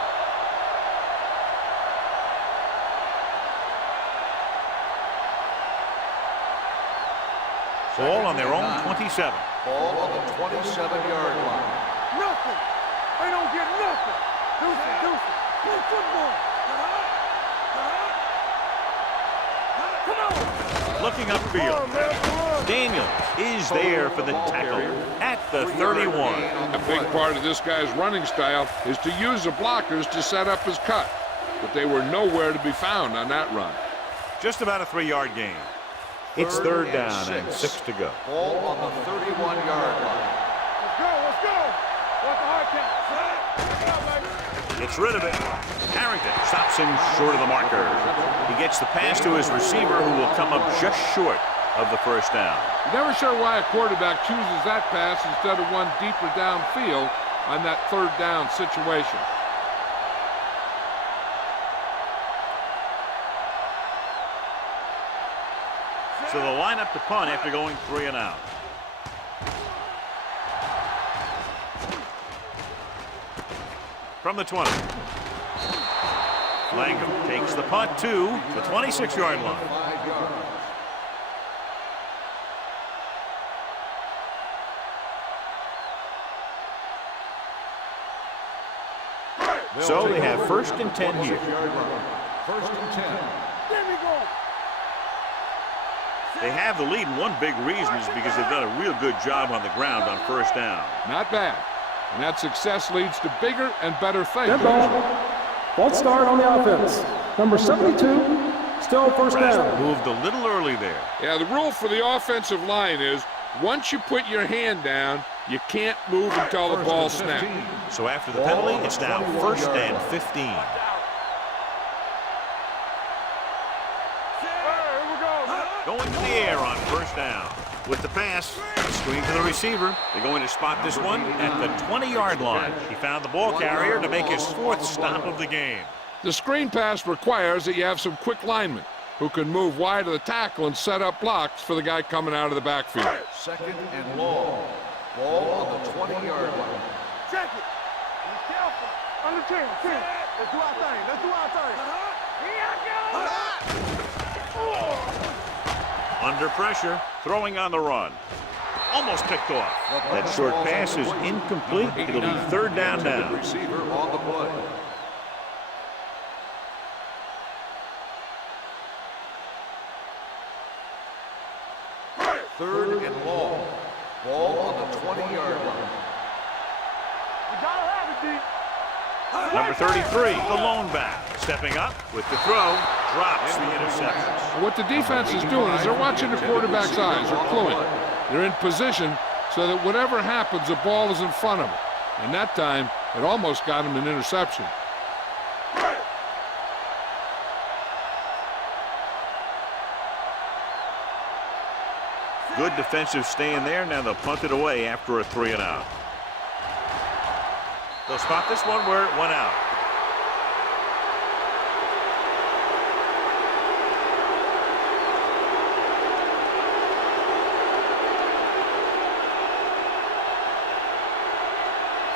Ball on their own 27. Ball on the 27-yard line. Nothing. They don't get nothing. Deuce it. Play football. Come on. Looking upfield. Daniels is there for the tackle at the 31. A big part of this guy's running style is to use the blockers to set up his cut. But they were nowhere to be found on that run. Just about a 3-yard gain. It's third down and 6 to go. Ball on the 31-yard line. Let's go. What's the hard count? Gets rid of it. Harrington stops him short of the marker. He gets the pass to his receiver, who will come up just short of the first down. Never sure why a quarterback chooses that pass instead of one deeper downfield on that third down situation. So they'll line up to punt after going 3 and out. From the 20. Langham takes the punt to the 26-yard line. So they have 1st and 10 here. 1st and 10. There we go. They have the lead, and one big reason is because they've done a real good job on the ground on first down. Not bad. And that success leads to bigger and better things. Dead ball. False start on the offense. Number 72, still first down. Moved a little early there. Yeah, the rule for the offensive line is once you put your hand down, you can't move until the ball snaps. So after the penalty, it's now 1st and 15. Going to the air on first down. With the pass, screen to the receiver. They're going to spot this one at the 20-yard line. He found the ball carrier to make his 4th stop of the game. The screen pass requires that you have some quick linemen who can move wide of the tackle and set up blocks for the guy coming out of the backfield. 2nd and long. Ball on the 20-yard line. Check it. Be careful. Under 10. Let's do our thing. Under pressure, throwing on the run. Almost picked off. That short pass is incomplete. It'll be 3rd down now. Receiver on the play. Third and long. Ball on the 20-yard line. You gotta have it, D. Number 33, the lone back. Stepping up with the throw, drops the interception. What the defense is doing is they're watching the quarterback's eyes. They're cluing. They're in position so that whatever happens, the ball is in front of them. And that time, it almost got him an interception. Good defensive stand there. Now they'll punt it away after a 3 and out. They'll spot this one where it went out.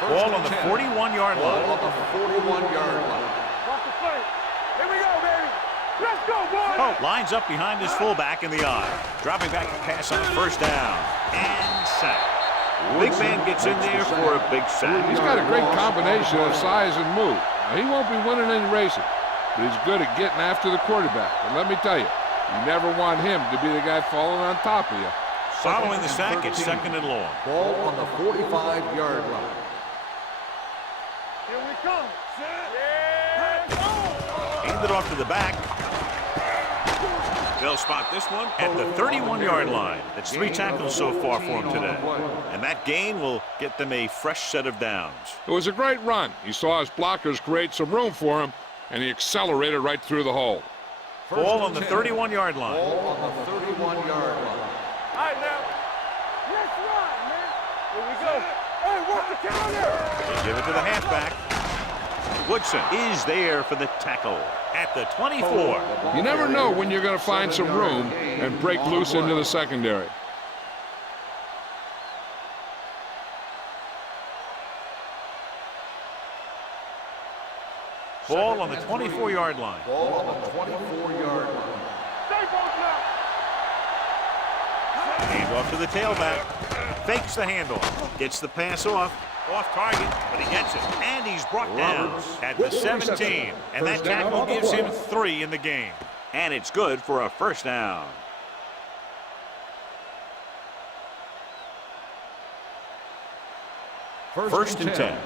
Ball on the 41-yard line. Ball on the 41-yard line. Watch the play. Here we go, baby. Let's go, boys. Pope lines up behind his fullback in the eye. Dropping back to pass on first down. And sack. Big man gets in there for a big sack. He's got a great combination of size and move. Now, he won't be winning any races, but he's good at getting after the quarterback. And let me tell you, you never want him to be the guy falling on top of you. Following the sack, it's 2nd and long. Ball on the 45-yard line. Here we come. Yeah. Hand it off to the back. They'll spot this one at the 31-yard line. That's 3 tackles so far for him today. And that gain will get them a fresh set of downs. It was a great run. He saw his blockers create some room for him, and he accelerated right through the hole. Ball on the 31-yard line. Ball on the 31-yard line. All right, now. Let's run, man. Here we go. Hey, work the counter. They give it to the halfback. Woodson is there for the tackle at the 24. You never know when you're going to find some room and break loose into the secondary. Ball on the 24-yard line. Ball on the 24-yard line. Stay both now. Hand off to the tailback. Fakes the handoff. Gets the pass off. Off target, but he gets it. And he's brought down at the 17. And that tackle gives him 3 in the game. And it's good for a first down. First and 10.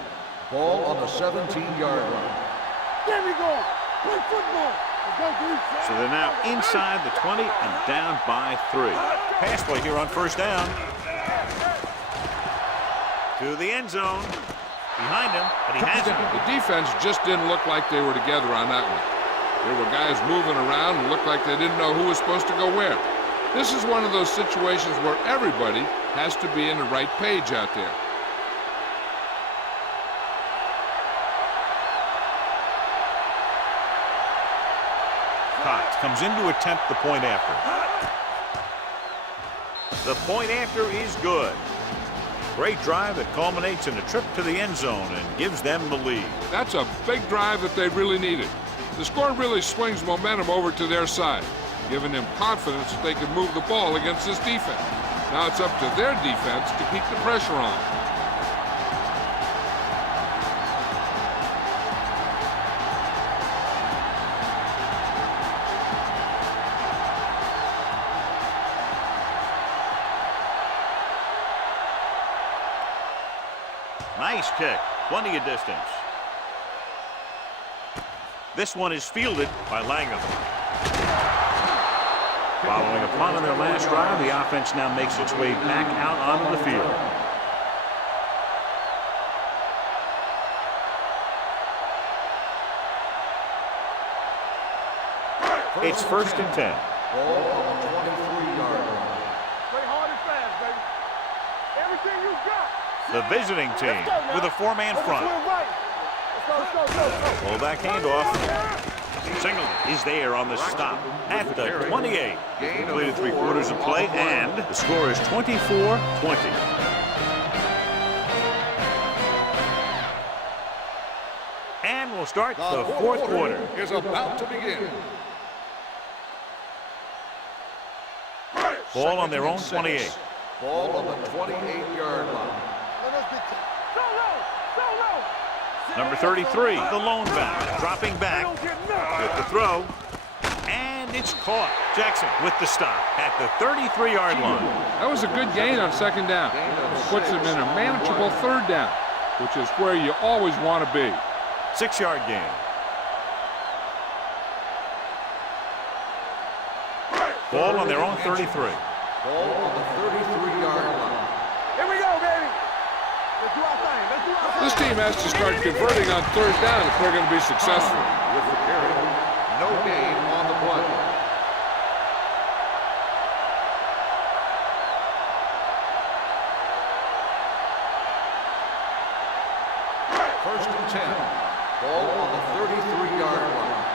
Ball on the 17-yard line. There we go. Play football. Let's go, dude. So they're now inside the 20 and down by 3. Pass play here on first down. To the end zone. Behind him, but he has it. The defense just didn't look like they were together on that one. There were guys moving around and looked like they didn't know who was supposed to go where. This is one of those situations where everybody has to be in the right page out there. Cox comes in to attempt the point after. The point after is good. Great drive that culminates in a trip to the end zone and gives them the lead. That's a big drive that they really needed. The score really swings momentum over to their side, giving them confidence that they can move the ball against this defense. Now it's up to their defense to keep the pressure on. Nice kick. Plenty of distance. This one is fielded by Langham. Following a punt on their last drive, the offense now makes its way back out onto the field. It's first and 10. Ball on the 23-yard line. Play hard and fast, baby. Everything you got. The visiting team with a 4-man front. Fullback handoff. Singleton is there on the stop at the 28. Completed 3/4 of play, and the score is 24-20. And we'll start the fourth quarter. Is about to begin. Ball on their own 28. Ball on the 28-yard line. Number 33, the lone back, dropping back with the throw, and it's caught. Jackson with the stop at the 33-yard line. That was a good gain on second down. Puts them in a manageable third down, which is where you always want to be. 6-yard gain. Ball on their own 33. Ball on the 33-yard line. Here we go, baby. Let's do our thing. Let's do our thing. This team has to start converting on third down if they're going to be successful. With the carry, no gain on the play. First and 10. Ball on the 33-yard line.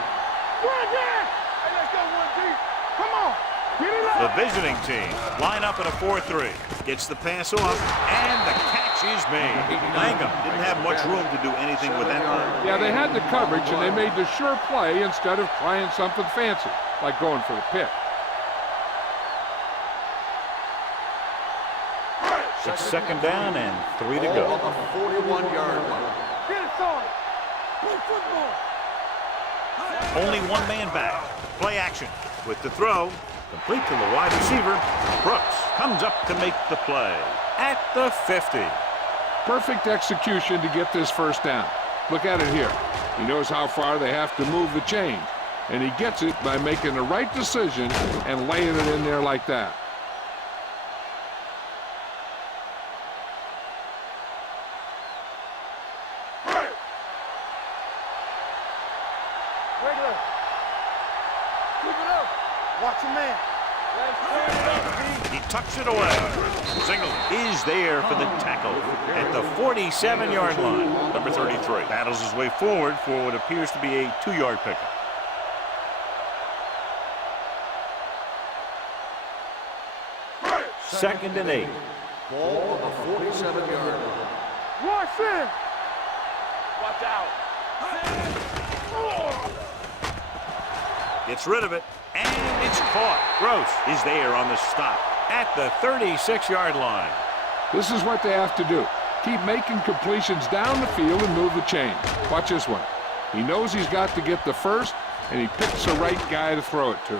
Run again. Hey, let's go, 1-2. Come on. Get it up. The visiting team line up in a 4-3. Gets the pass off, and the catch is made. Langham didn't have much room to do anything with that one. Yeah, they had the coverage, and they made the sure play instead of trying something fancy, like going for the pick. It's second down and 3 to Ball go. on the 41-yard line. Get it started. Play football. Only one man back. Play action with the throw. Complete to the wide receiver. Brooks comes up to make the play at the 50. Perfect execution to get this first down. Look at it here. He knows how far they have to move the chain, and he gets it by making the right decision and laying it in there like that. Regular. Keep it up. Watch your man. He tucks it away. Singleton is there for the tackle at the 47-yard line. Number 33 battles his way forward for what appears to be a 2-yard pickup. Second and 8. Ball on the 47-yard line. Watch in. Watch out. Gets rid of it, and it's caught. Gross is there on the stop at the 36-yard line. This is what they have to do. Keep making completions down the field and move the chain. Watch this one. He knows he's got to get the first, and he picks the right guy to throw it to.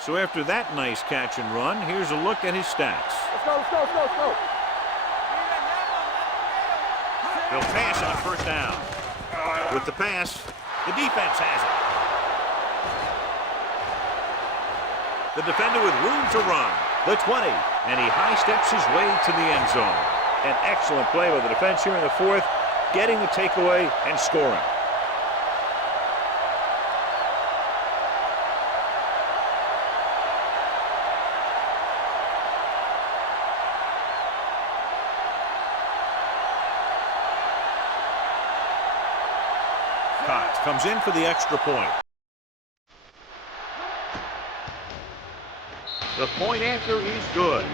So after that nice catch and run, here's a look at his stats. Let's go, let's go, let's go, let's go. They'll pass on first down. With the pass, the defense has it. The defender with room to run. The 20. And he high steps his way to the end zone. An excellent play by the defense here in the fourth, getting the takeaway and scoring. Cox comes in for the extra point. The point after is good.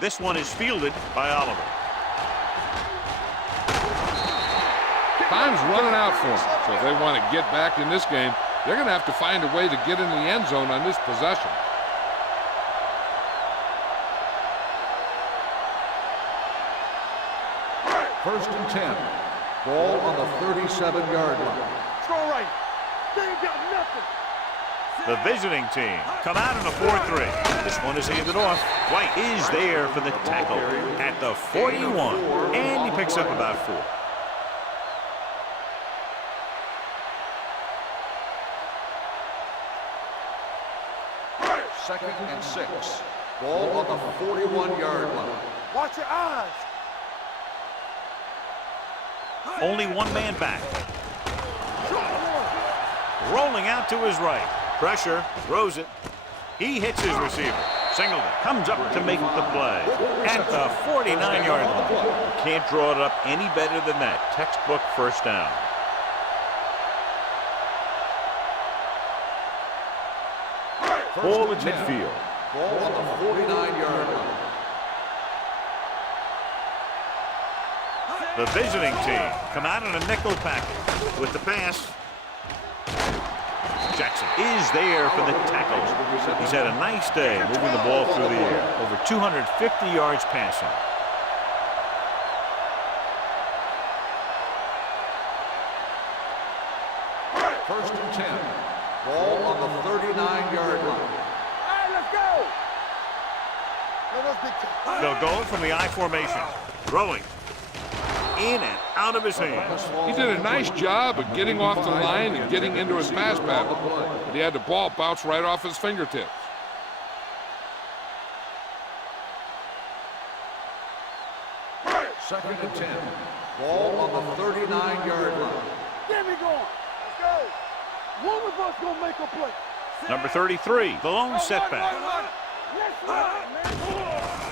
This one is fielded by Oliver. Time's running out for them, so if they want to get back in this game, they're going to have to find a way to get into the end zone on this possession. First and 10. Ball on the 37-yard line. Let's go right. They ain't got nothing. The visiting team come out in a 4-3. This one is handed off. White is there for the tackle at the 41. And he picks up about 4. Second and 6. Ball on the 41-yard line. Watch your eyes. Only one man back. Rolling out to his right. Pressure, throws it. He hits his receiver. Singleton comes up to make the play at the 49-yard line. Can't draw it up any better than that. Textbook first down. Ball at midfield. Ball on the 49-yard line. The visiting team come out in a nickel package with the pass. Jackson is there for the tackle. He's had a nice day moving the ball through the air. Over 250 yards passing. First and 10. Ball on the 39-yard line. All right, let's go. They'll go from the I formation. Throwing. In and out of his hands. He did a nice job of getting off the line and getting into his pass pattern. But he had the ball bounce right off his fingertips. Second and 10. Ball on the 39-yard line. Get me going. Let's go. One of us gonna make a play. Number 33, the lone setback. Let's run, man.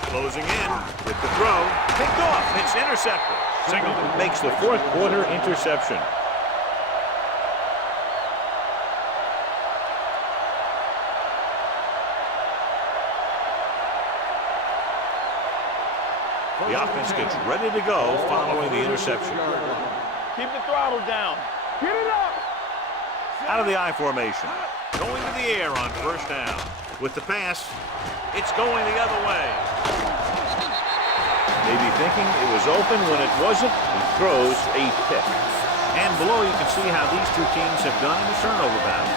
Closing in with the throw. Picked off. It's intercepted. Singleton makes the fourth quarter interception. The offense gets ready to go following the interception. Keep the throttle down. Get it up. Out of the I formation. Going to the air on first down. With the pass, it's going the other way. Maybe thinking it was open when it wasn't. He throws a pick. And below you can see how these two teams have done in the turnover battle.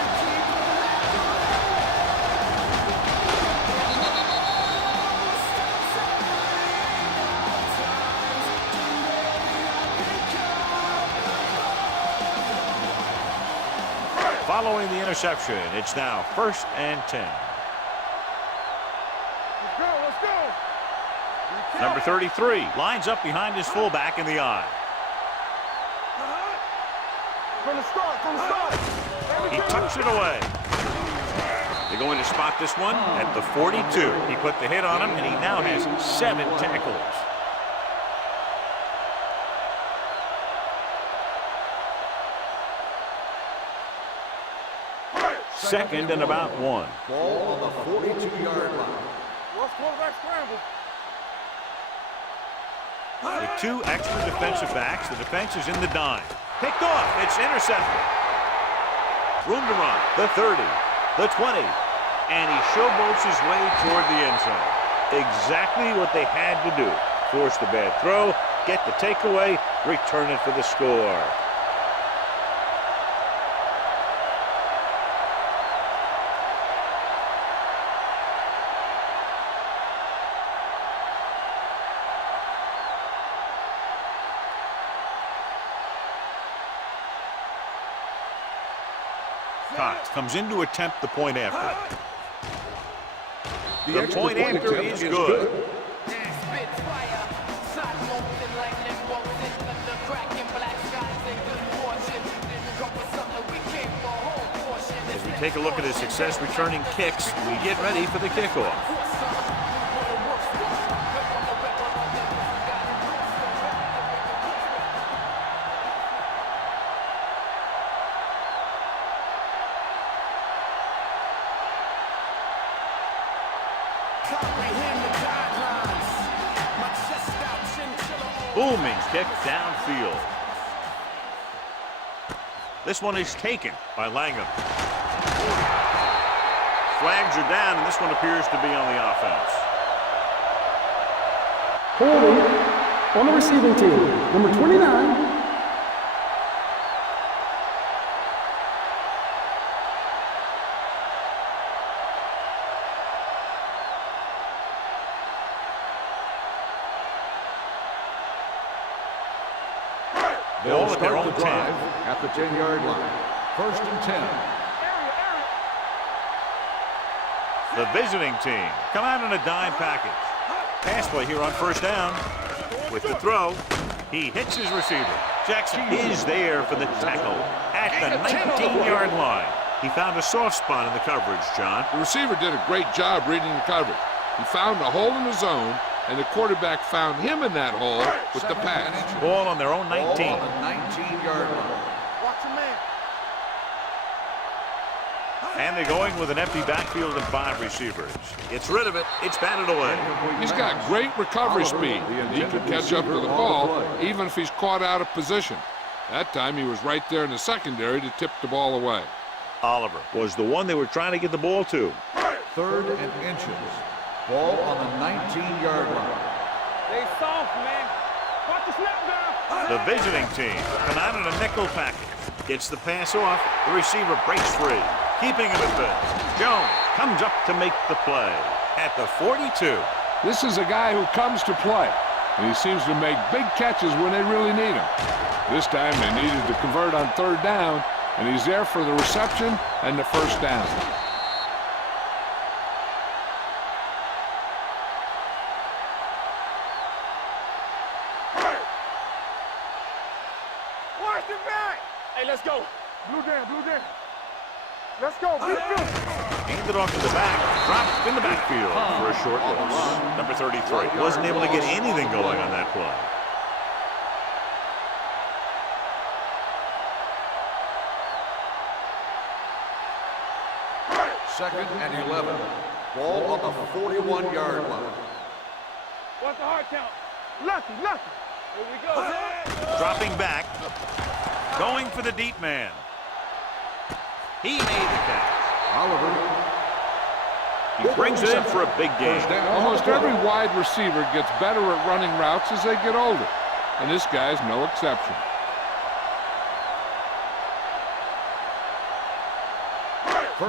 following the interception. It's now 1st and 10. Let's go, let's go. Number 33 lines up behind his fullback in the eye. From the start, from the start. He tucks it away. They're going to spot this one at the 42. He put the hit on him, and he now has 7 tackles. Second and about 1. Ball on the 42-yard line. What's quarterback scramble? With 2 extra defensive backs, the defense is in the dime. Picked off. It's intercepted. Room to run. The 30. The 20. And he showboats his way toward the end zone. Exactly what they had to do. Force the bad throw, get the takeaway, return it for the score. Cox comes in to attempt the point after. The point after is good. As we take a look at his success returning kicks, we get ready for the kickoff. Booming kick downfield. This one is taken by Langham. Flags are down, and this one appears to be on the offense. Holding on the receiving team, number 29. They'll Ball at their start own the drive at the 10-yard line. 1st and 10. The visiting team come out in a dime package. Pass play here on 1st down. With the throw, he hits his receiver. Jackson is there for the tackle at the 19-yard line. He found a soft spot in the coverage, John. The receiver did a great job reading the coverage. He found a hole in the zone, and the quarterback found him in that hole with the pass. Ball on their own 19. Ball on the 19-yard line. Watch your man. And they're going with an empty backfield and 5 receivers. Gets rid of it. It's batted away. He's got great recovery speed. He can catch up to the ball even if he's caught out of position. That time he was right there in the secondary to tip the ball away. Oliver was the one they were trying to get the ball to. 3rd and inches. Ball on the 19-yard line. They soft, man. Watch the snap down. The visiting team come out in a nickel package. Gets the pass off. The receiver breaks free. Keeping him at bay. Jones comes up to make the play at the 42. This is a guy who comes to play, and he seems to make big catches when they really need him. This time they needed to convert on 3rd down, and he's there for the reception and the 1st down. Watch the back. Hey, let's go. Blue down, blue down. Let's go. Handed off to the back, dropped in the backfield for a short loss. Number 33 wasn't able to get anything going on that play. Second and 11. Ball on the 41-yard line. What's the hard count? Lucky, lucky. Here we go. Dropping back, going for the deep man. He made the catch. Oliver. He brings it in for a big gain. Almost every wide receiver gets better at running routes as they get older, and this guy's no exception.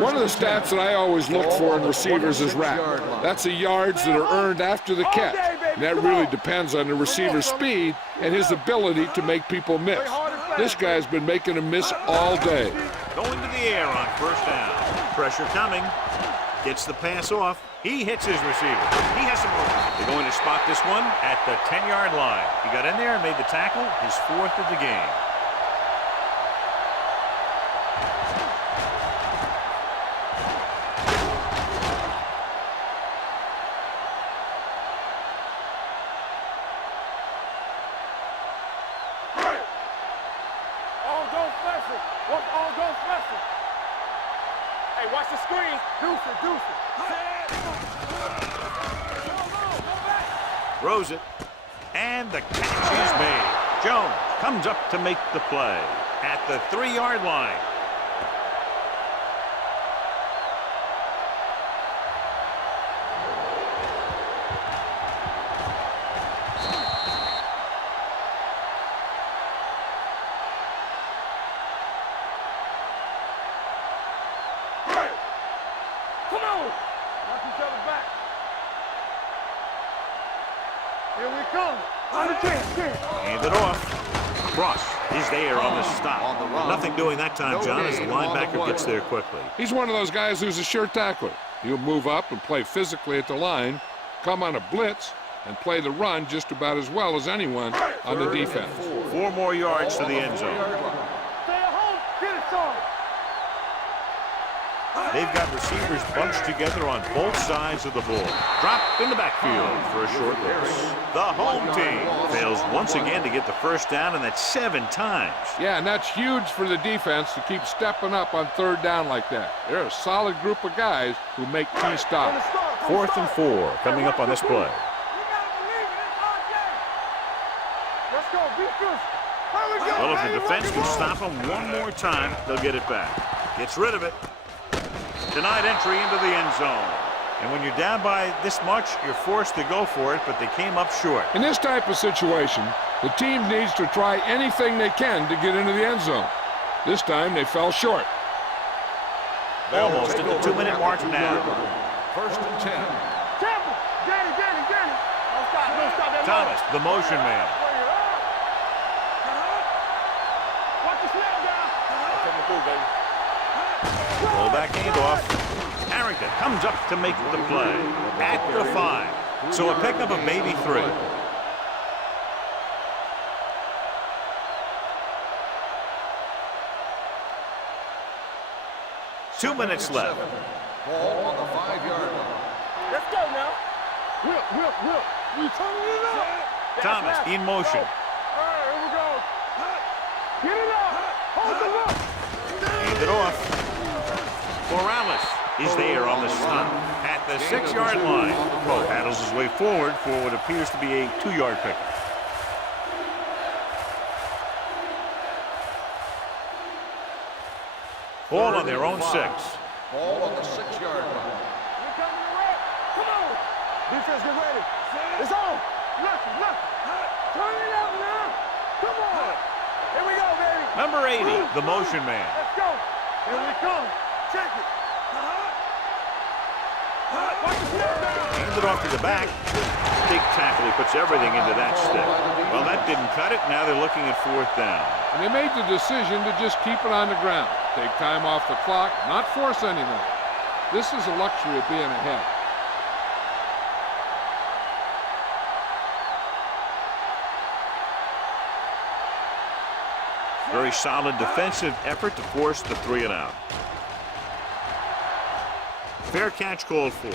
One of the stats that I always look for in receivers is RAP. That's the yards that are earned after the catch. And that really depends on the receiver's speed and his ability to make people miss. This guy's been making them miss all day. Going to the air. there on first down. Pressure coming. Gets the pass off. He hits his receiver. He has some room. They're going to spot this one at the 10-yard line. He got in there and made the tackle, his 4th of the game. All go special. What's all go special? Hey, watch the screen. Deuce it, deuce it. Throws it. And the catch is made. Jones comes up to make the play at the 3-yard line. Come on. Knock each other back. Here we come. On the 10. Hand it off. Cross is there on the stop. On the run. Nothing doing that time, John, as the gain on the linebacker play. gets there quickly. He's one of those guys who's a sure tackler. He'll move up and play physically at the line, come on a blitz, and play the run just about as well as anyone on the defense. 4 more yards to the end zone. Stay at home. Get it started. They've got receivers bunched together on both sides of the ball. Dropped in the backfield for a short loss. The home team fails once again to get the first down, and that's 7 times. Yeah, and that's huge for the defense to keep stepping up on 3rd down like that. They're a solid group of guys who make key stops. 4th and 4 coming up on this play. You gotta believe it. It's our game. Let's go. Be good. Here we go. Well, if the baby. defense Rock can and roll. stop them one more time, they'll get it back. Gets rid of it. Denied entry into the end zone. And when you're down by this much, you're forced to go for it, but they came up short. In this type of situation, the team needs to try anything they can to get into the end zone. This time, they fell short. Almost at the 2-minute mark now. 1st and 10. Temple. Get it. Don't stop. That Thomas, the motion man. Watch the snap down. Coming through, baby. Roll back handoff. Harrington comes up to make the play at the 5. So a pickup of maybe 3. Two minutes left. Ball on the 5-yard line. Let's go now. Whip. We turning it up. Thomas in motion. All right, here we go. Get it up. Hold the look. Hand it off. Morales is there on the stop at the 6-yard line. Well, paddles his way forward for what appears to be a 2-yard pickup. Ball on their own 6. Ball on the 6-yard line. We're coming to red. Come on. Defense, get ready. It's on. Look. Turn it up now. Come on. Here we go, baby. Number 80, the motion man. Let's go. Here we come. Check it. Watch the snap down. Hands it off to the back. Big tackle. He puts everything into that stick. Well, that didn't cut it. Now they're looking at 4th down. And they made the decision to just keep it on the ground. Take time off the clock, not force anything. This is a luxury of being ahead. Very solid defensive effort to force the 3 and out. Fair catch called for.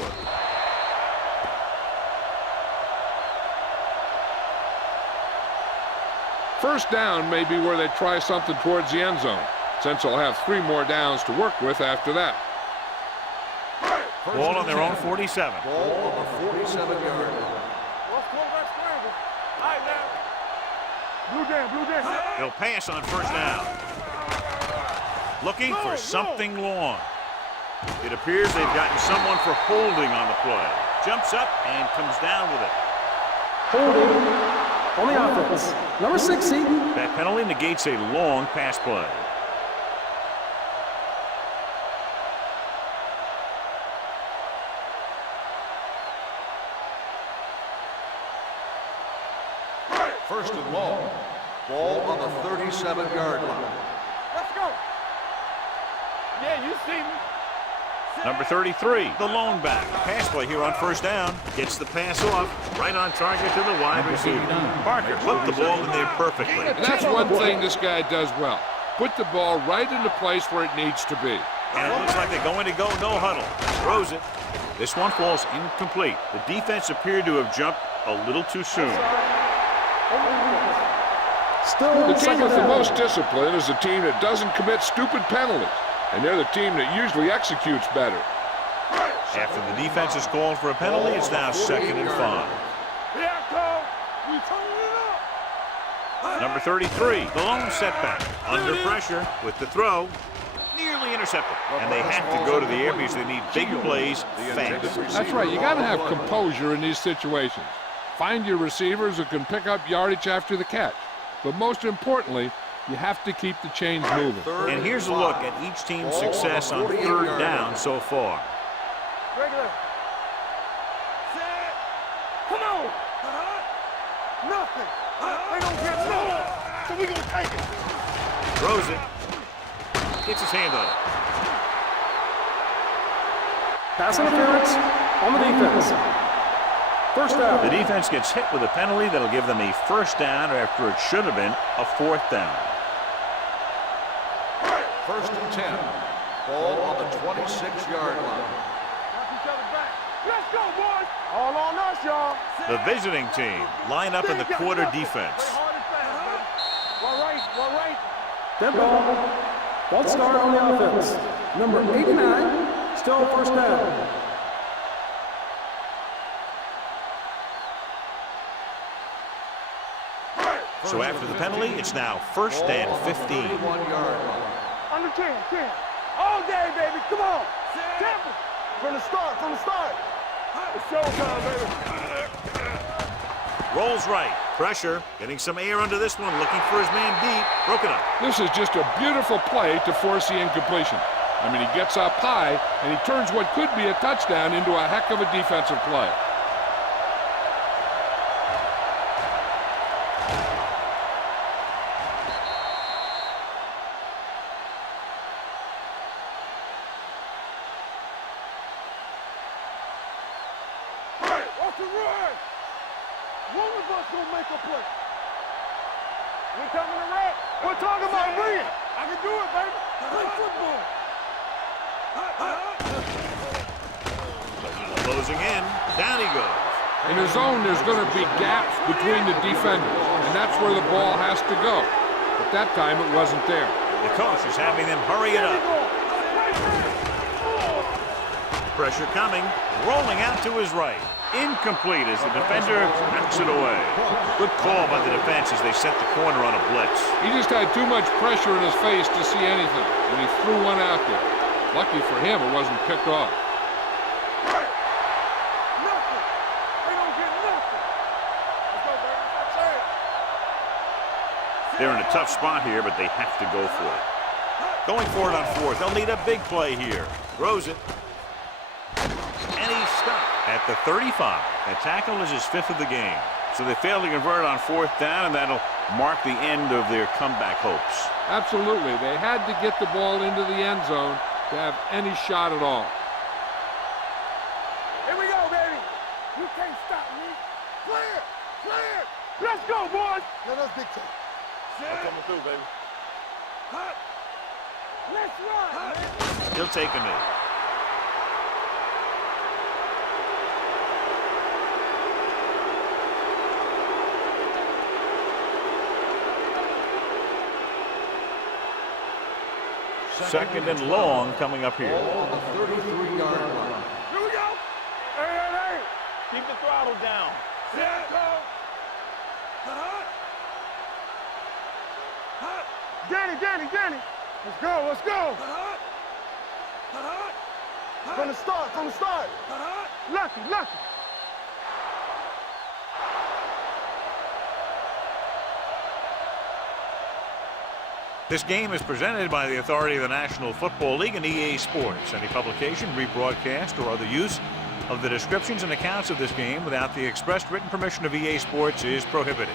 First down may be where they try something towards the end zone, since they'll have 3 more downs to work with after that. Ball on their own 47. Ball on the 47-yard line. What's quarterback scramble? All right, now. Blue down. They'll pass on first down. Looking for something long. It appears they've gotten someone for holding on the play. Jumps up and comes down with it. Holding on the offense. Number 60. That penalty negates a long pass play. First and long. Ball on the 37-yard line. Let's go. Yeah, you see me. Number 33, the lone back. Pass play here on first down. Gets the pass off. Right on target to the wide receiver. Parker put the ball in there perfectly. And that's one thing this guy does well. Put the ball right in the place where it needs to be. And it looks like they're going to go no huddle. Throws it. This one falls incomplete. The defense appeared to have jumped a little too soon. The team with the most discipline is the team that doesn't commit stupid penalties. And they're the team that usually executes better. After the defense is called for a penalty, it's now 2nd and 5. Number 33, the lone setback. Under pressure with the throw. Nearly intercepted. And they have to go to the air because they need big plays fast. That's right. You got to have composure in these situations. Find your receivers who can pick up yardage after the catch. But most importantly, you have to keep the chains moving. And here's a look at each team's success on 3rd down so far. Regular. Set. Come on. Nothing. They don't get nothing. So we're going to take it. Throws it. Gets his hand on it. Pass interference on the defense. First down. The defense gets hit with a penalty that'll give them a first down after it should have been a 4th down. 1st and 10. Ball on the 26-yard line. Let's go, boys. All on us, y'all. The visiting team line up in the quarter defense. Well, right. Dead ball. False start on the offense. Number 89, still first down. So after the penalty, it's now 1st and 15. 41-yard line. Under 10. All day, baby. Come on. Temple. From the start. It's showtime, baby. Rolls right. Pressure. Getting some air under this one. Looking for his man deep. Broken up. This is just a beautiful play to force the incompletion. I mean, he gets up high, and he turns what could be a touchdown into a heck of a defensive play. We're talking about bringing. I can do it, baby. Play football. Closing in. Down he goes. In the zone, there's going to be gaps between the defenders, and that's where the ball has to go. But that time, it wasn't there. The coach is having them hurry it up. Pressure coming. Rolling out to his right. Incomplete as the defender knocks it away. Good call by the defense as they set the corner on a blitz. He just had too much pressure in his face to see anything, and he threw one out there. Lucky for him, it wasn't picked off. Nothing. They don't get nothing. Let's go, baby. That's it. They're in a tough spot here, but they have to go for it. Going for it on 4th. They'll need a big play here. Throws it. And he's stopped at the 35. That tackle is his 5th of the game. So they failed to convert on 4th down, and that'll mark the end of their comeback hopes. Absolutely. They had to get the ball into the end zone to have any shot at all. Here we go, baby. You can't stop me. Clear. Let's go, boys. Let us dictate. I'm coming through, baby. Let's run, man. He'll take a knee. Second and long coming up here. Ball on the 33-yard line. Here we go. Hey. Keep the throttle down. Set. Go. Danny. Let's go. From the start. Lucky. This game is presented by the authority of the National Football League and EA Sports. Any publication, rebroadcast, or other use of the descriptions and accounts of this game without the expressed written permission of EA Sports is prohibited.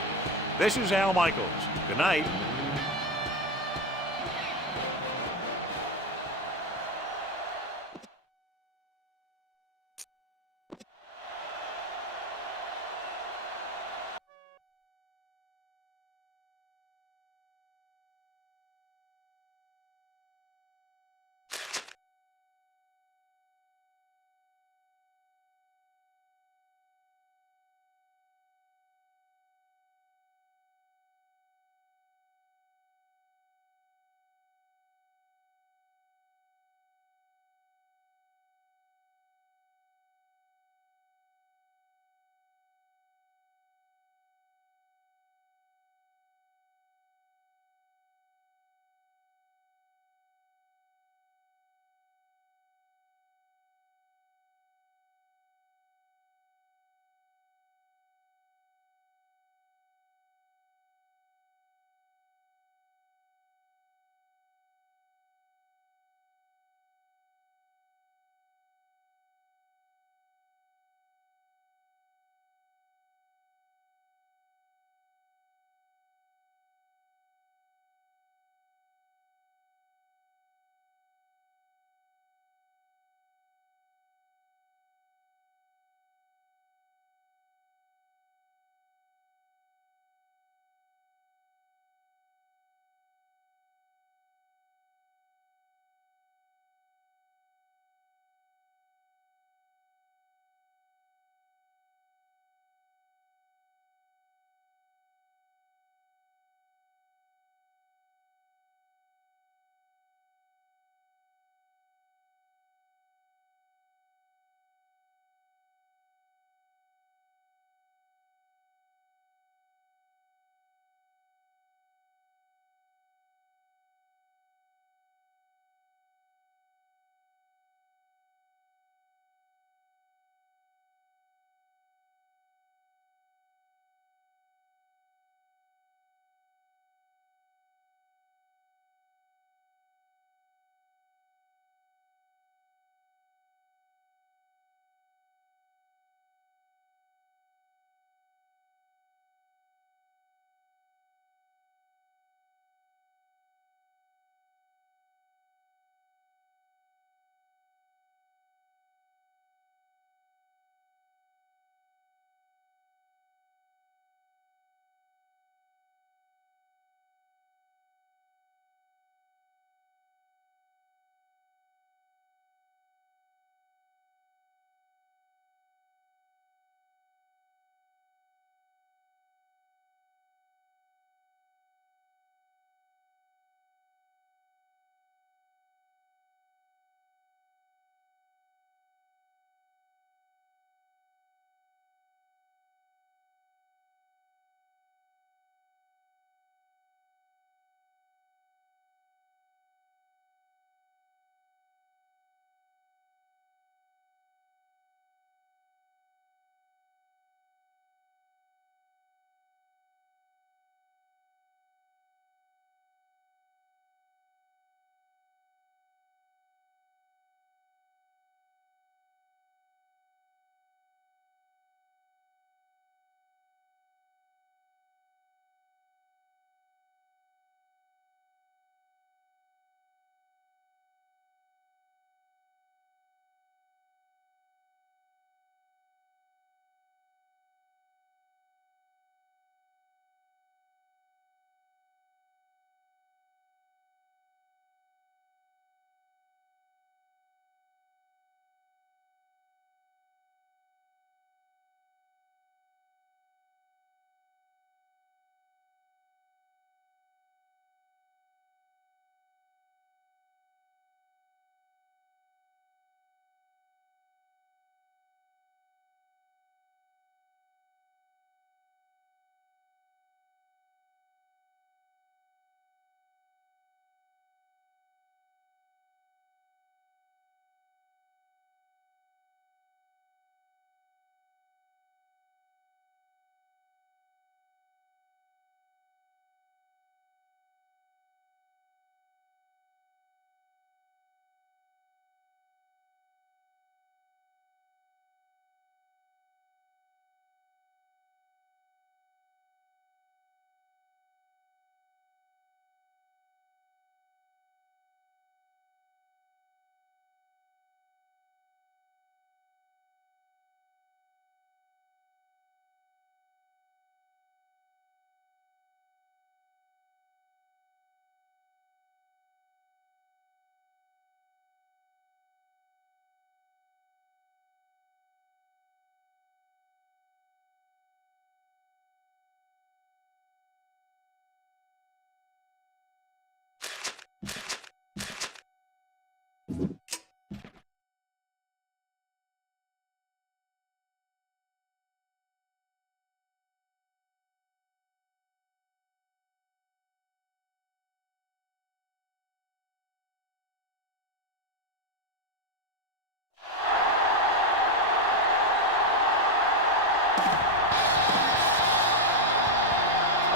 This is Al Michaels. Good night.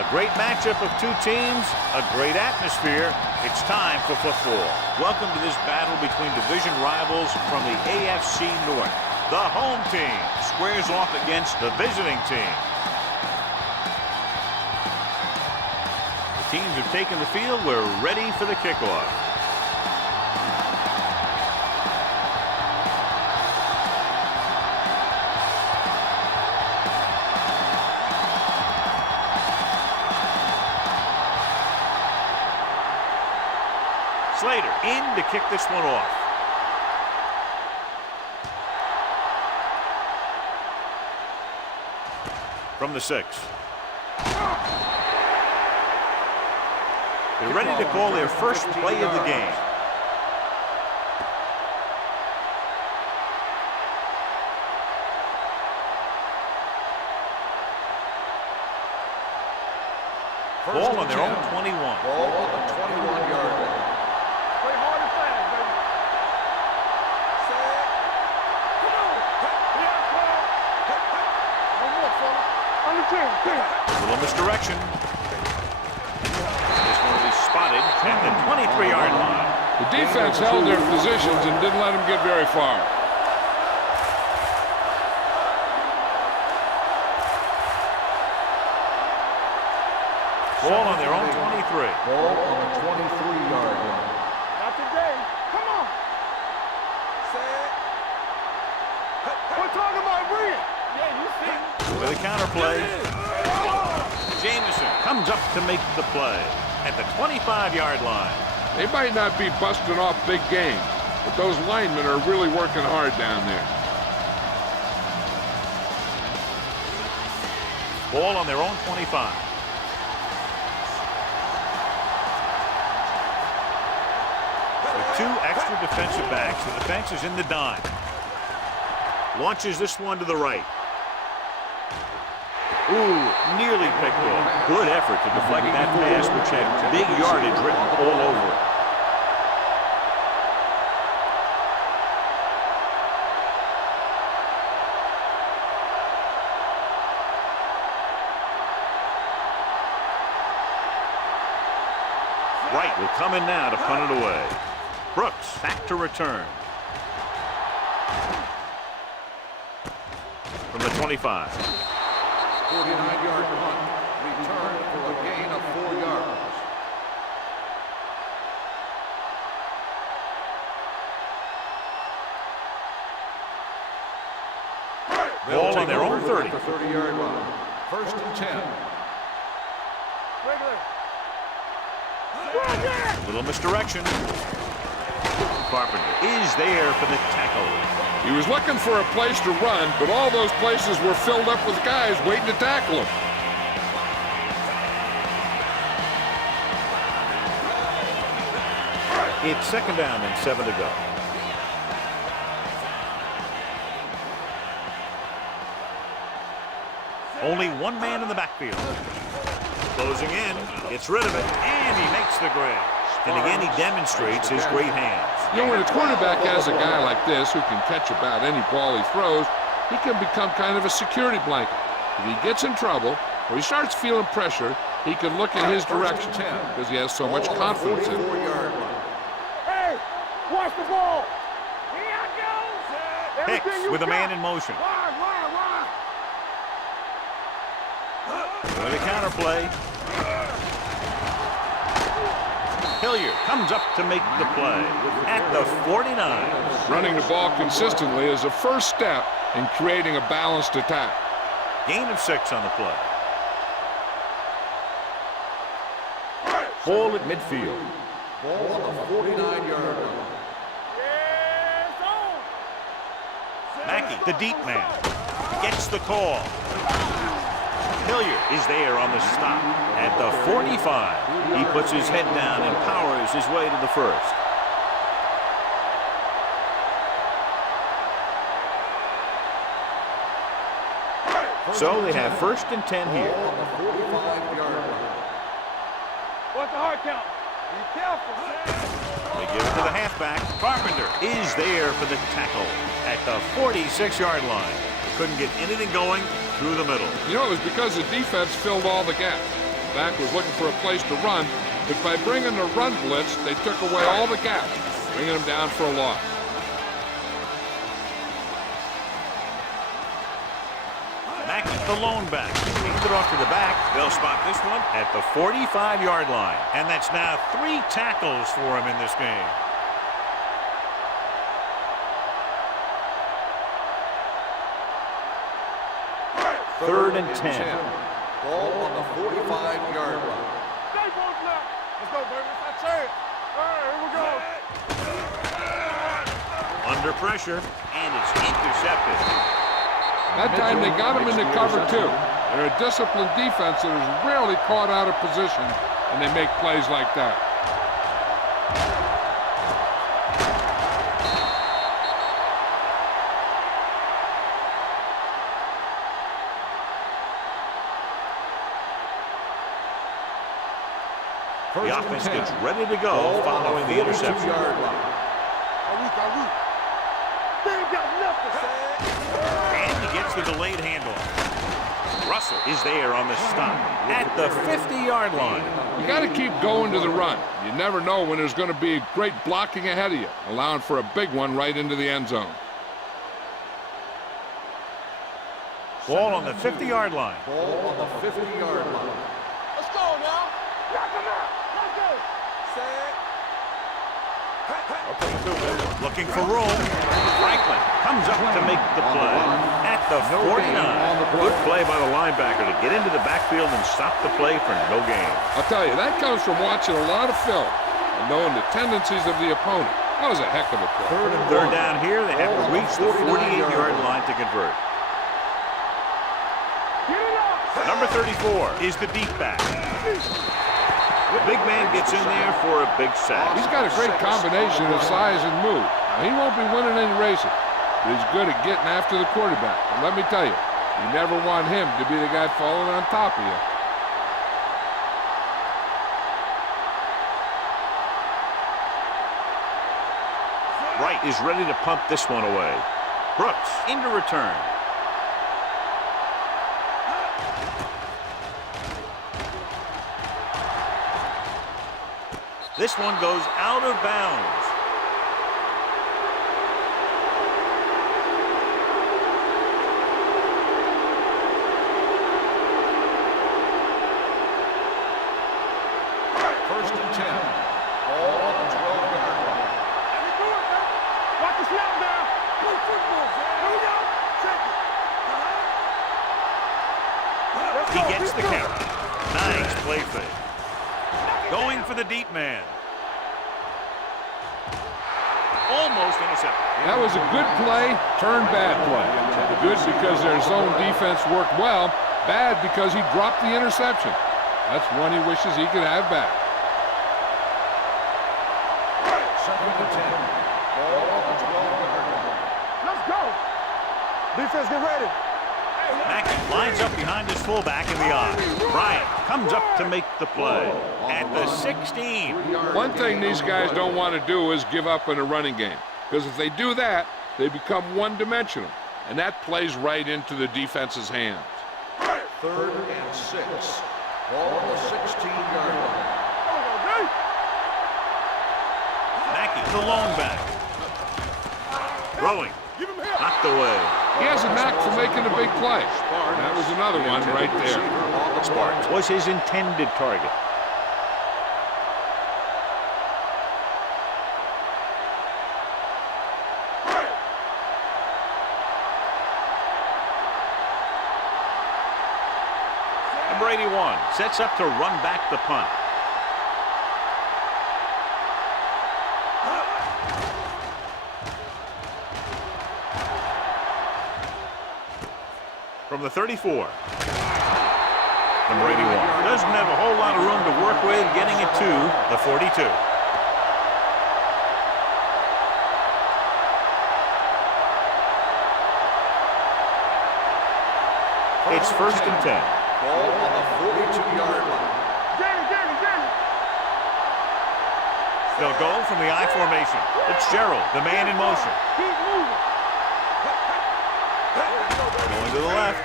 A great matchup of two teams, a great atmosphere. It's time for football. Welcome to this battle between division rivals from the AFC North. The home team squares off against the visiting team. The teams have taken the field. We're ready for the kickoff. Slater in to kick this one off. From the 6. They're ready to call their first play of the game. Ball on their own 21. Ball on the 21-yard line. Play hard and fast, baby. Set. Come on. Yeah, come on. One more, fella. On the 10. A little misdirection. This one will be spotted at the 23-yard line. The defense held their positions and didn't let them get very far. Ball on their own 23. Ball on the 23-yard line. Not today. Come on. Set. We're talking about Reed. Yeah, you see. With a counter play. Jameson comes up to make the play at the 25-yard line. They might not be busting off big games, but those linemen are really working hard down there. Ball on their own 25. With 2 extra defensive backs, the defense is in the dime. Launches this one to the right. Ooh, nearly picked off. Good effort to deflect that pass, which had big yardage written all over it. Wright will come in now to punt it away. Brooks back to return. From the 25. 49-yard punt. Return for a gain of 4 yards. Ball on their own 30. The 30-yard line. First and 10. Regular. Little misdirection. Carpenter is there for the tackle. He was looking for a place to run, but all those places were filled up with guys waiting to tackle him. It's 2nd down and 7 to go. Only one man in the backfield. Closing in, gets rid of it, and he makes the grab. And again, he demonstrates his great hands. You know, when a quarterback has a guy like this who can catch about any ball he throws, he can become kind of a security blanket. If he gets in trouble or he starts feeling pressure, he can look in his direction because he has so much confidence in it. Hey, watch the ball. Here I go. Hicks with a man in motion. Wide. With a counter play. Hilliard comes up to make the play at the 49. Running the ball consistently is a first step in creating a balanced attack. Gain of 6 on the play. Ball at midfield. Ball on the 49-yard line. Mackey, the deep man, gets the call. Hilliard is there on the stop at the 45. He puts his head down and powers his way to the first. So they have 1st and 10 here. Ball on the 45-yard line. What's the hard count? Be careful. They give it to the halfback. Carpenter is there for the tackle at the 46-yard line. Couldn't get anything going through the middle. You know, it was because the defense filled all the gaps. Back was looking for a place to run, but by bringing the run blitz, they took away all the gaps, bringing them down for a loss. Mackey, the lone back. Hands it off to the back. They'll spot this one at the 45-yard line. And that's now 3 tackles for him in this game. Third and 10. Ball on the 45-yard line. Stay both left. Let's go, baby. That's it. All right, here we go. Under pressure, and it's intercepted. That time they got him into cover too. They're a disciplined defense that is rarely caught out of position, and they make plays like that. The offense gets ready to go following the interception. They ain't got nothing. And he gets the delayed handoff. Russell is there on the stop at the 50-yard line. You got to keep going to the run. You never know when there's going to be great blocking ahead of you, allowing for a big one right into the end zone. Ball on the 50-yard line. Ball on the 50-yard line. Let's go now. Knock him out. Let's go. Set. Looking for room. Franklin comes up to make the play at the 49. Good play by the linebacker to get into the backfield and stop the play for no gain. I'll tell you, that comes from watching a lot of film and knowing the tendencies of the opponent. That was a heck of a play. Third down here. They have to reach the 48-yard line to convert. Number 34 is the deep back. The big man gets in there for a big sack. He's got a great combination of size and move. Now, he won't be winning any races, but he's good at getting after the quarterback. And let me tell you, you never want him to be the guy falling on top of you. Wright is ready to punt this one away. Brooks into return. This one goes out of bounds. First and 10. Ball on the 12-yard line. Watch the snap now. Play football, here we go. Check it. He gets the count. Nice play fake. Going for the deep man. Almost intercepted. That was a good play, turned bad play. Good because their zone defense worked well. Bad because he dropped the interception. That's one he wishes he could have back. Second and 10. Ball on the 12-yard line. Let's go. Defense, get ready. Mackey lines up behind his fullback in the eye. Bryant comes up to make the play at the 16. One thing these guys don't want to do is give up in a running game, because if they do that, they become one-dimensional, and that plays right into the defense's hands. Third and 6. Ball on the 16-yard line. Mackey, the lone back. Throwing. Knocked away. He has a knack for making a big play. That was another one right there. Sparks was his intended target. Number 81 sets up to run back the punt. From the 34. Number 81 doesn't have a whole lot of room to work with, getting it to the 42. It's first and 10. Ball on the 42-yard line. They'll go from the I formation. It's Gerald, the man in motion. Keep moving. Going to the left.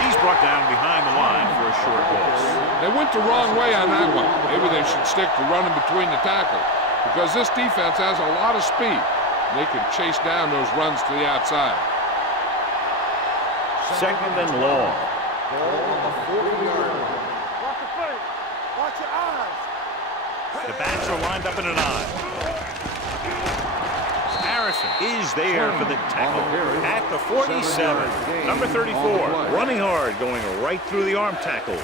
He's brought down behind the line for a short loss. They went the wrong way on that one. Maybe they should stick to running between the tackles because this defense has a lot of speed. They can chase down those runs to the outside. Second and long. Ball on the 40-yard line. Watch your face. Watch your eyes. The backs are lined up in an eye. Harrison is there for the tackle at the 47. Number 34, running hard, going right through the arm tackles.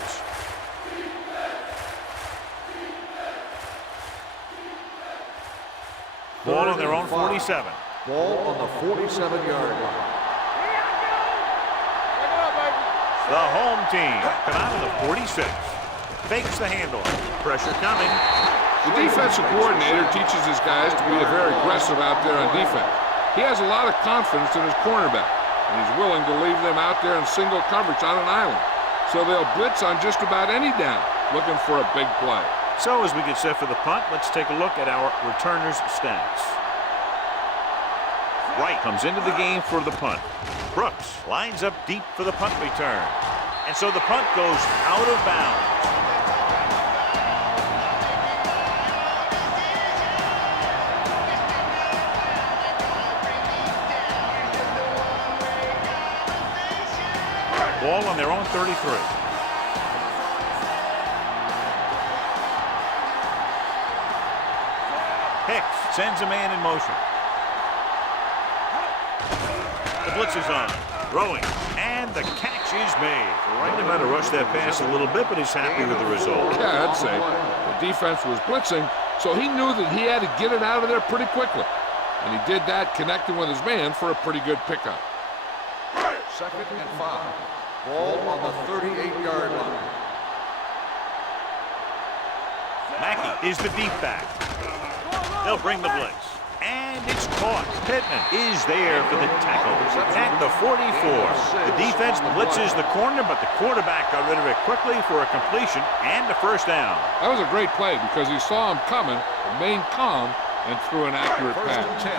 Ball on their own 47. Ball on the 47-yard line. The home team come out of the 46. Fakes the handoff. Pressure coming. The defensive coordinator teaches his guys to be very aggressive out there on defense. He has a lot of confidence in his cornerback, and he's willing to leave them out there in single coverage on an island. So they'll blitz on just about any down, looking for a big play. So as we get set for the punt, let's take a look at our returners' stats. Wright comes into the game for the punt. Brooks lines up deep for the punt return. And so the punt goes out of bounds. Ball on their own 33. Hicks sends a man in motion. The blitz is on. Throwing. And the catch is made. Right, they might have rushed that pass a little bit, but he's happy with the result. Yeah, I'd say. The defense was blitzing, so he knew that he had to get it out of there pretty quickly. And he did that connecting with his man for a pretty good pickup. Second and 5. Ball on the 38-yard line. Mackey is the deep back. They'll bring the blitz. And it's caught. Pittman is there for the tackle at the 44. The defense blitzes the corner, but the quarterback got rid of it quickly for a completion and a first down. That was a great play because he saw him coming, remained calm, and threw an accurate First pass. and 10.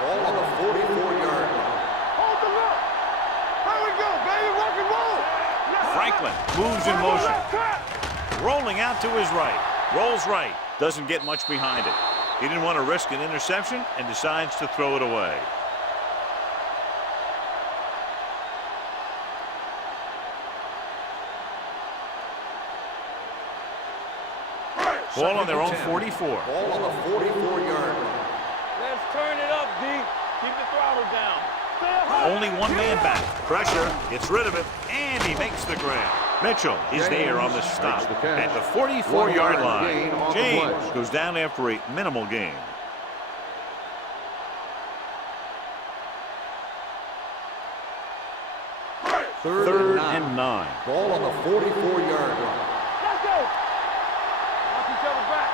Ball on the 44-yard line. Hold the look. Here we go, baby. Rock and roll. Franklin moves in motion. Rolling out to his right. Rolls right. Doesn't get much behind it. He didn't want to risk an interception and decides to throw it away. Ball on their own 44. Ball on the 44-yard line. Let's turn it up, D. Keep the throttle down. Only one man back. Pressure, gets rid of it, and he makes the grab. Mitchell is there on the stop at the 44-yard line. James goes down after a minimal gain. Third and 9. Ball on the 44-yard line. Let's go. Watch each other back.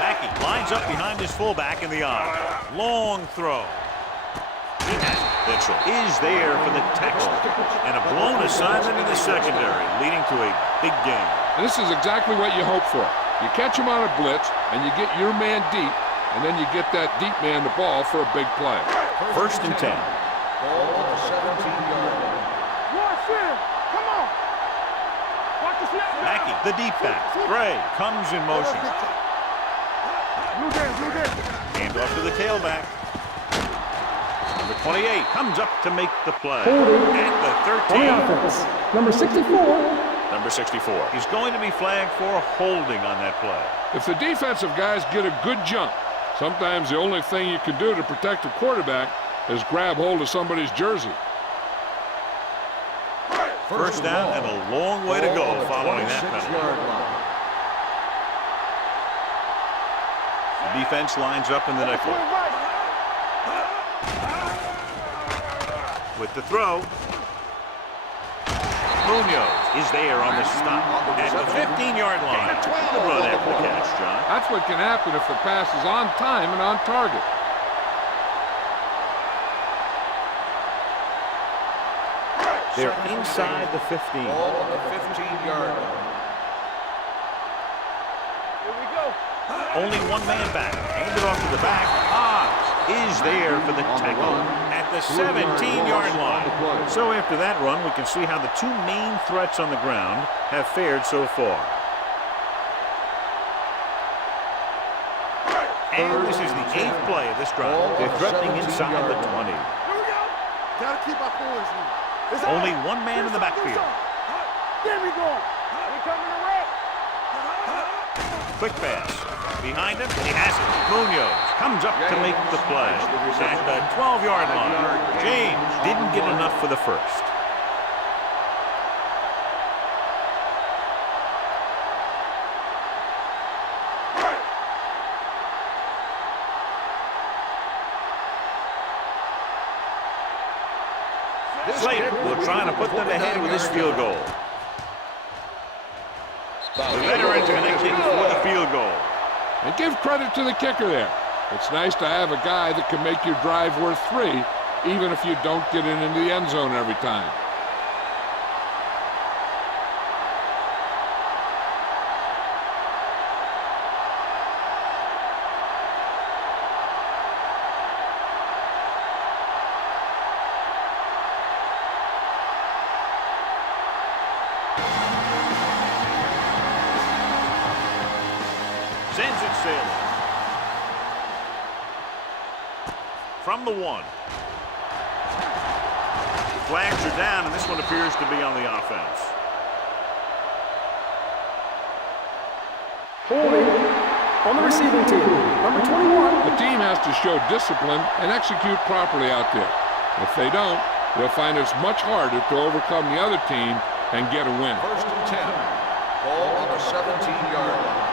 Mackey lines up behind his fullback in the eye. Long throw. Mitchell is there for the tackle. And a blown assignment in the secondary, leading to a big game. And this is exactly what you hope for. You catch him on a blitz, and you get your man deep, and then you get that deep man the ball for a big play. First and 10. Ball on the 17-yard line. Watch him. Come on. Watch the snap. Mackey, the deep back. Gray comes in motion. Blue game. Hand off to the tailback. Number 28 comes up to make the play. Holding At the on 13. the offense. Number 64. Number 64. He's going to be flagged for holding on that play. If the defensive guys get a good jump, sometimes the only thing you can do to protect a quarterback is grab hold of somebody's jersey. First down and a long way to go following that penalty. The defense lines up in the nickel. With the throw. Munoz is there on the stop at the 15-yard line. Good run after the catch, John. That's what can happen if the pass is on time and on target. They're inside the 15. Ball on the 15-yard line. Here we go. Only one man back. Hand it off to the back. Hobbs is there for the tackle at at the 17-yard line. So after that run, we can see how the two main threats on the ground have fared so far. And this is the 8th play of this drive. They're threatening inside the 20. Here we go. Gotta keep our poise. Only one man in the backfield. There we go. We coming around. Quick pass. Behind him, he has it. Munoz comes up to make the play at the 12-yard line. James didn't get enough for the first. Slater will try to put them ahead with this field goal. The veterans connecting for the field goal. And give credit to the kicker there. It's nice to have a guy that can make your drive worth 3, even if you don't get it into the end zone every time. Sends it sailing. From the 1. Flags are down, and this one appears to be on the offense. Holding on the receiving team. Number 21. The team has to show discipline and execute properly out there. If they don't, they'll find it's much harder to overcome the other team and get a win. First and 10. Ball on the 17-yard line.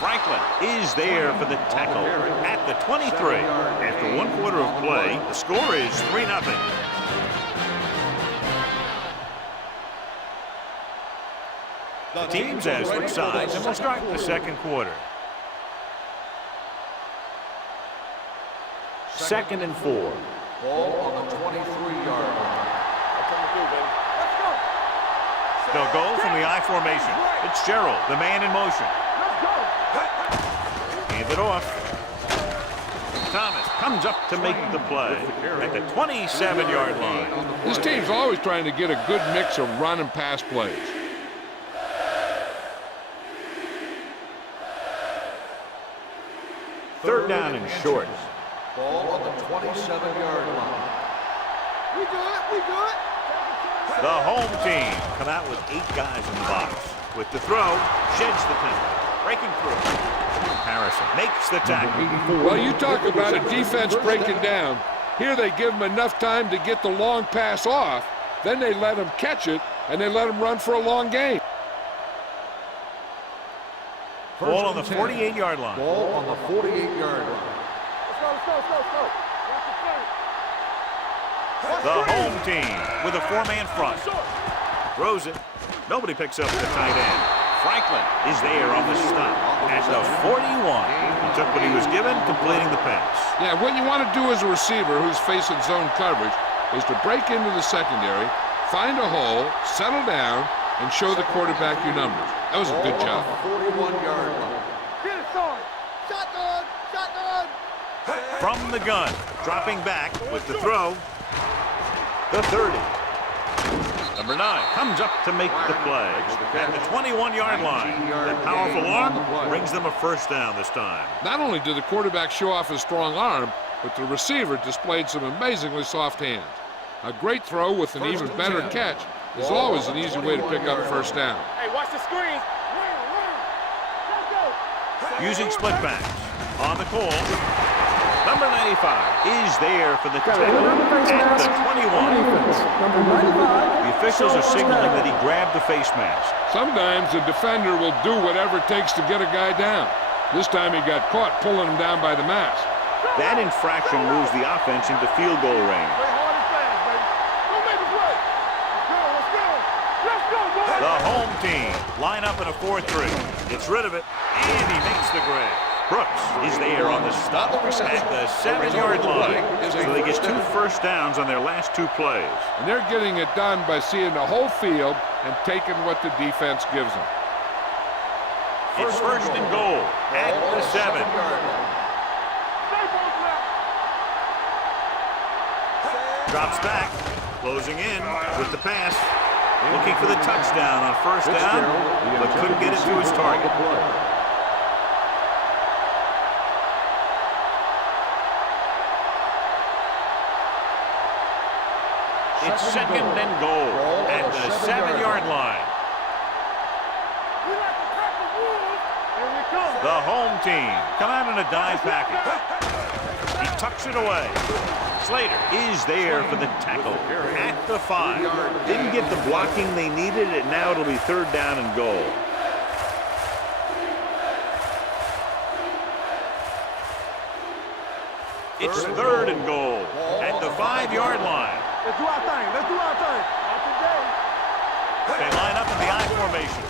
Franklin is there for the tackle at the 23. After 1 quarter of play, the score is 3-0. The teams have switched sides, and we'll start the second quarter. 2nd and 4. Ball on the 23-yard line. They'll go from the I formation. It's Gerald, the man in motion. Hand it off. Thomas comes up to make the play at the 27-yard line. This team's always trying to get a good mix of run and pass plays. Third down and short. Ball on the 27-yard line. We good. We good. The home team come out with 8 guys in the box. With the throw, sheds the penalty. Breaking through. Harrison makes the tackle. Well, you talk about a defense breaking down. Here they give them enough time to get the long pass off. Then they let them catch it, and they let them run for a long game. Ball on the 48-yard line. Ball on the 48-yard line. Let's go. The home team with a 4-man front. Throws it. Nobody picks up the tight end. Franklin is there on the stop at the 41. He took what he was given, completing the pass. Yeah, what you want to do as a receiver who's facing zone coverage is to break into the secondary, find a hole, settle down, and show the quarterback your numbers. That was a good job. 41-yard line. Get it, son. Shotgun. From the gun, dropping back with the throw. The 30. Number 9 comes up to make the play at the 21-yard line. That powerful arm brings them a first down this time. Not only did the quarterback show off his strong arm, but the receiver displayed some amazingly soft hands. A great throw with an even better catch is always an easy way to pick up first down. Hey, watch the screen. Using split backs on the call. Number 95 is there for the tackle at the 21. Number 95. The officials are signaling that he grabbed the face mask. Sometimes the defender will do whatever it takes to get a guy down. This time he got caught pulling him down by the mask. That infraction moves the offense into field goal range. Play hard and fast, baby. Don't make a play. Let's go, boys. The home team line up in a 4-3. Gets rid of it, and he makes the grab. Brooks is there on the stop at the 7-yard line. So they get 2 first downs on their last 2 plays. And they're getting it done by seeing the whole field and taking what the defense gives them. It's first and goal at the 7. Drops back, closing in with the pass. Looking for the touchdown on first down, but couldn't get it to his target. It's second and goal at the 7-yard line. The home team come out in a dive package. He tucks it away. Slater is there for the tackle at the 5. Didn't get the blocking they needed, and now it'll be third down and goal. It's third and goal at the 5-yard line. Let's do our thing. Let's do our thing. Not today. They line up in the I formation.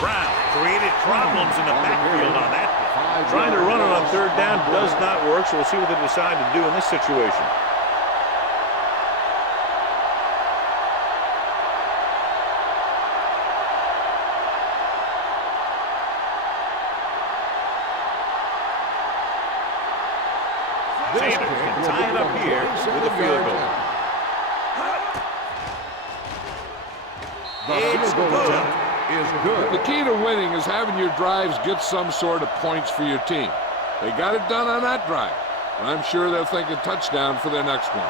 Brown created problems in the backfield on that play. Trying to run it on third down does not work, so we'll see what they decide to do in this situation. Sanders can tie it up here with a field goal. It's good. The key to winning is having your drives get some sort of points for your team. They got it done on that drive, and I'm sure they'll think a touchdown for their next one.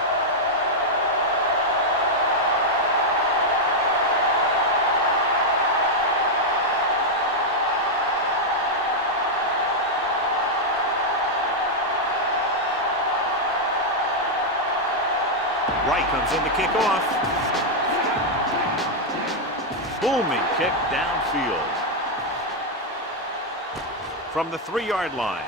Wright comes in to kick off. Booming kick downfield. From the 3-yard line.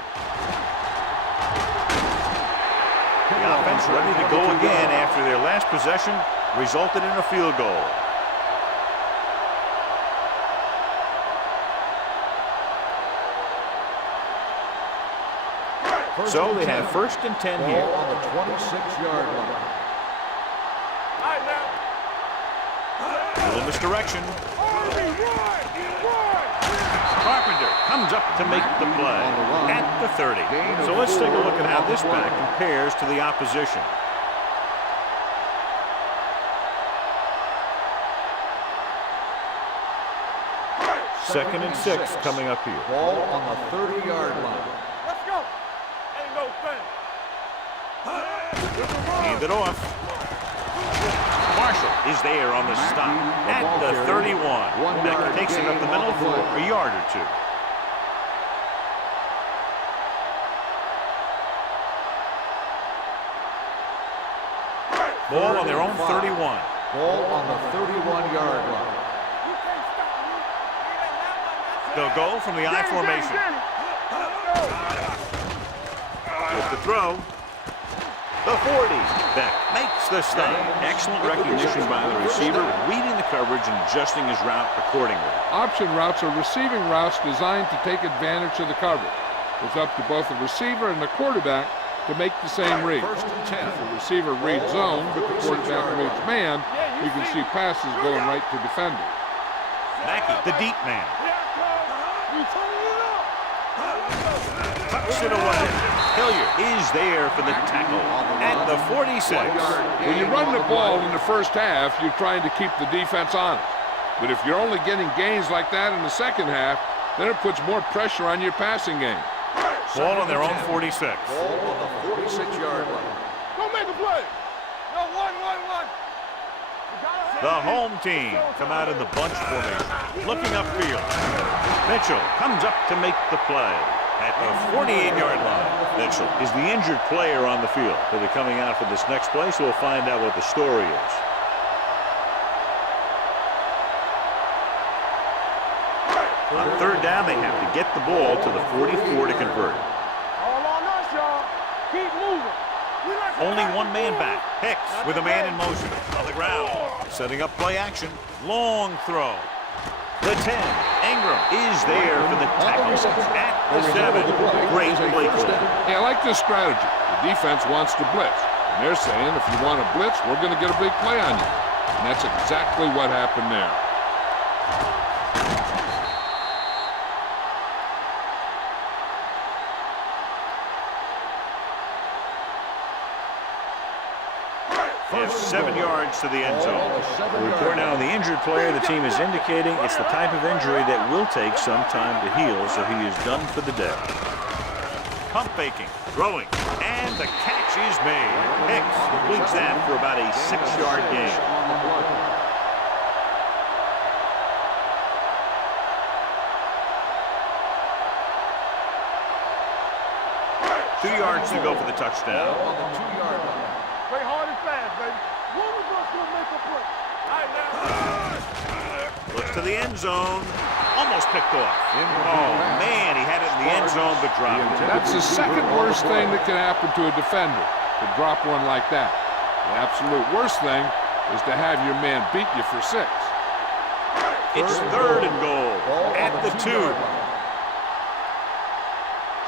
The offense ready to go again after their last possession resulted in a field goal. So they have first and 10 here. On the 26-yard line. Little misdirection. Carpenter comes up to make the play at the 30. So let's take a look at how this back compares to the opposition. Second and 6 coming up here. Ball on the 30-yard line. Let's go. Ain't no thing. Hand it off. Marshall is there on the stop at the 31. Becker takes it up the middle for a yard or two. Ball on their own 31. Ball on the 31-yard line. They'll go from the I formation. With the throw. The 40. Beck makes the stop. Excellent recognition by the receiver, reading the coverage and adjusting his route accordingly. Option routes are receiving routes designed to take advantage of the coverage. It's up to both the receiver and the quarterback to make the same read. First and 10. If the receiver reads zone, but the quarterback reads man, you can see passes going right to defenders. Mackey, the deep man. Tucks it away. Hilliard is there for the tackle at the 46. When you run the ball in the first half, you're trying to keep the defense honest. But if you're only getting gains like that in the second half, then it puts more pressure on your passing game. Ball on their own 46. Ball on the 46-yard line. Go make a play. No, one. The home team come out in the bunch formation, looking upfield. Mitchell comes up to make the play at the 48-yard line. Mitchell is the injured player on the field. He'll be coming out for this next play, so we'll find out what the story is. On third down, they have to get the ball to the 44 to convert. All on us, y'all. Keep moving. Only one man back. Hicks with a man in motion on the ground. Setting up play action. Long throw. The 10. Ingram is there for the tackle at the 7. Great play call. Hey, I like this strategy. The defense wants to blitz. And they're saying if you want to blitz, we're going to get a big play on you. And that's exactly what happened there. They have 7 yards to the end zone. The report now on the injured player. The team is indicating it's the type of injury that will take some time to heal, so he is done for the day. Pump faking, throwing, and the catch is made. Hicks completes that for about a 6-yard gain. Two yards to go for the touchdown. On the 2-yard line. Play hard and fast, baby. One of us will make a play. All right, now. Looks to the end zone. Almost picked off. Oh, man, he had it in the end zone, but dropped it. That's the second worst thing that can happen to a defender, to drop one like that. The absolute worst thing is to have your man beat you for 6. It's 3rd and goal at the 2.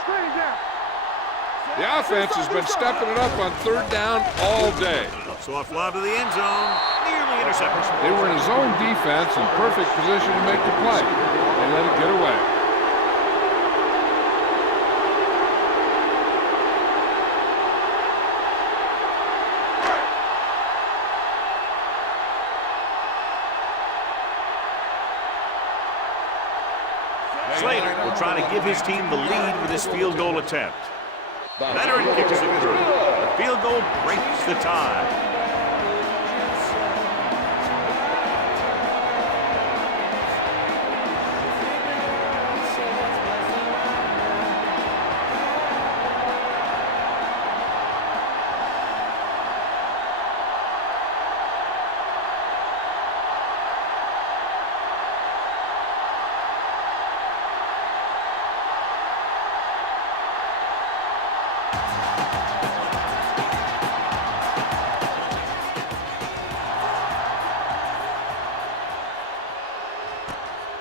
Screen down. The offense has been stepping it up on 3rd down all day. Soft lob to the end zone. Nearly intercepted. They were in a zone defense in perfect position to make the play. They let it get away. Slater will try to give his team the lead with this field goal attempt. Veteran kicks it through. The field goal breaks the tie.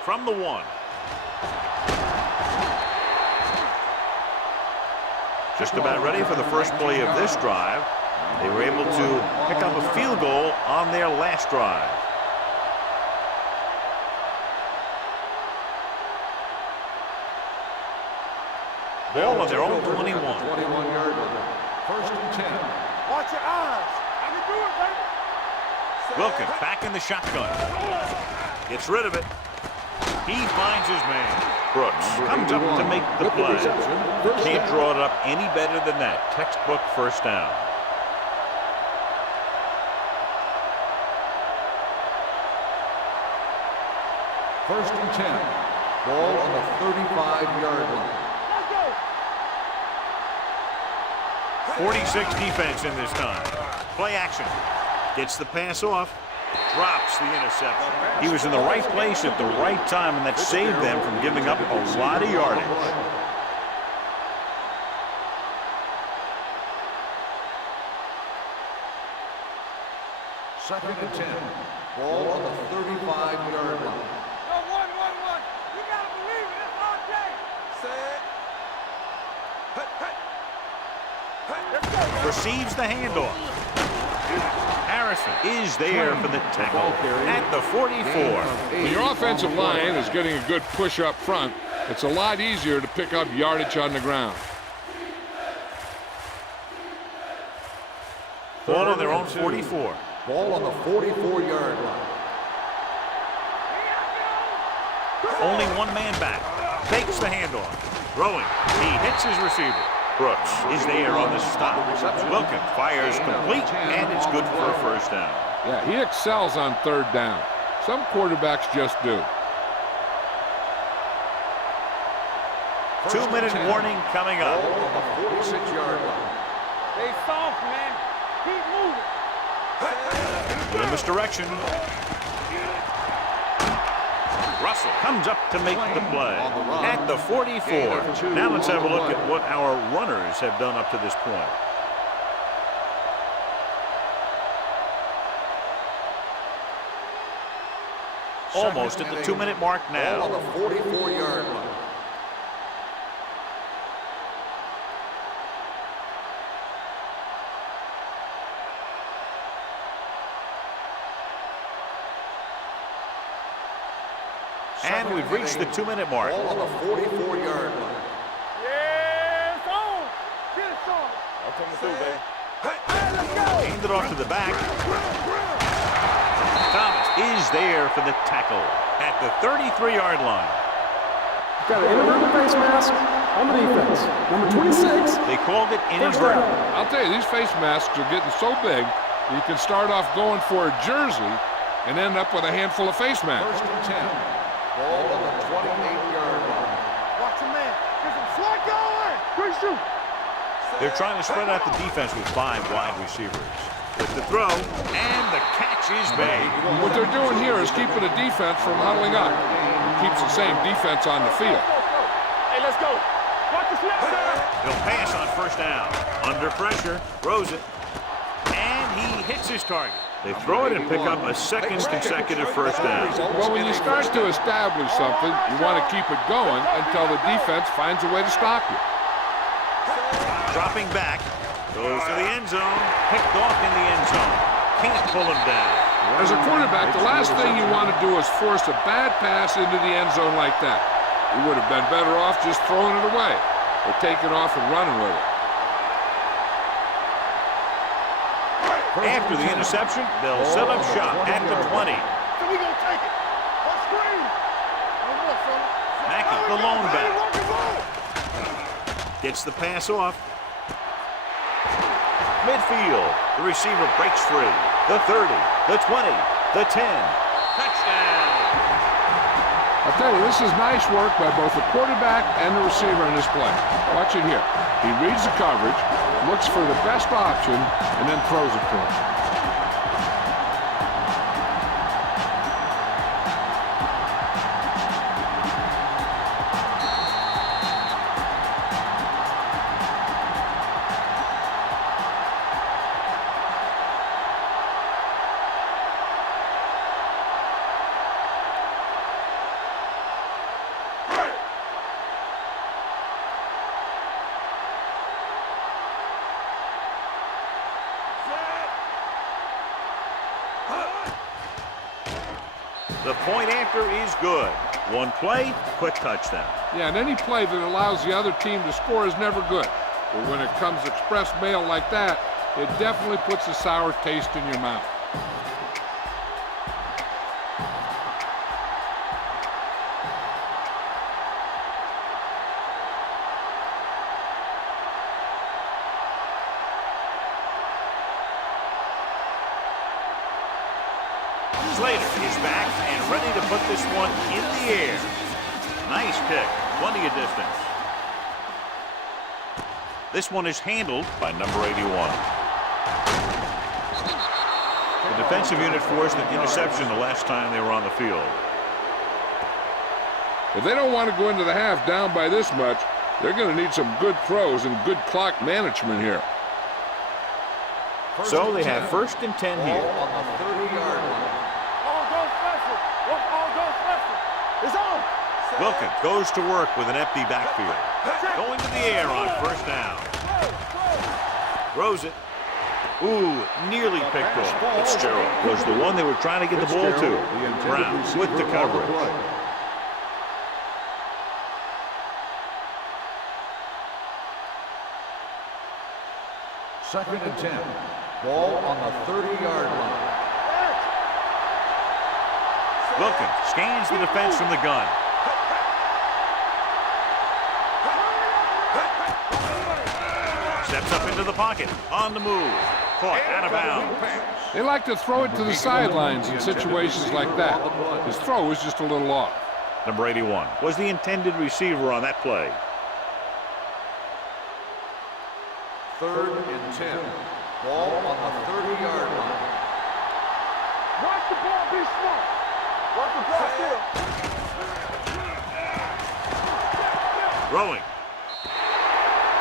From the 1. Just about ready for the first play of this drive. They were able to pick up a field goal on their last drive. Ball on their own 21. 21-yard line. 1st and 10. Watch your eyes. I can do it, baby. Wilkins back in the shotgun. Gets rid of it. He finds his man. Brooks comes up to make the play. Can't draw it up any better than that. Textbook first down. First and 10. Ball on the 35-yard line. 46 defense in this time. Play action. Gets the pass off. Drops the interception. He was in the right place at the right time, and that saved them from giving up a lot of yardage. Second and 10. Ball on the 35-yard line. Yo, 1-1-1. You gotta believe it. It's all day. Set. Receives the handoff. Harrison is there for the tackle at the 44. When your offensive line is getting a good push up front, it's a lot easier to pick up yardage on the ground. Ball on their own 44. Ball on the 44-yard line. Only one man back. Takes the handoff. Throwing. He hits his receiver. Brooks is there on the stop. Wilkins fires complete, and it's good for a first down. Yeah, he excels on 3rd down. Some quarterbacks just do. 2-minute warning coming up. Ball on the 46-yard line. Stay soft, man. Keep moving. In this direction. Russell comes up to make the play at the 44. Now let's have a look at what our runners have done up to this point. Almost at the 2-minute mark now. Ball on the 44-yard line. And we've reached the 2-minute mark. Ball on the 44-yard line. Yeah, it's on. Get it on. I'm coming through, baby. Hey, let's go. Into it off to the back. Thomas is there for the tackle at the 33-yard line. Got an inverted face mask on the defense. Number 26. They called it First inadvertent. down. I'll tell you, these face masks are getting so big, you can start off going for a jersey and end up with a handful of face masks. First and 10. Ball on the 28-yard line. Watch a man. Get some slot going. Great shoot. They're trying to spread out the defense with 5 wide receivers. With the throw, and the catch is made. What they're doing here is keeping the defense from huddling up. It keeps the same defense on the field. Hey, let's go. Watch the snap down. He'll pass on first down. Under pressure, throws it, and he hits his target. They throw it and pick up a second consecutive first down. Well, when you start to establish something, you want to keep it going until the defense finds a way to stop you. Dropping back, goes to the end zone, picked off in the end zone. Can't pull him down. As a quarterback, the last thing you want to do is force a bad pass into the end zone like that. You would have been better off just throwing it away or taking off and running with it. After the interception, they'll set up shop at the 20. So we gonna take it. One screen. No more, fella. Mackey, the lone back. Rock and roll. Gets the pass off. Midfield. The receiver breaks free. The 30, the 20, the 10. Touchdown. I'll tell you, this is nice work by both the quarterback and the receiver in this play. Watch it here. He reads the coverage, looks for the best option, and then throws it to him. The point after is good. One play, quick touchdown. Yeah, and any play that allows the other team to score is never good. But when it comes express mail like that, it definitely puts a sour taste in your mouth. Slater is back and ready to put this one in the air. Nice kick, plenty of distance. This one is handled by number 81. The defensive unit forced an interception the last time they were on the field. If they don't want to go into the half down by this much, they're going to need some good throws and good clock management here. So they have first and 10 here. Ball on the 30-yard line. All goes special. All goes special. It's on. Wilkins goes to work with an empty backfield. Going to the air on first down. Throws it. Ooh, nearly picked off. Fitzgerald was the one they were trying to get the ball to. Brown with the coverage. Second and 10. Ball on the 30-yard line. Wilkins scans the defense from the gun. Steps up into the pocket. On the move. Caught out of bounds. They like to throw it to the sidelines in situations like that. His throw was just a little off. Number 81 was the intended receiver on that play. Third and 10. Ball on the 30-yard line. Watch the ball, be smart. Watch the ball still. Throwing.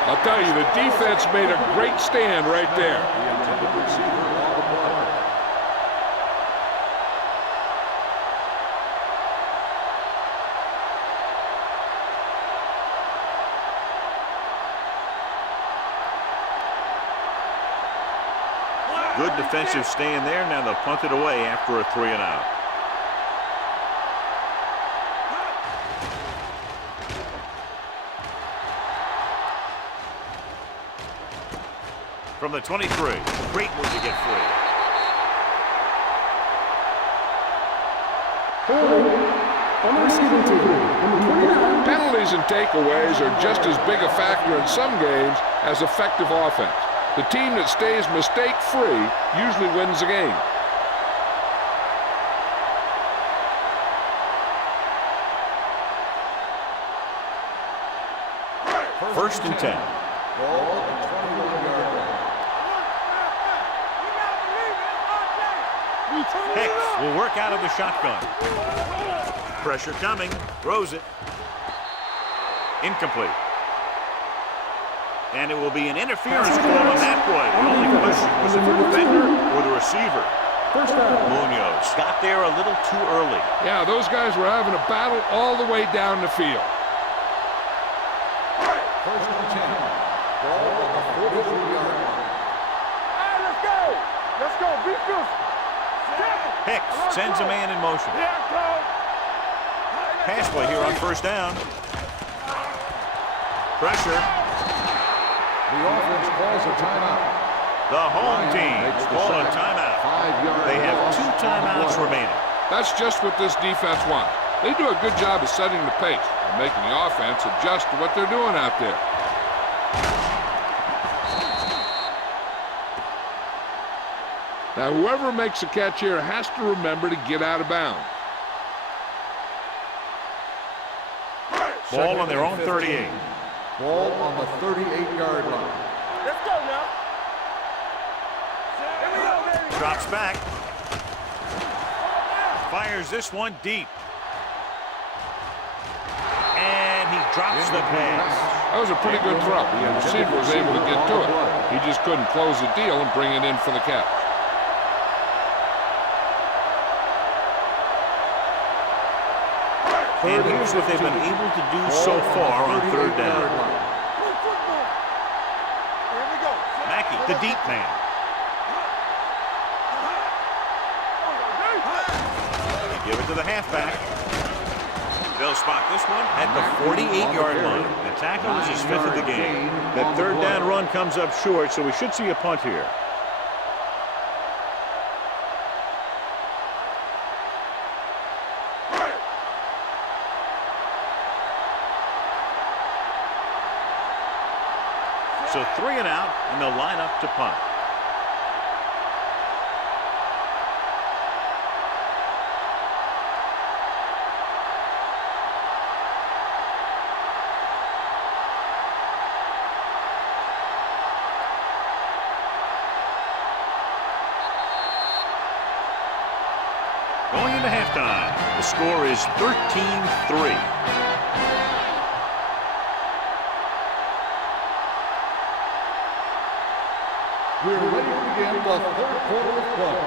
I'll tell you, the defense made a great stand right there. The intended receiver on the play. Good defensive stand there. Now they'll punt it away after a 3-and-out. From the 23. Great move to get free. On the receiving team, number 29. Penalties and takeaways are just as big a factor in some games as effective offense. The team that stays mistake-free usually wins the game. First and 10. Hicks will work out of the shotgun. Pressure coming. Throws it. Incomplete. And it will be an interference call on that play. The only question was it the defender or the receiver. First down. Munoz got there a little too early. Yeah, those guys were having a battle all the way down the field. First and 10. Ball on the 43-yard line. Hey, let's go. Let's go. Be fierce. Hicks sends a man in motion. Pass play here on first down. Pressure. The offense calls a timeout. The home team Makes the call a sack. timeout. 5-yard They have loss 2 on the timeouts play. remaining. That's just what this defense wants. They do a good job of setting the pace and making the offense adjust to what they're doing out there. Now, whoever makes a catch here has to remember to get out of bounds. Ball on their own 38. Ball on the 38-yard line. Let's go now. Here we go, baby. Drops back. Fires this one deep. And he drops the pass. That was a pretty good throw. The receiver was able to get to it. He just couldn't close the deal and bring it in for the catch. And here's what they've been able to do so far on third down. Here we go. Mackey, the deep man. They give it to the halfback. They'll spot this one at the 48-yard line. The tackle is his 5th of the game. That third down run comes up short, so we should see a punt here. So 3 and out, and they'll line up to punt. Going into halftime, the score is 13-3. We're ready to begin the third quarter of play.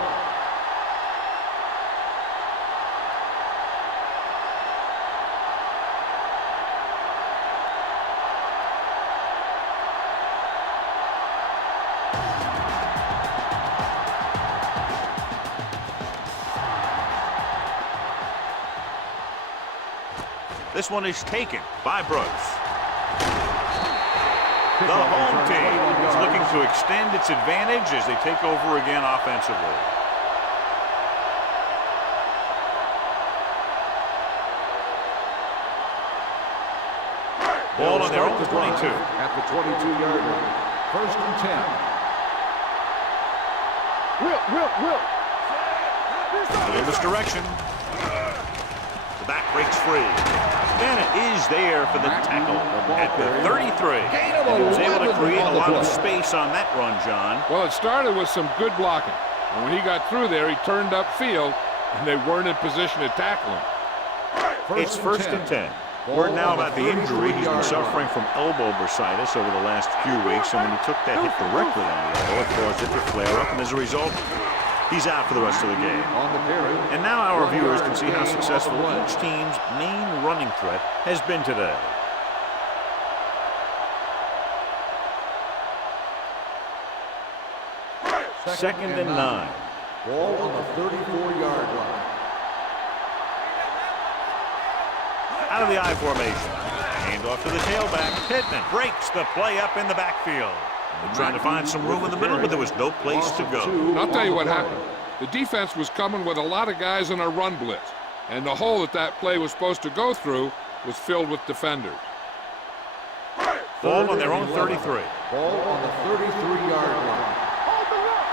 This one is taken by Brooks. The home team is looking to extend its advantage as they take over again offensively. Ball on their own 22. At the 22-yard line. First and 10. In this direction. The back breaks free. Bennett is there for the tackle at the 33. And he was able to create a lot of space on that run, John. Well, it started with some good blocking. And when he got through there, he turned upfield, and they weren't in position to tackle him. It's first and 10. Word now about the injury. He's been suffering from elbow bursitis over the last few weeks, and when he took that hit directly on the elbow, it caused it to flare up, and as a result, he's out for the rest of the game. And now our viewers can see how successful each team's main running threat has been today. Second and 9. Ball on the 34-yard line. Out of the I formation. Hand off to the tailback. Pittman breaks the play up in the backfield. They're trying to find some room in the middle, but there was no place to go. And I'll tell you what happened. The defense was coming with a lot of guys in a run blitz, and the hole that play was supposed to go through was filled with defenders. Ball on their own 33. Ball on the 33-yard line. Hold the look.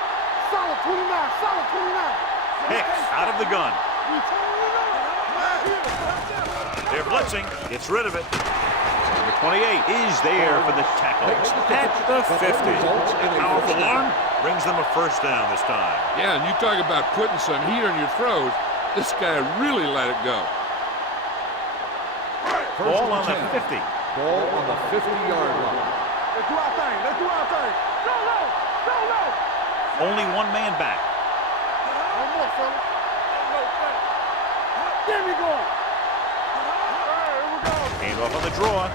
Solid 29. Solid 29. Hicks out of the gun. They're blitzing. Gets rid of it. Number 28 is there for the tackle at the 50. Powerful arm brings them a first down this time. Yeah, and you talk about putting some heat on your throws. This guy really let it go. Ball on the 50. Ball on the 50-yard line. Let's do our thing. Let's do our thing. Go low. Go low. Only one man back. One more, fella. There we go. Here we go. Hand off on the draw.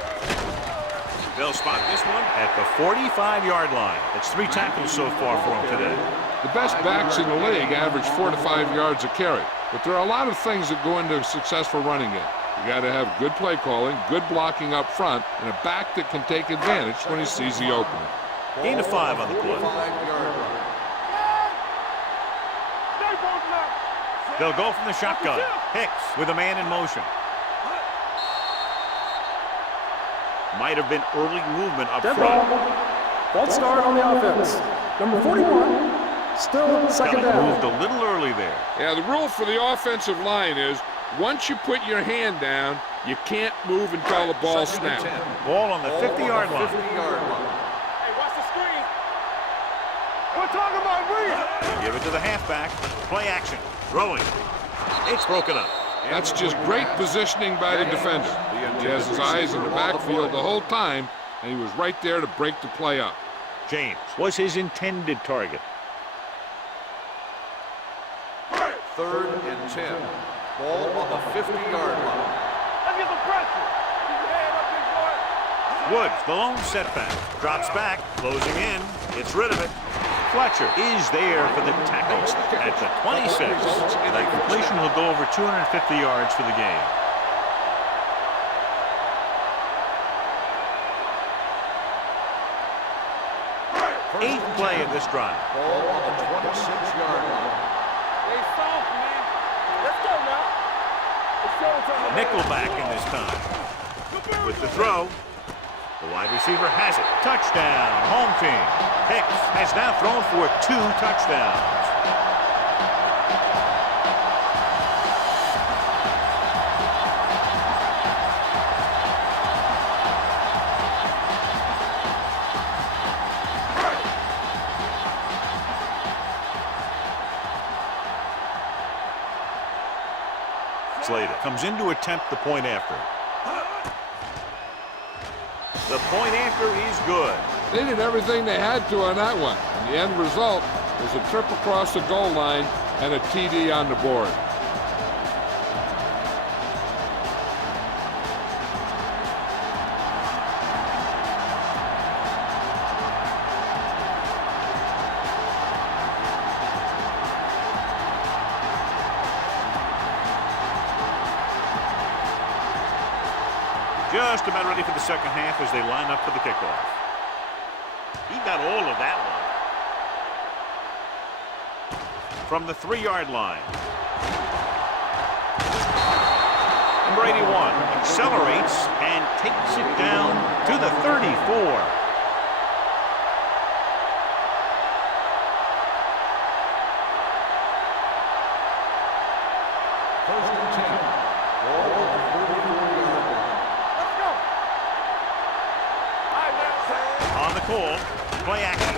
They'll spot this one at the 45-yard line. That's 3 tackles so far for him today. The best backs in the league average 4 to 5 yards a carry. But there are a lot of things that go into a successful running game. You got to have good play calling, good blocking up front, and a back that can take advantage when he sees the opening. Gain of 5 on the play. 45-yard line. Stay both left. They'll go from the shotgun. Hicks with a man in motion. Might have been early movement up Dead front. ball. False start on the offense. Number 41. Still second Kelly down. moved a little early there. Yeah, the rule for the offensive line is once you put your hand down, you can't move until the ball snaps. Ball on the 50-yard line. 50-yard line. Hey, watch the screen. We're talking about breathe. Give it to the halfback. Play action. Throwing. It's broken up. That's just great positioning by the defender. He has his eyes in the backfield the whole time, and he was right there to break the play up. James was his intended target. 3rd and 10. Ball on the 50-yard line. Let's get some pressure. Keep your head up, big boy. Woods, the lone setback. Drops back, closing in. Gets rid of it. Fletcher is there for the tackle at the 26. That completion will go over 250 yards for the game. Eighth play of this drive. Ball on the 26-yard line. Stay soft, man. Let's go now. It's showtime. Nickelback in this time. With the throw. The wide receiver has it. Touchdown, home team. Hicks has now thrown for 2 touchdowns. Slater comes in to attempt the point after. The point after is good. They did everything they had to on that one. And the end result was a trip across the goal line and a TD on the board. Just about ready for the second half as they line up for the kickoff. He got all of that one. From the 3-yard line. Number 81 accelerates and takes it down to the 34. Call, play action.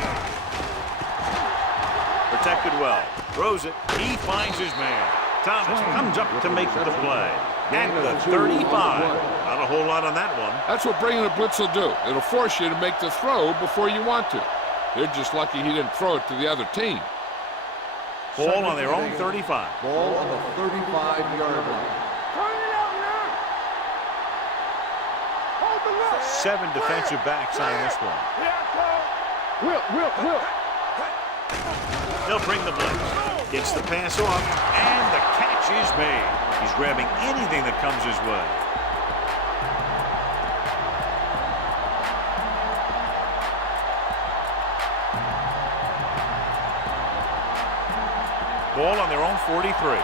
Protected well. Throws it. He finds his man. Thomas comes up to make the play. At the 35. Not a whole lot on that one. That's what bringing a blitz will do. It'll force you to make the throw before you want to. They're just lucky he didn't throw it to the other team. Ball on their own 35. Ball on the 35-yard line. 7 defensive backs on this one. Whip. They'll bring the blitz. Gets the pass off, and the catch is made. He's grabbing anything that comes his way. Ball on their own 43.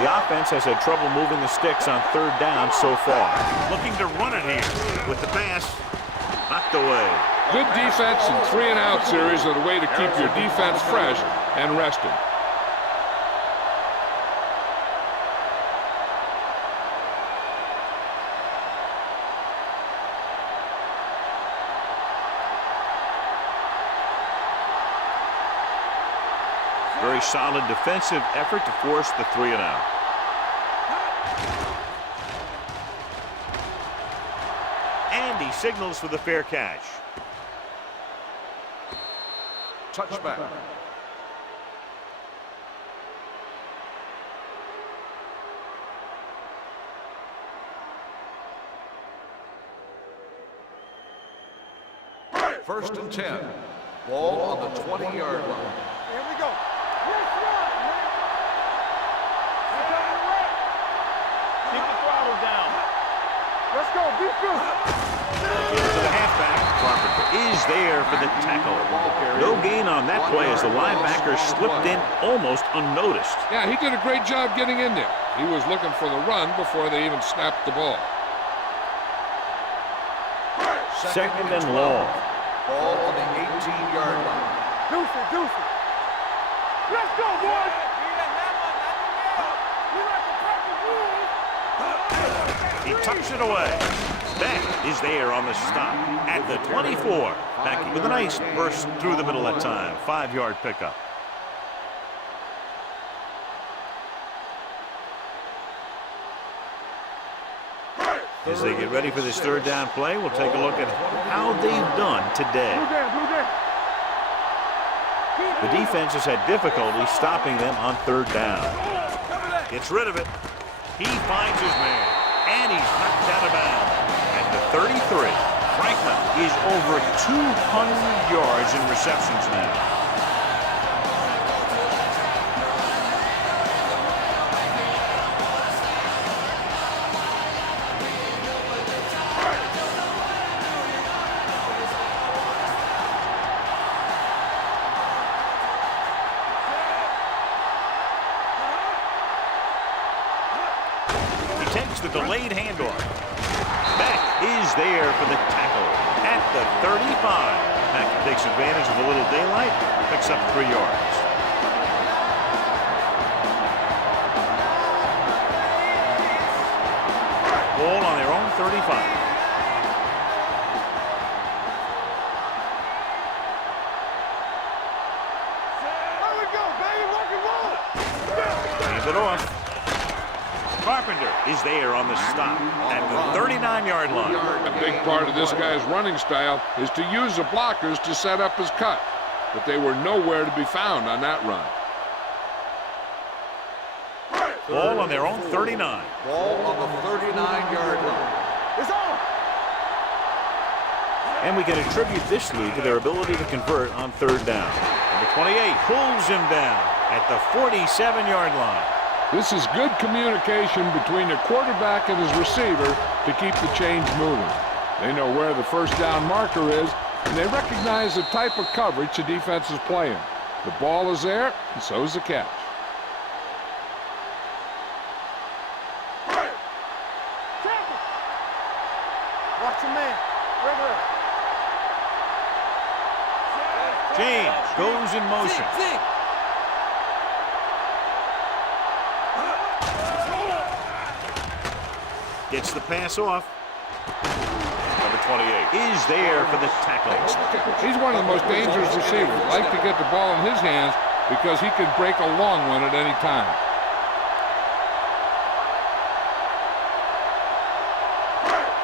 The offense has had trouble moving the sticks on third down so far. Looking to run it here with the pass. Knocked away. Good defense and 3-and-out series are the way to keep your defense fresh and rested. Very solid defensive effort to force the 3-and-out. And he signals for the fair catch. Touchback. First and 10. Ball on the 20-yard line. Here we go. Keep the throttle down. Let's go. Be good. To the halfback. Carpenter is there for the tackle. No gain on that play as the linebacker slipped in almost unnoticed. Yeah, he did a great job getting in there. He was looking for the run before they even snapped the ball. Second and long. Ball on the 18-yard line. Deuce it, deuce it. Let's go, boys. He tucks it away. That is there on the stop at the 24. Back with a nice burst through the middle that time. 5-yard pickup. As they get ready for this third down play, we'll take a look at how they've done today. The defense has had difficulty stopping them on third down. Gets rid of it. He finds his man, and he's knocked out of bounds. At the 33, Franklin is over 200 yards in receptions now. The delayed handoff. Beck is there for the tackle at the 35. Beck takes advantage of a little daylight, picks up 3 yards. Ball on their own 35. There we go, baby. Rock and roll. Hands it off. Carpenter is there on the stop at the 39-yard line. A big part of this guy's running style is to use the blockers to set up his cut, but they were nowhere to be found on that run. Ball on their own 39. Ball on the 39-yard line. It's on. And we can attribute this lead to their ability to convert on third down. Number 28 pulls him down at the 47-yard line. This is good communication between the quarterback and his receiver to keep the chains moving. They know where the first down marker is, and they recognize the type of coverage the defense is playing. The ball is there, and so is the catch. Watch your man. James goes in motion. Gets the pass off. Number 28 is there for the tackle. He's one of the most dangerous receivers. Like to get the ball in his hands because he can break a long one at any time.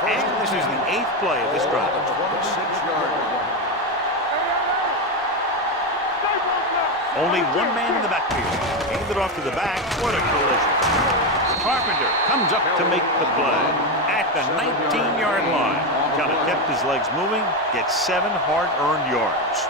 And this is the 8th play of this drive. 26-yard line. Only one man in the backfield. Hand it off to the back. What a collision. Carpenter comes up to make the play at the 19-yard line. Kind of kept his legs moving, gets 7 hard-earned yards.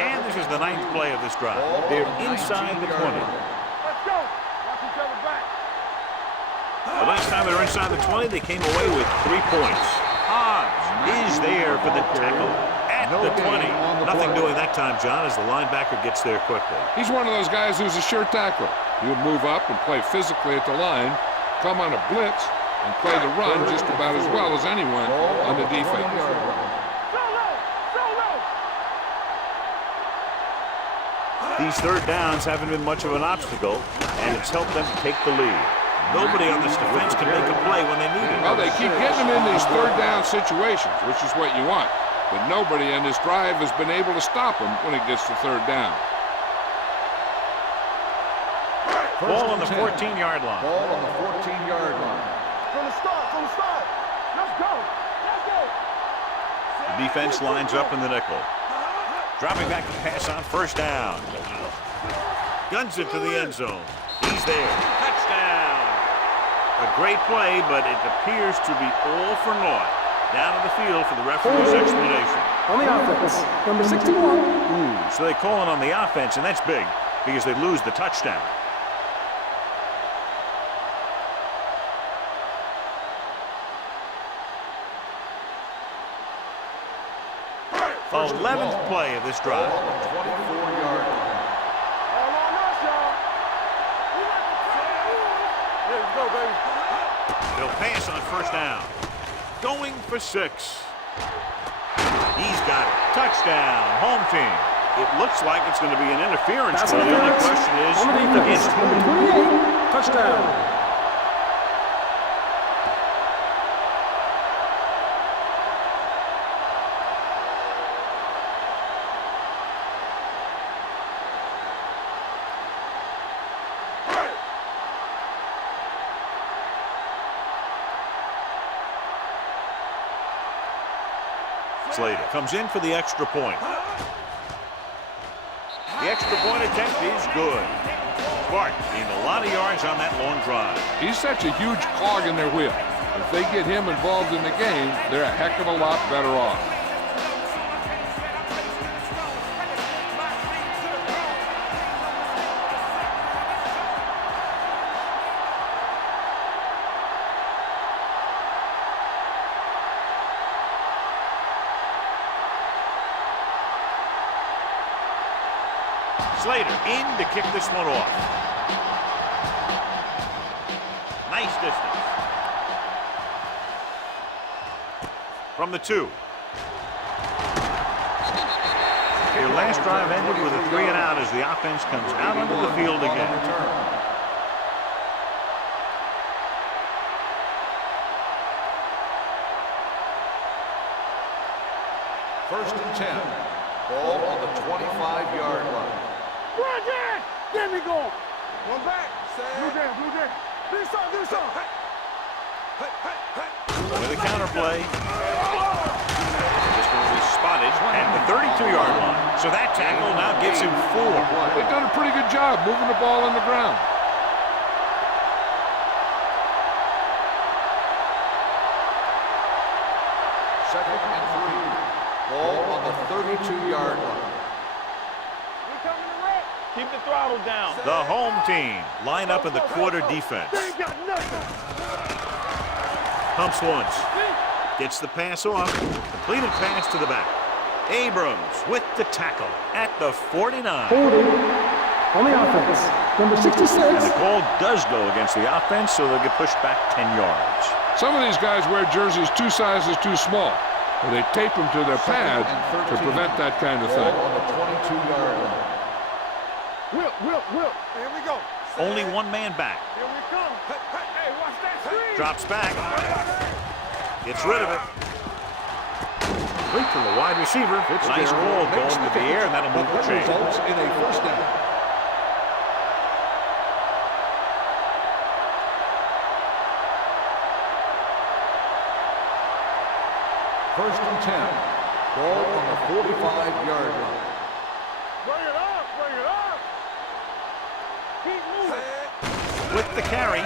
And this is the 9th play of this drive. They're inside the 20. Let's go. Watch each other back. The last time they're inside the 20. They came away with 3 points. Hobbs is there for the tackle at the 20. Nothing doing that time, John, as the linebacker gets there quickly. He's one of those guys who's a sure tackler. He would move up and play physically at the line, come on a blitz, and play the run just about as well as anyone on the defense. These third downs haven't been much of an obstacle, and it's helped them take the lead. Nobody on this defense can make a play when they need it. Well, they keep getting them in these third down situations, which is what you want. But nobody in this drive has been able to stop them when it gets to third down. Ball on the 14-yard line. Ball on the 14-yard line. From the start. Let's go. The defense lines up in the nickel. Dropping back to pass on first down. Guns it to the end zone. He's there. Touchdown. A great play, but it appears to be all for naught. Down on the field for the referee's explanation. On the offense, number 61. So they call it on the offense, and that's big because they lose the touchdown. The 11th play of this drive. Ball on the 24-yard line. All on us, y'all. Let's go, baby. They'll pass on first down. Going for 6. He's got it. Touchdown, home team. It looks like it's going to be an interference. Pass The only interference question is on the defense, against who? number 28, touchdown. Slater comes in for the extra point. The extra point attempt is good. Bart gained a lot of yards on that long drive. He's such a huge cog in their wheel. If they get him involved in the game, they're a heck of a lot better off. Slater in to kick this one off. Nice distance. From the 2. Their last drive ended with a 3 and out as the offense comes out onto the field again. First and 10. Ball on the 25-yard line. Run, Jack. There we go. One back. Blue jam. Do something. With a counter play. This one will be spotted at the 32-yard line. So that tackle now gives him 4. They've done a pretty good job moving the ball on the ground. Second and 3. Ball on the 32-yard line. Keep the throttle down. The home team line up in the quarter defense. They ain't got nothing. Pumps once. Gets the pass off. Completed pass to the back. Abrams with the tackle at the 49. Holding on the offense, number 66. And the call does go against the offense, so they'll get pushed back 10 yards. Some of these guys wear jerseys 2 sizes too small, or they tape them to their pad to prevent that kind of thing. Ball on the 22-yard line. Whip. Here we go. Only one man back. Here we come. Hey, watch that screen. Drops back. Gets rid of it. Complete to the wide receiver. Nice ball going into the air, and that'll move the chain. Results in a first down. First and 10. Ball on the 45-yard line. Bring it up. Keep moving. With the carry.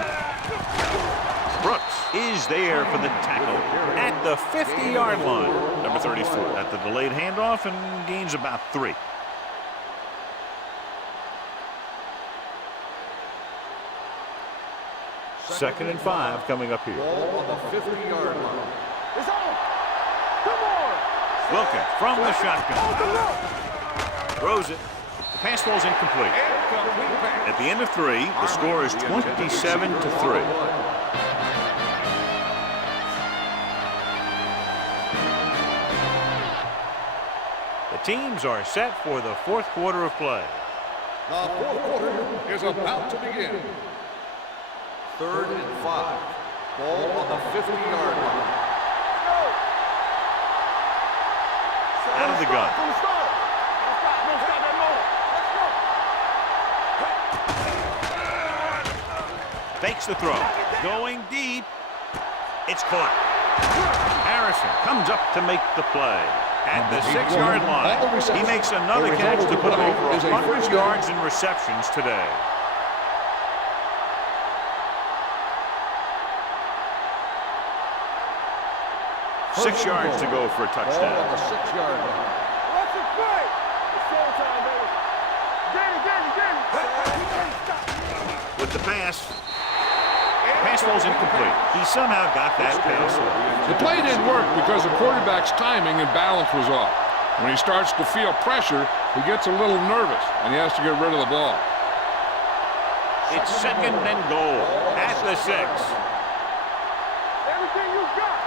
Brooks is there for the tackle at the 50-yard line. Number 34 at the delayed handoff and gains about 3. 2nd and 5 coming up here. Ball on the 50-yard line. It's on. Come on. Wilkins from the shotgun. Throws it. The pass falls incomplete. At the end of 3, the score is 27-3. The teams are set for the 4th quarter of play. The 4th quarter is about to begin. 3rd and 5. Ball on the 50-yard line. Out of the gun. From the start. Don't stop that moment. Let's go. Fakes the throw. Going deep. It's caught. Harrison comes up to make the play. At the 6-yard line, he makes another catch to put him over 100 yards in receptions today. Six yards to go for a touchdown. Ball on the 6-yard line. Watch it play. It's showtime, baby. Danny. Stop. With the pass. Pass falls incomplete. He somehow got that pass off. The play didn't work because the quarterback's timing and balance was off. When he starts to feel pressure, he gets a little nervous, and he has to get rid of the ball. It's 2nd and goal at the 6. Everything you got.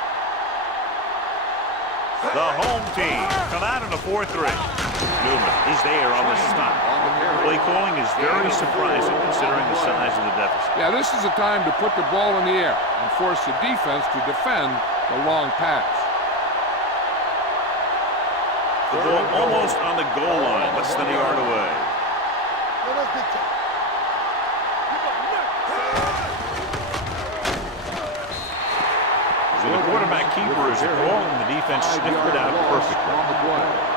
The home team come out in a 4-3. Newman is there on the stop. Play calling is very surprising considering the size of the deficit. Yeah, this is the time to put the ball in the air and force the defense to defend the long pass. The ball almost on the goal line, less than a yard away. That's big time. So the quarterback keeper is calling the defense sniffed it out perfectly. On the play.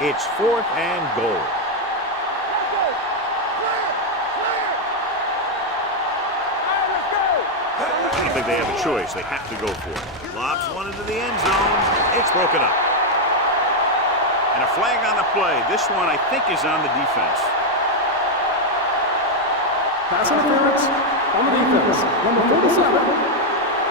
It's 4th and goal. I don't think they have a choice. They have to go for it. Lobs one into the end zone. It's broken up. And a flag on the play. This one, I think, is on the defense. Pass interference on the defense. Number 47.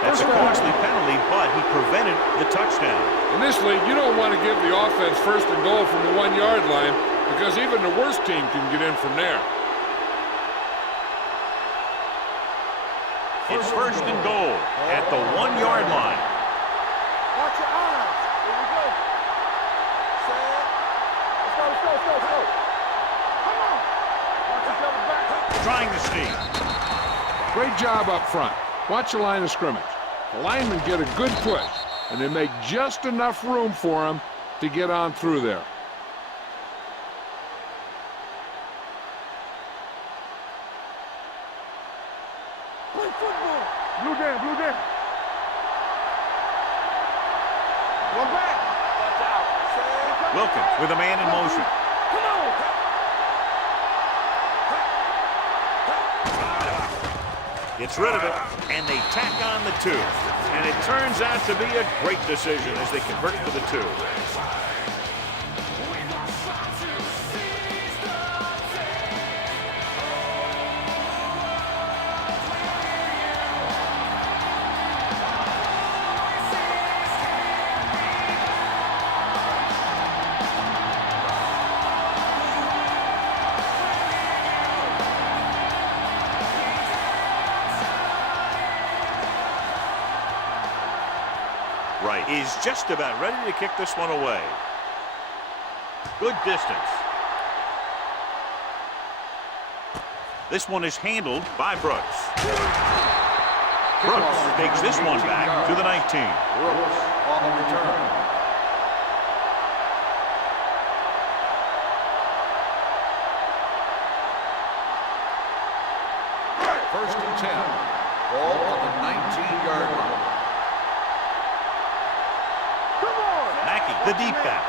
That's a costly penalty, but he prevented the touchdown. In this league, you don't want to give the offense 1st and goal from the 1-yard line because even the worst team can get in from there. It's 1st and goal at the 1-yard line. Watch your eyes. Here we go. Set. Let's go. Come on. Watch each other back. Trying to sneak. Great job up front. Watch the line of scrimmage. The linemen get a good push, and they make just enough room for him to get on through there. Play football. Blue down. One back. Watch out. Set. Wilkins with a man in motion. Come on. Gets rid of it, and they tack on the 2. And it turns out to be a great decision as they convert to the 2. Right, is just about ready to kick this one away. Good distance. This one is handled by Brooks. Brooks takes this one back to the 19. Brooks on the return. First and 10. Ball on the 19-yard line. The deep back.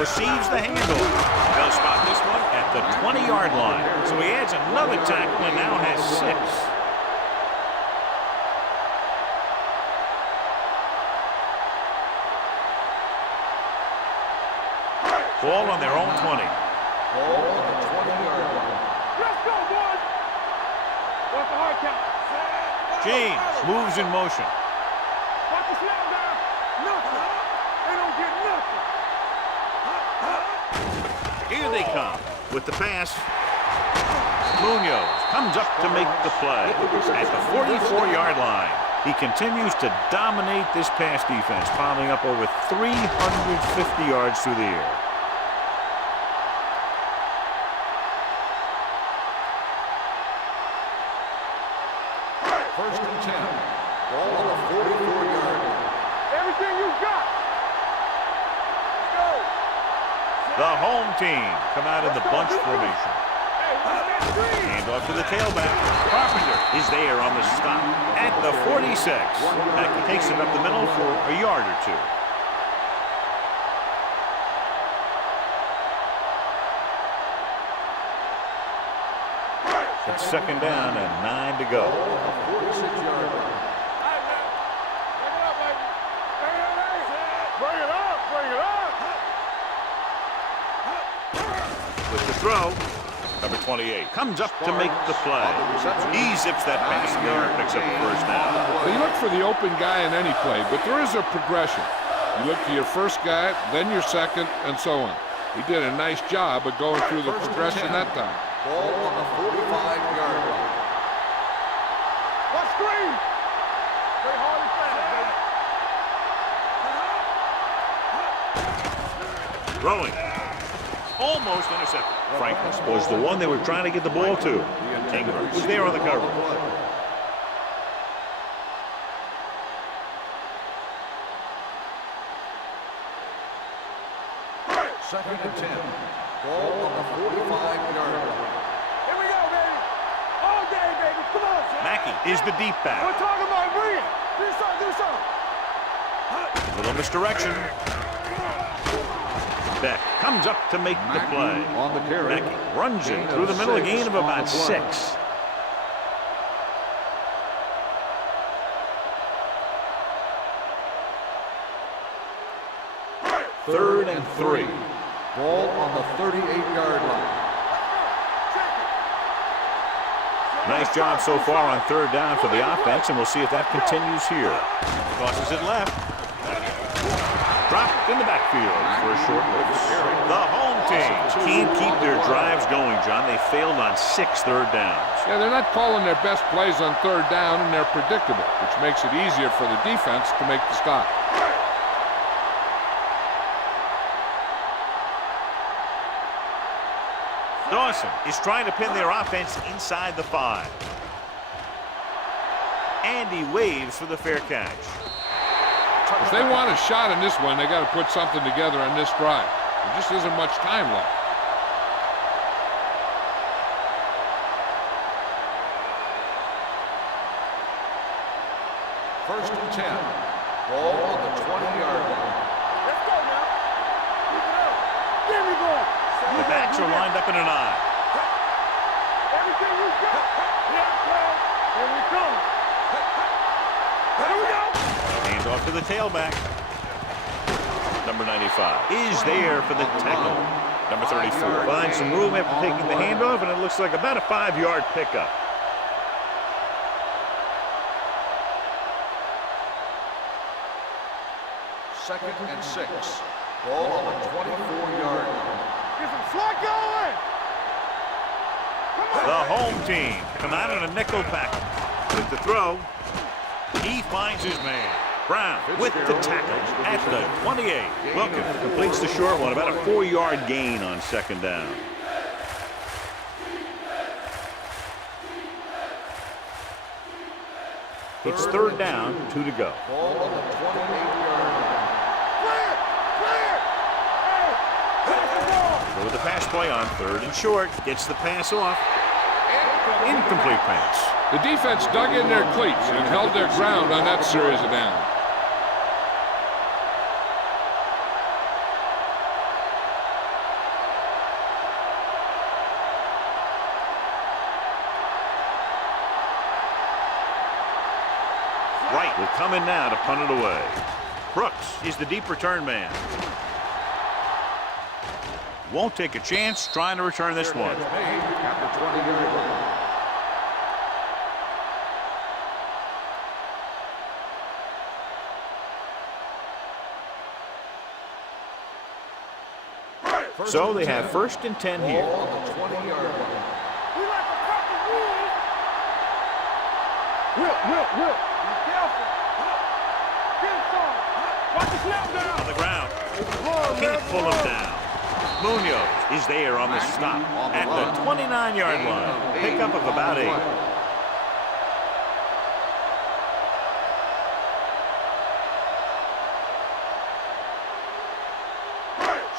Receives the handle. They'll spot this one at the 20-yard line. So he adds another tackle and now has 6. Ball on their own 20. Ball on the 20-yard line. Let's go, boys. What's the hard count? James moves in motion. Watch the snap down. Nothing. They don't get nothing. Here they come with the pass. Munoz comes up to make the play at the 44-yard line. He continues to dominate this pass defense, piling up over 350 yards through the air. First and 10. Ball on the 44-yard line. Everything you got. Let's go. The home team come out in the bunch formation. Hand off to the tailback. Carpenter is there on the stop at the 46. Mackey takes it up the middle for a yard or two. It's second down and 9 to go. 46-yard line. Bring it up. Bring it up. With the throw, number 28 comes up to make the play. He zips that pass in the air and picks up the first down. Well, you look for the open guy in any play, but there is a progression. You look to your first guy, then your second, and so on. He did a nice job of going through the progression that time. Ball on the 45-yard line. What screen? Stay hard and fast, baby. Throwing. Almost intercepted. Franklin was the one they were trying to get the ball to. Engler was there on the cover. Second and 10. Ball on the 45-yard line. Here we go, baby. All day, baby. Come on. Mackey is the deep We're back. talking about bring it. Do something. Do something. Little misdirection. Beck comes up to make the play. On the carry. Mackey runs it through the middle, a gain of about 6. Third and 3. Ball on the 38-yard line. Nice job so far on third down for the offense, and we'll see if that continues here. Tosses it left. Dropped in the backfield for a short loss. The home team can't keep their drives going, John. They failed on 6 third downs. Yeah, they're not calling their best plays on third down, and they're predictable, which makes it easier for the defense to make the stop. Dawson is trying to pin their offense inside the 5. And he waves for the fair catch. If they want a shot in this one, they got to put something together on this drive. There just isn't much time left. First and 10. Ball on the 20-yard line. Let's go now. Keep it up. Give me ball. The backs are lined up in an eye. Everything you got. Yeah, well, here we come. Here we go. Hands off to the tailback. Number 95 is there for the tackle. Number 34 finds some room after taking the handoff, and it looks like about a 5-yard pickup. Second and 6. Ball on the 24-yard line. Get some slack going. The home team come out in a nickel package. With the throw, he finds his man. Brown with the tackle at the 28. Wilkins completes the short one, about a 4-yard gain on second down. It's third down, 2 to go. Ball on the 28-yard line. Go with the pass play on third and short. Gets the pass off. Incomplete pass. The defense dug in their cleats and held their ground on that series of downs. Wright will come in now to punt it away. Brooks is the deep return man. won't take a chance trying to return this one. Made at the 20-yard line. So they have 1st and 10 here. Ball on the 20-yard line. We like to copy rules. Whip. Be careful. Get it, son. Watch the snap down. On the ground. Can't pull him down. Munoz is there on the stop at the 29-yard line. Pickup of about 8.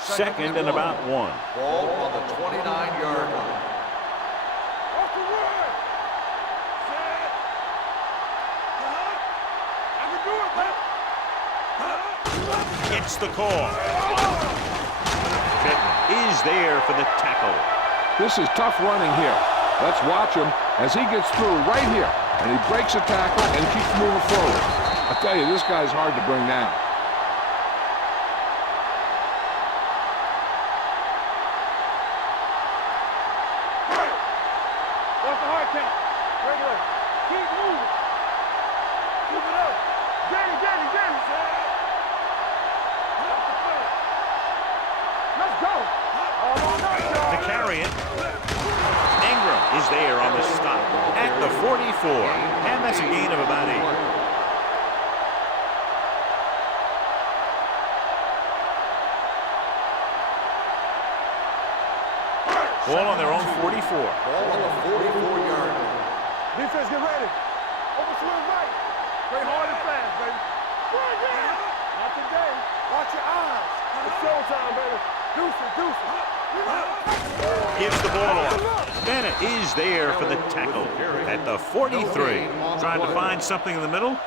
Second and about 1. Ball on the 29-yard line. Off the word. Set. I can do it, man. Gets the call. Fitton is there for the tackle. This is tough running here. Let's watch him as he gets through right here. And he breaks a tackle and keeps moving forward. I tell you, this guy's hard to bring down. What's the hard count? Regular. Keep moving. Keep it up. Danny. Let's go. To carry it. Ingram is there on the stop at the 44. And that's a gain of about 8. Ball on their own 44. Ball on the 44-yard line. Defense, get ready. Over swing right. Play hard and fast, baby. Not today. Watch your eyes. It's showtime, baby. Deuce it. Gives the ball off. Bennett is there for the tackle at the 43. Trying to find something in the middle.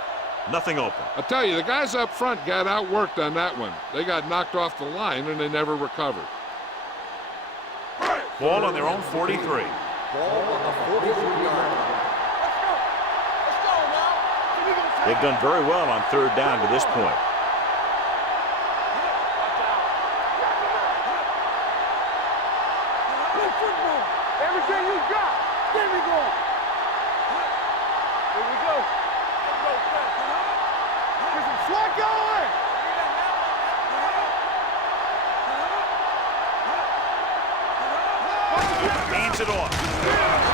Nothing open. I tell you, the guys up front got outworked on that one. They got knocked off the line and they never recovered. Ball on their own 43. Ball on the 43-yard line. Let's go now. They've done very well on 3rd down to this point. Play football. Everything you got. There we go. Here we go. Get some swat going. Hands it off.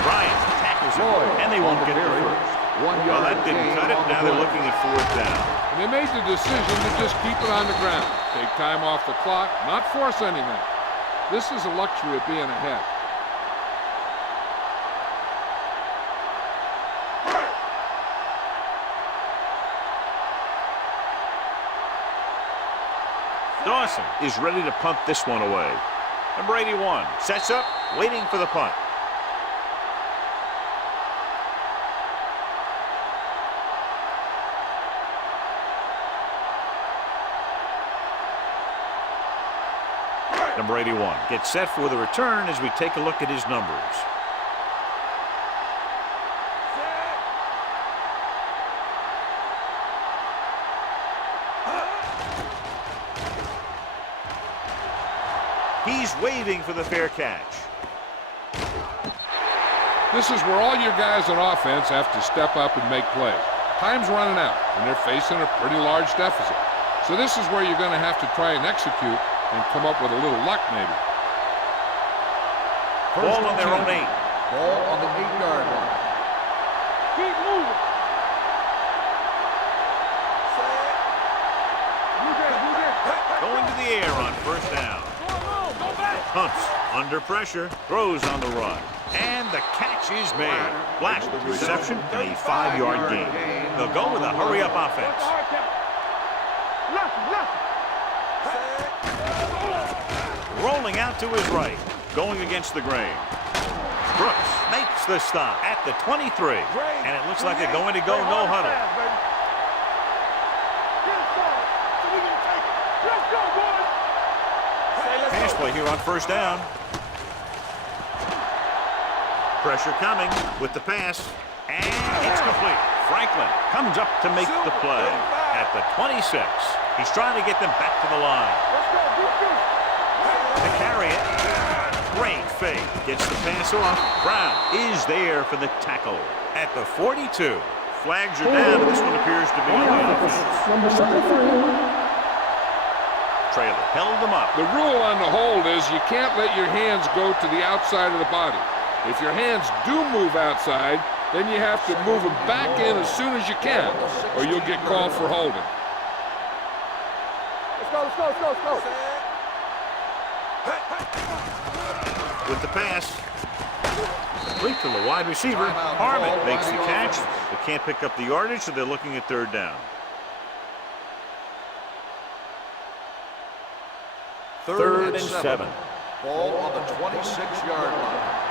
Bryant tackles it, and they won't get the first. Well, that didn't cut it. Now they're looking at 4th down. And they made the decision to just keep it on the ground. Take time off the clock, not force anything. This is a luxury of being ahead. Dawson is ready to punt this one away. Number 81 sets up, waiting for the punt. Number 81 gets set for the return as we take a look at his numbers. He's waving for the fair catch. This is where all your guys on offense have to step up and make plays. Time's running out, and they're facing a pretty large deficit. So this is where you're going to have to try and execute and come up with a little luck, maybe. Ball on their own 8. Ball on the 8-yard line. Keep moving. Going to the air on 1st down. Hunts under pressure, throws on the run, and the catch is made. Black with the reception and a 5-yard gain. They'll go with a hurry-up offense. Rolling out to his right, going against the grain. Brooks makes the stop at the 23, and it looks like they're going to go no huddle. Pass play here on 1st down. Pressure coming with the pass, and it's complete. Franklin comes up to make the play at the 26. He's trying to get them back to the line. To carry it, fake. Gets the pass off. Brown is there for the tackle at the 42. Flags are down, and this one appears to be on the offense. Number 73. Trailer held them up. The rule on the hold is you can't let your hands go to the outside of the body. If your hands do move outside, then you have to move them back in as soon as you can, or you'll get called for holding. Let's go, let's go, let's go, let's go. With the pass. Complete to the wide receiver. Harmon makes the catch, but can't pick up the yardage, so they're looking at third down. Third and 7. Ball on the 26-yard line.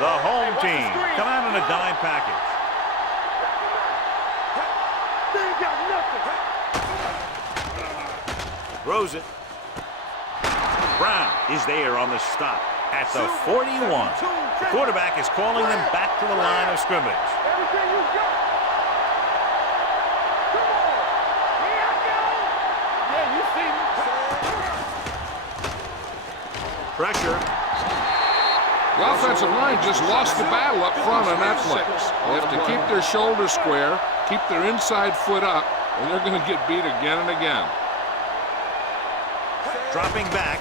The home team come out in a dime package. They ain't got nothing. Throws it. Brown is there on the stop at the 41. The quarterback is calling them back to the line of scrimmage. Everything you got. Come on. Here I go. Yeah, you see me. Pressure. The offensive line just lost the battle up front on that play. They have to keep their shoulders square, keep their inside foot up, or they're going to get beat again and again. Dropping back.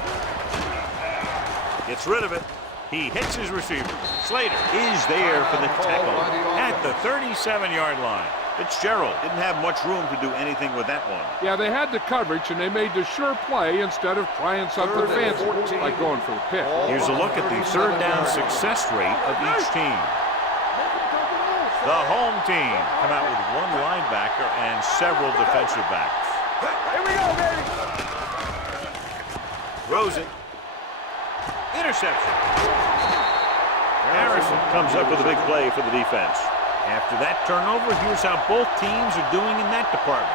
Gets rid of it. He hits his receiver. Slater is there for the tackle at the 37-yard line. Fitzgerald didn't have much room to do anything with that one. Yeah, they had the coverage, and they made the sure play instead of trying something fancy, like going for the pick. Here's a look at the third down success rate of each team. The home team come out with one linebacker and several defensive backs. Here we go, baby. Throws it. Interception. Harrison comes up with a big play for the defense. After that turnover, here's how both teams are doing in that department.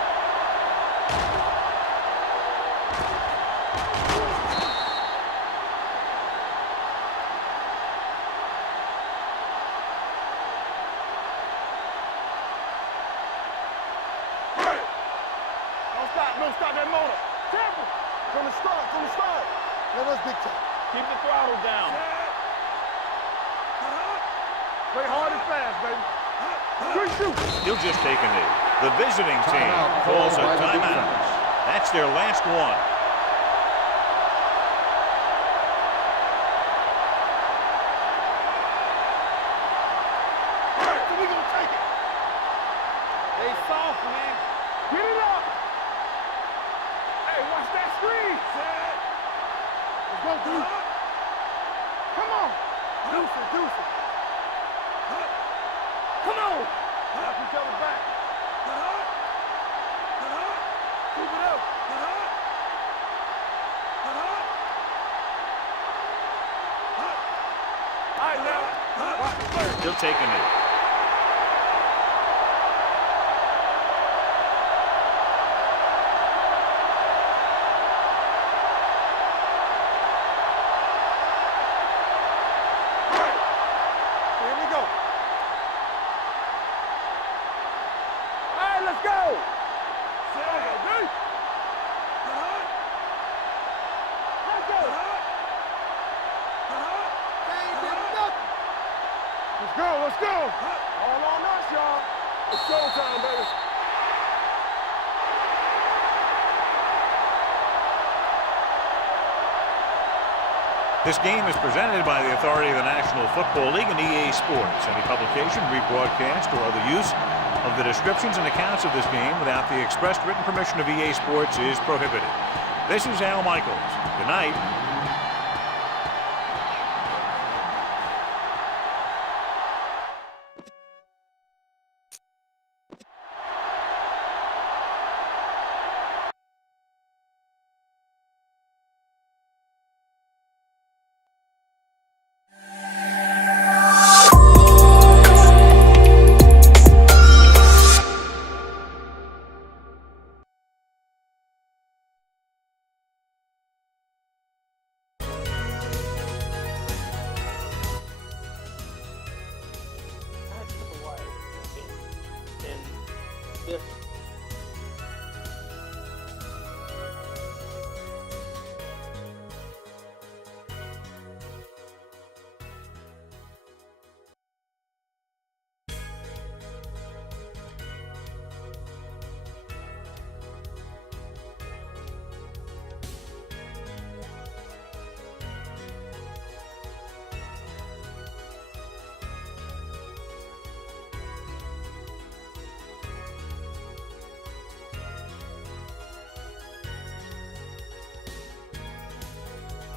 Don't stop that motor. Careful. From the start, from the start. Let us big time. Keep the throttle down. Play hard and fast, baby. Good shoot. He'll just take a knee. The visiting team calls a timeout. That's their last one. We're going to take it. They soft, man. Get it up. Hey, watch that screen. Let's go, dude. Come on. Deuce it, deuce it. Come on. Knock each other back. Keep it up. All right, now. Watch the play. He'll take a knee. Here we go. All right, let's go. Let's go. Let's go, let's go. All on us, y'all. It's showtime, baby. This game is presented by the authority of the National Football League and EA Sports. Any publication, rebroadcast, or other use of the descriptions and accounts of this game without the expressed written permission of EA Sports is prohibited. This is Al Michaels. Good night.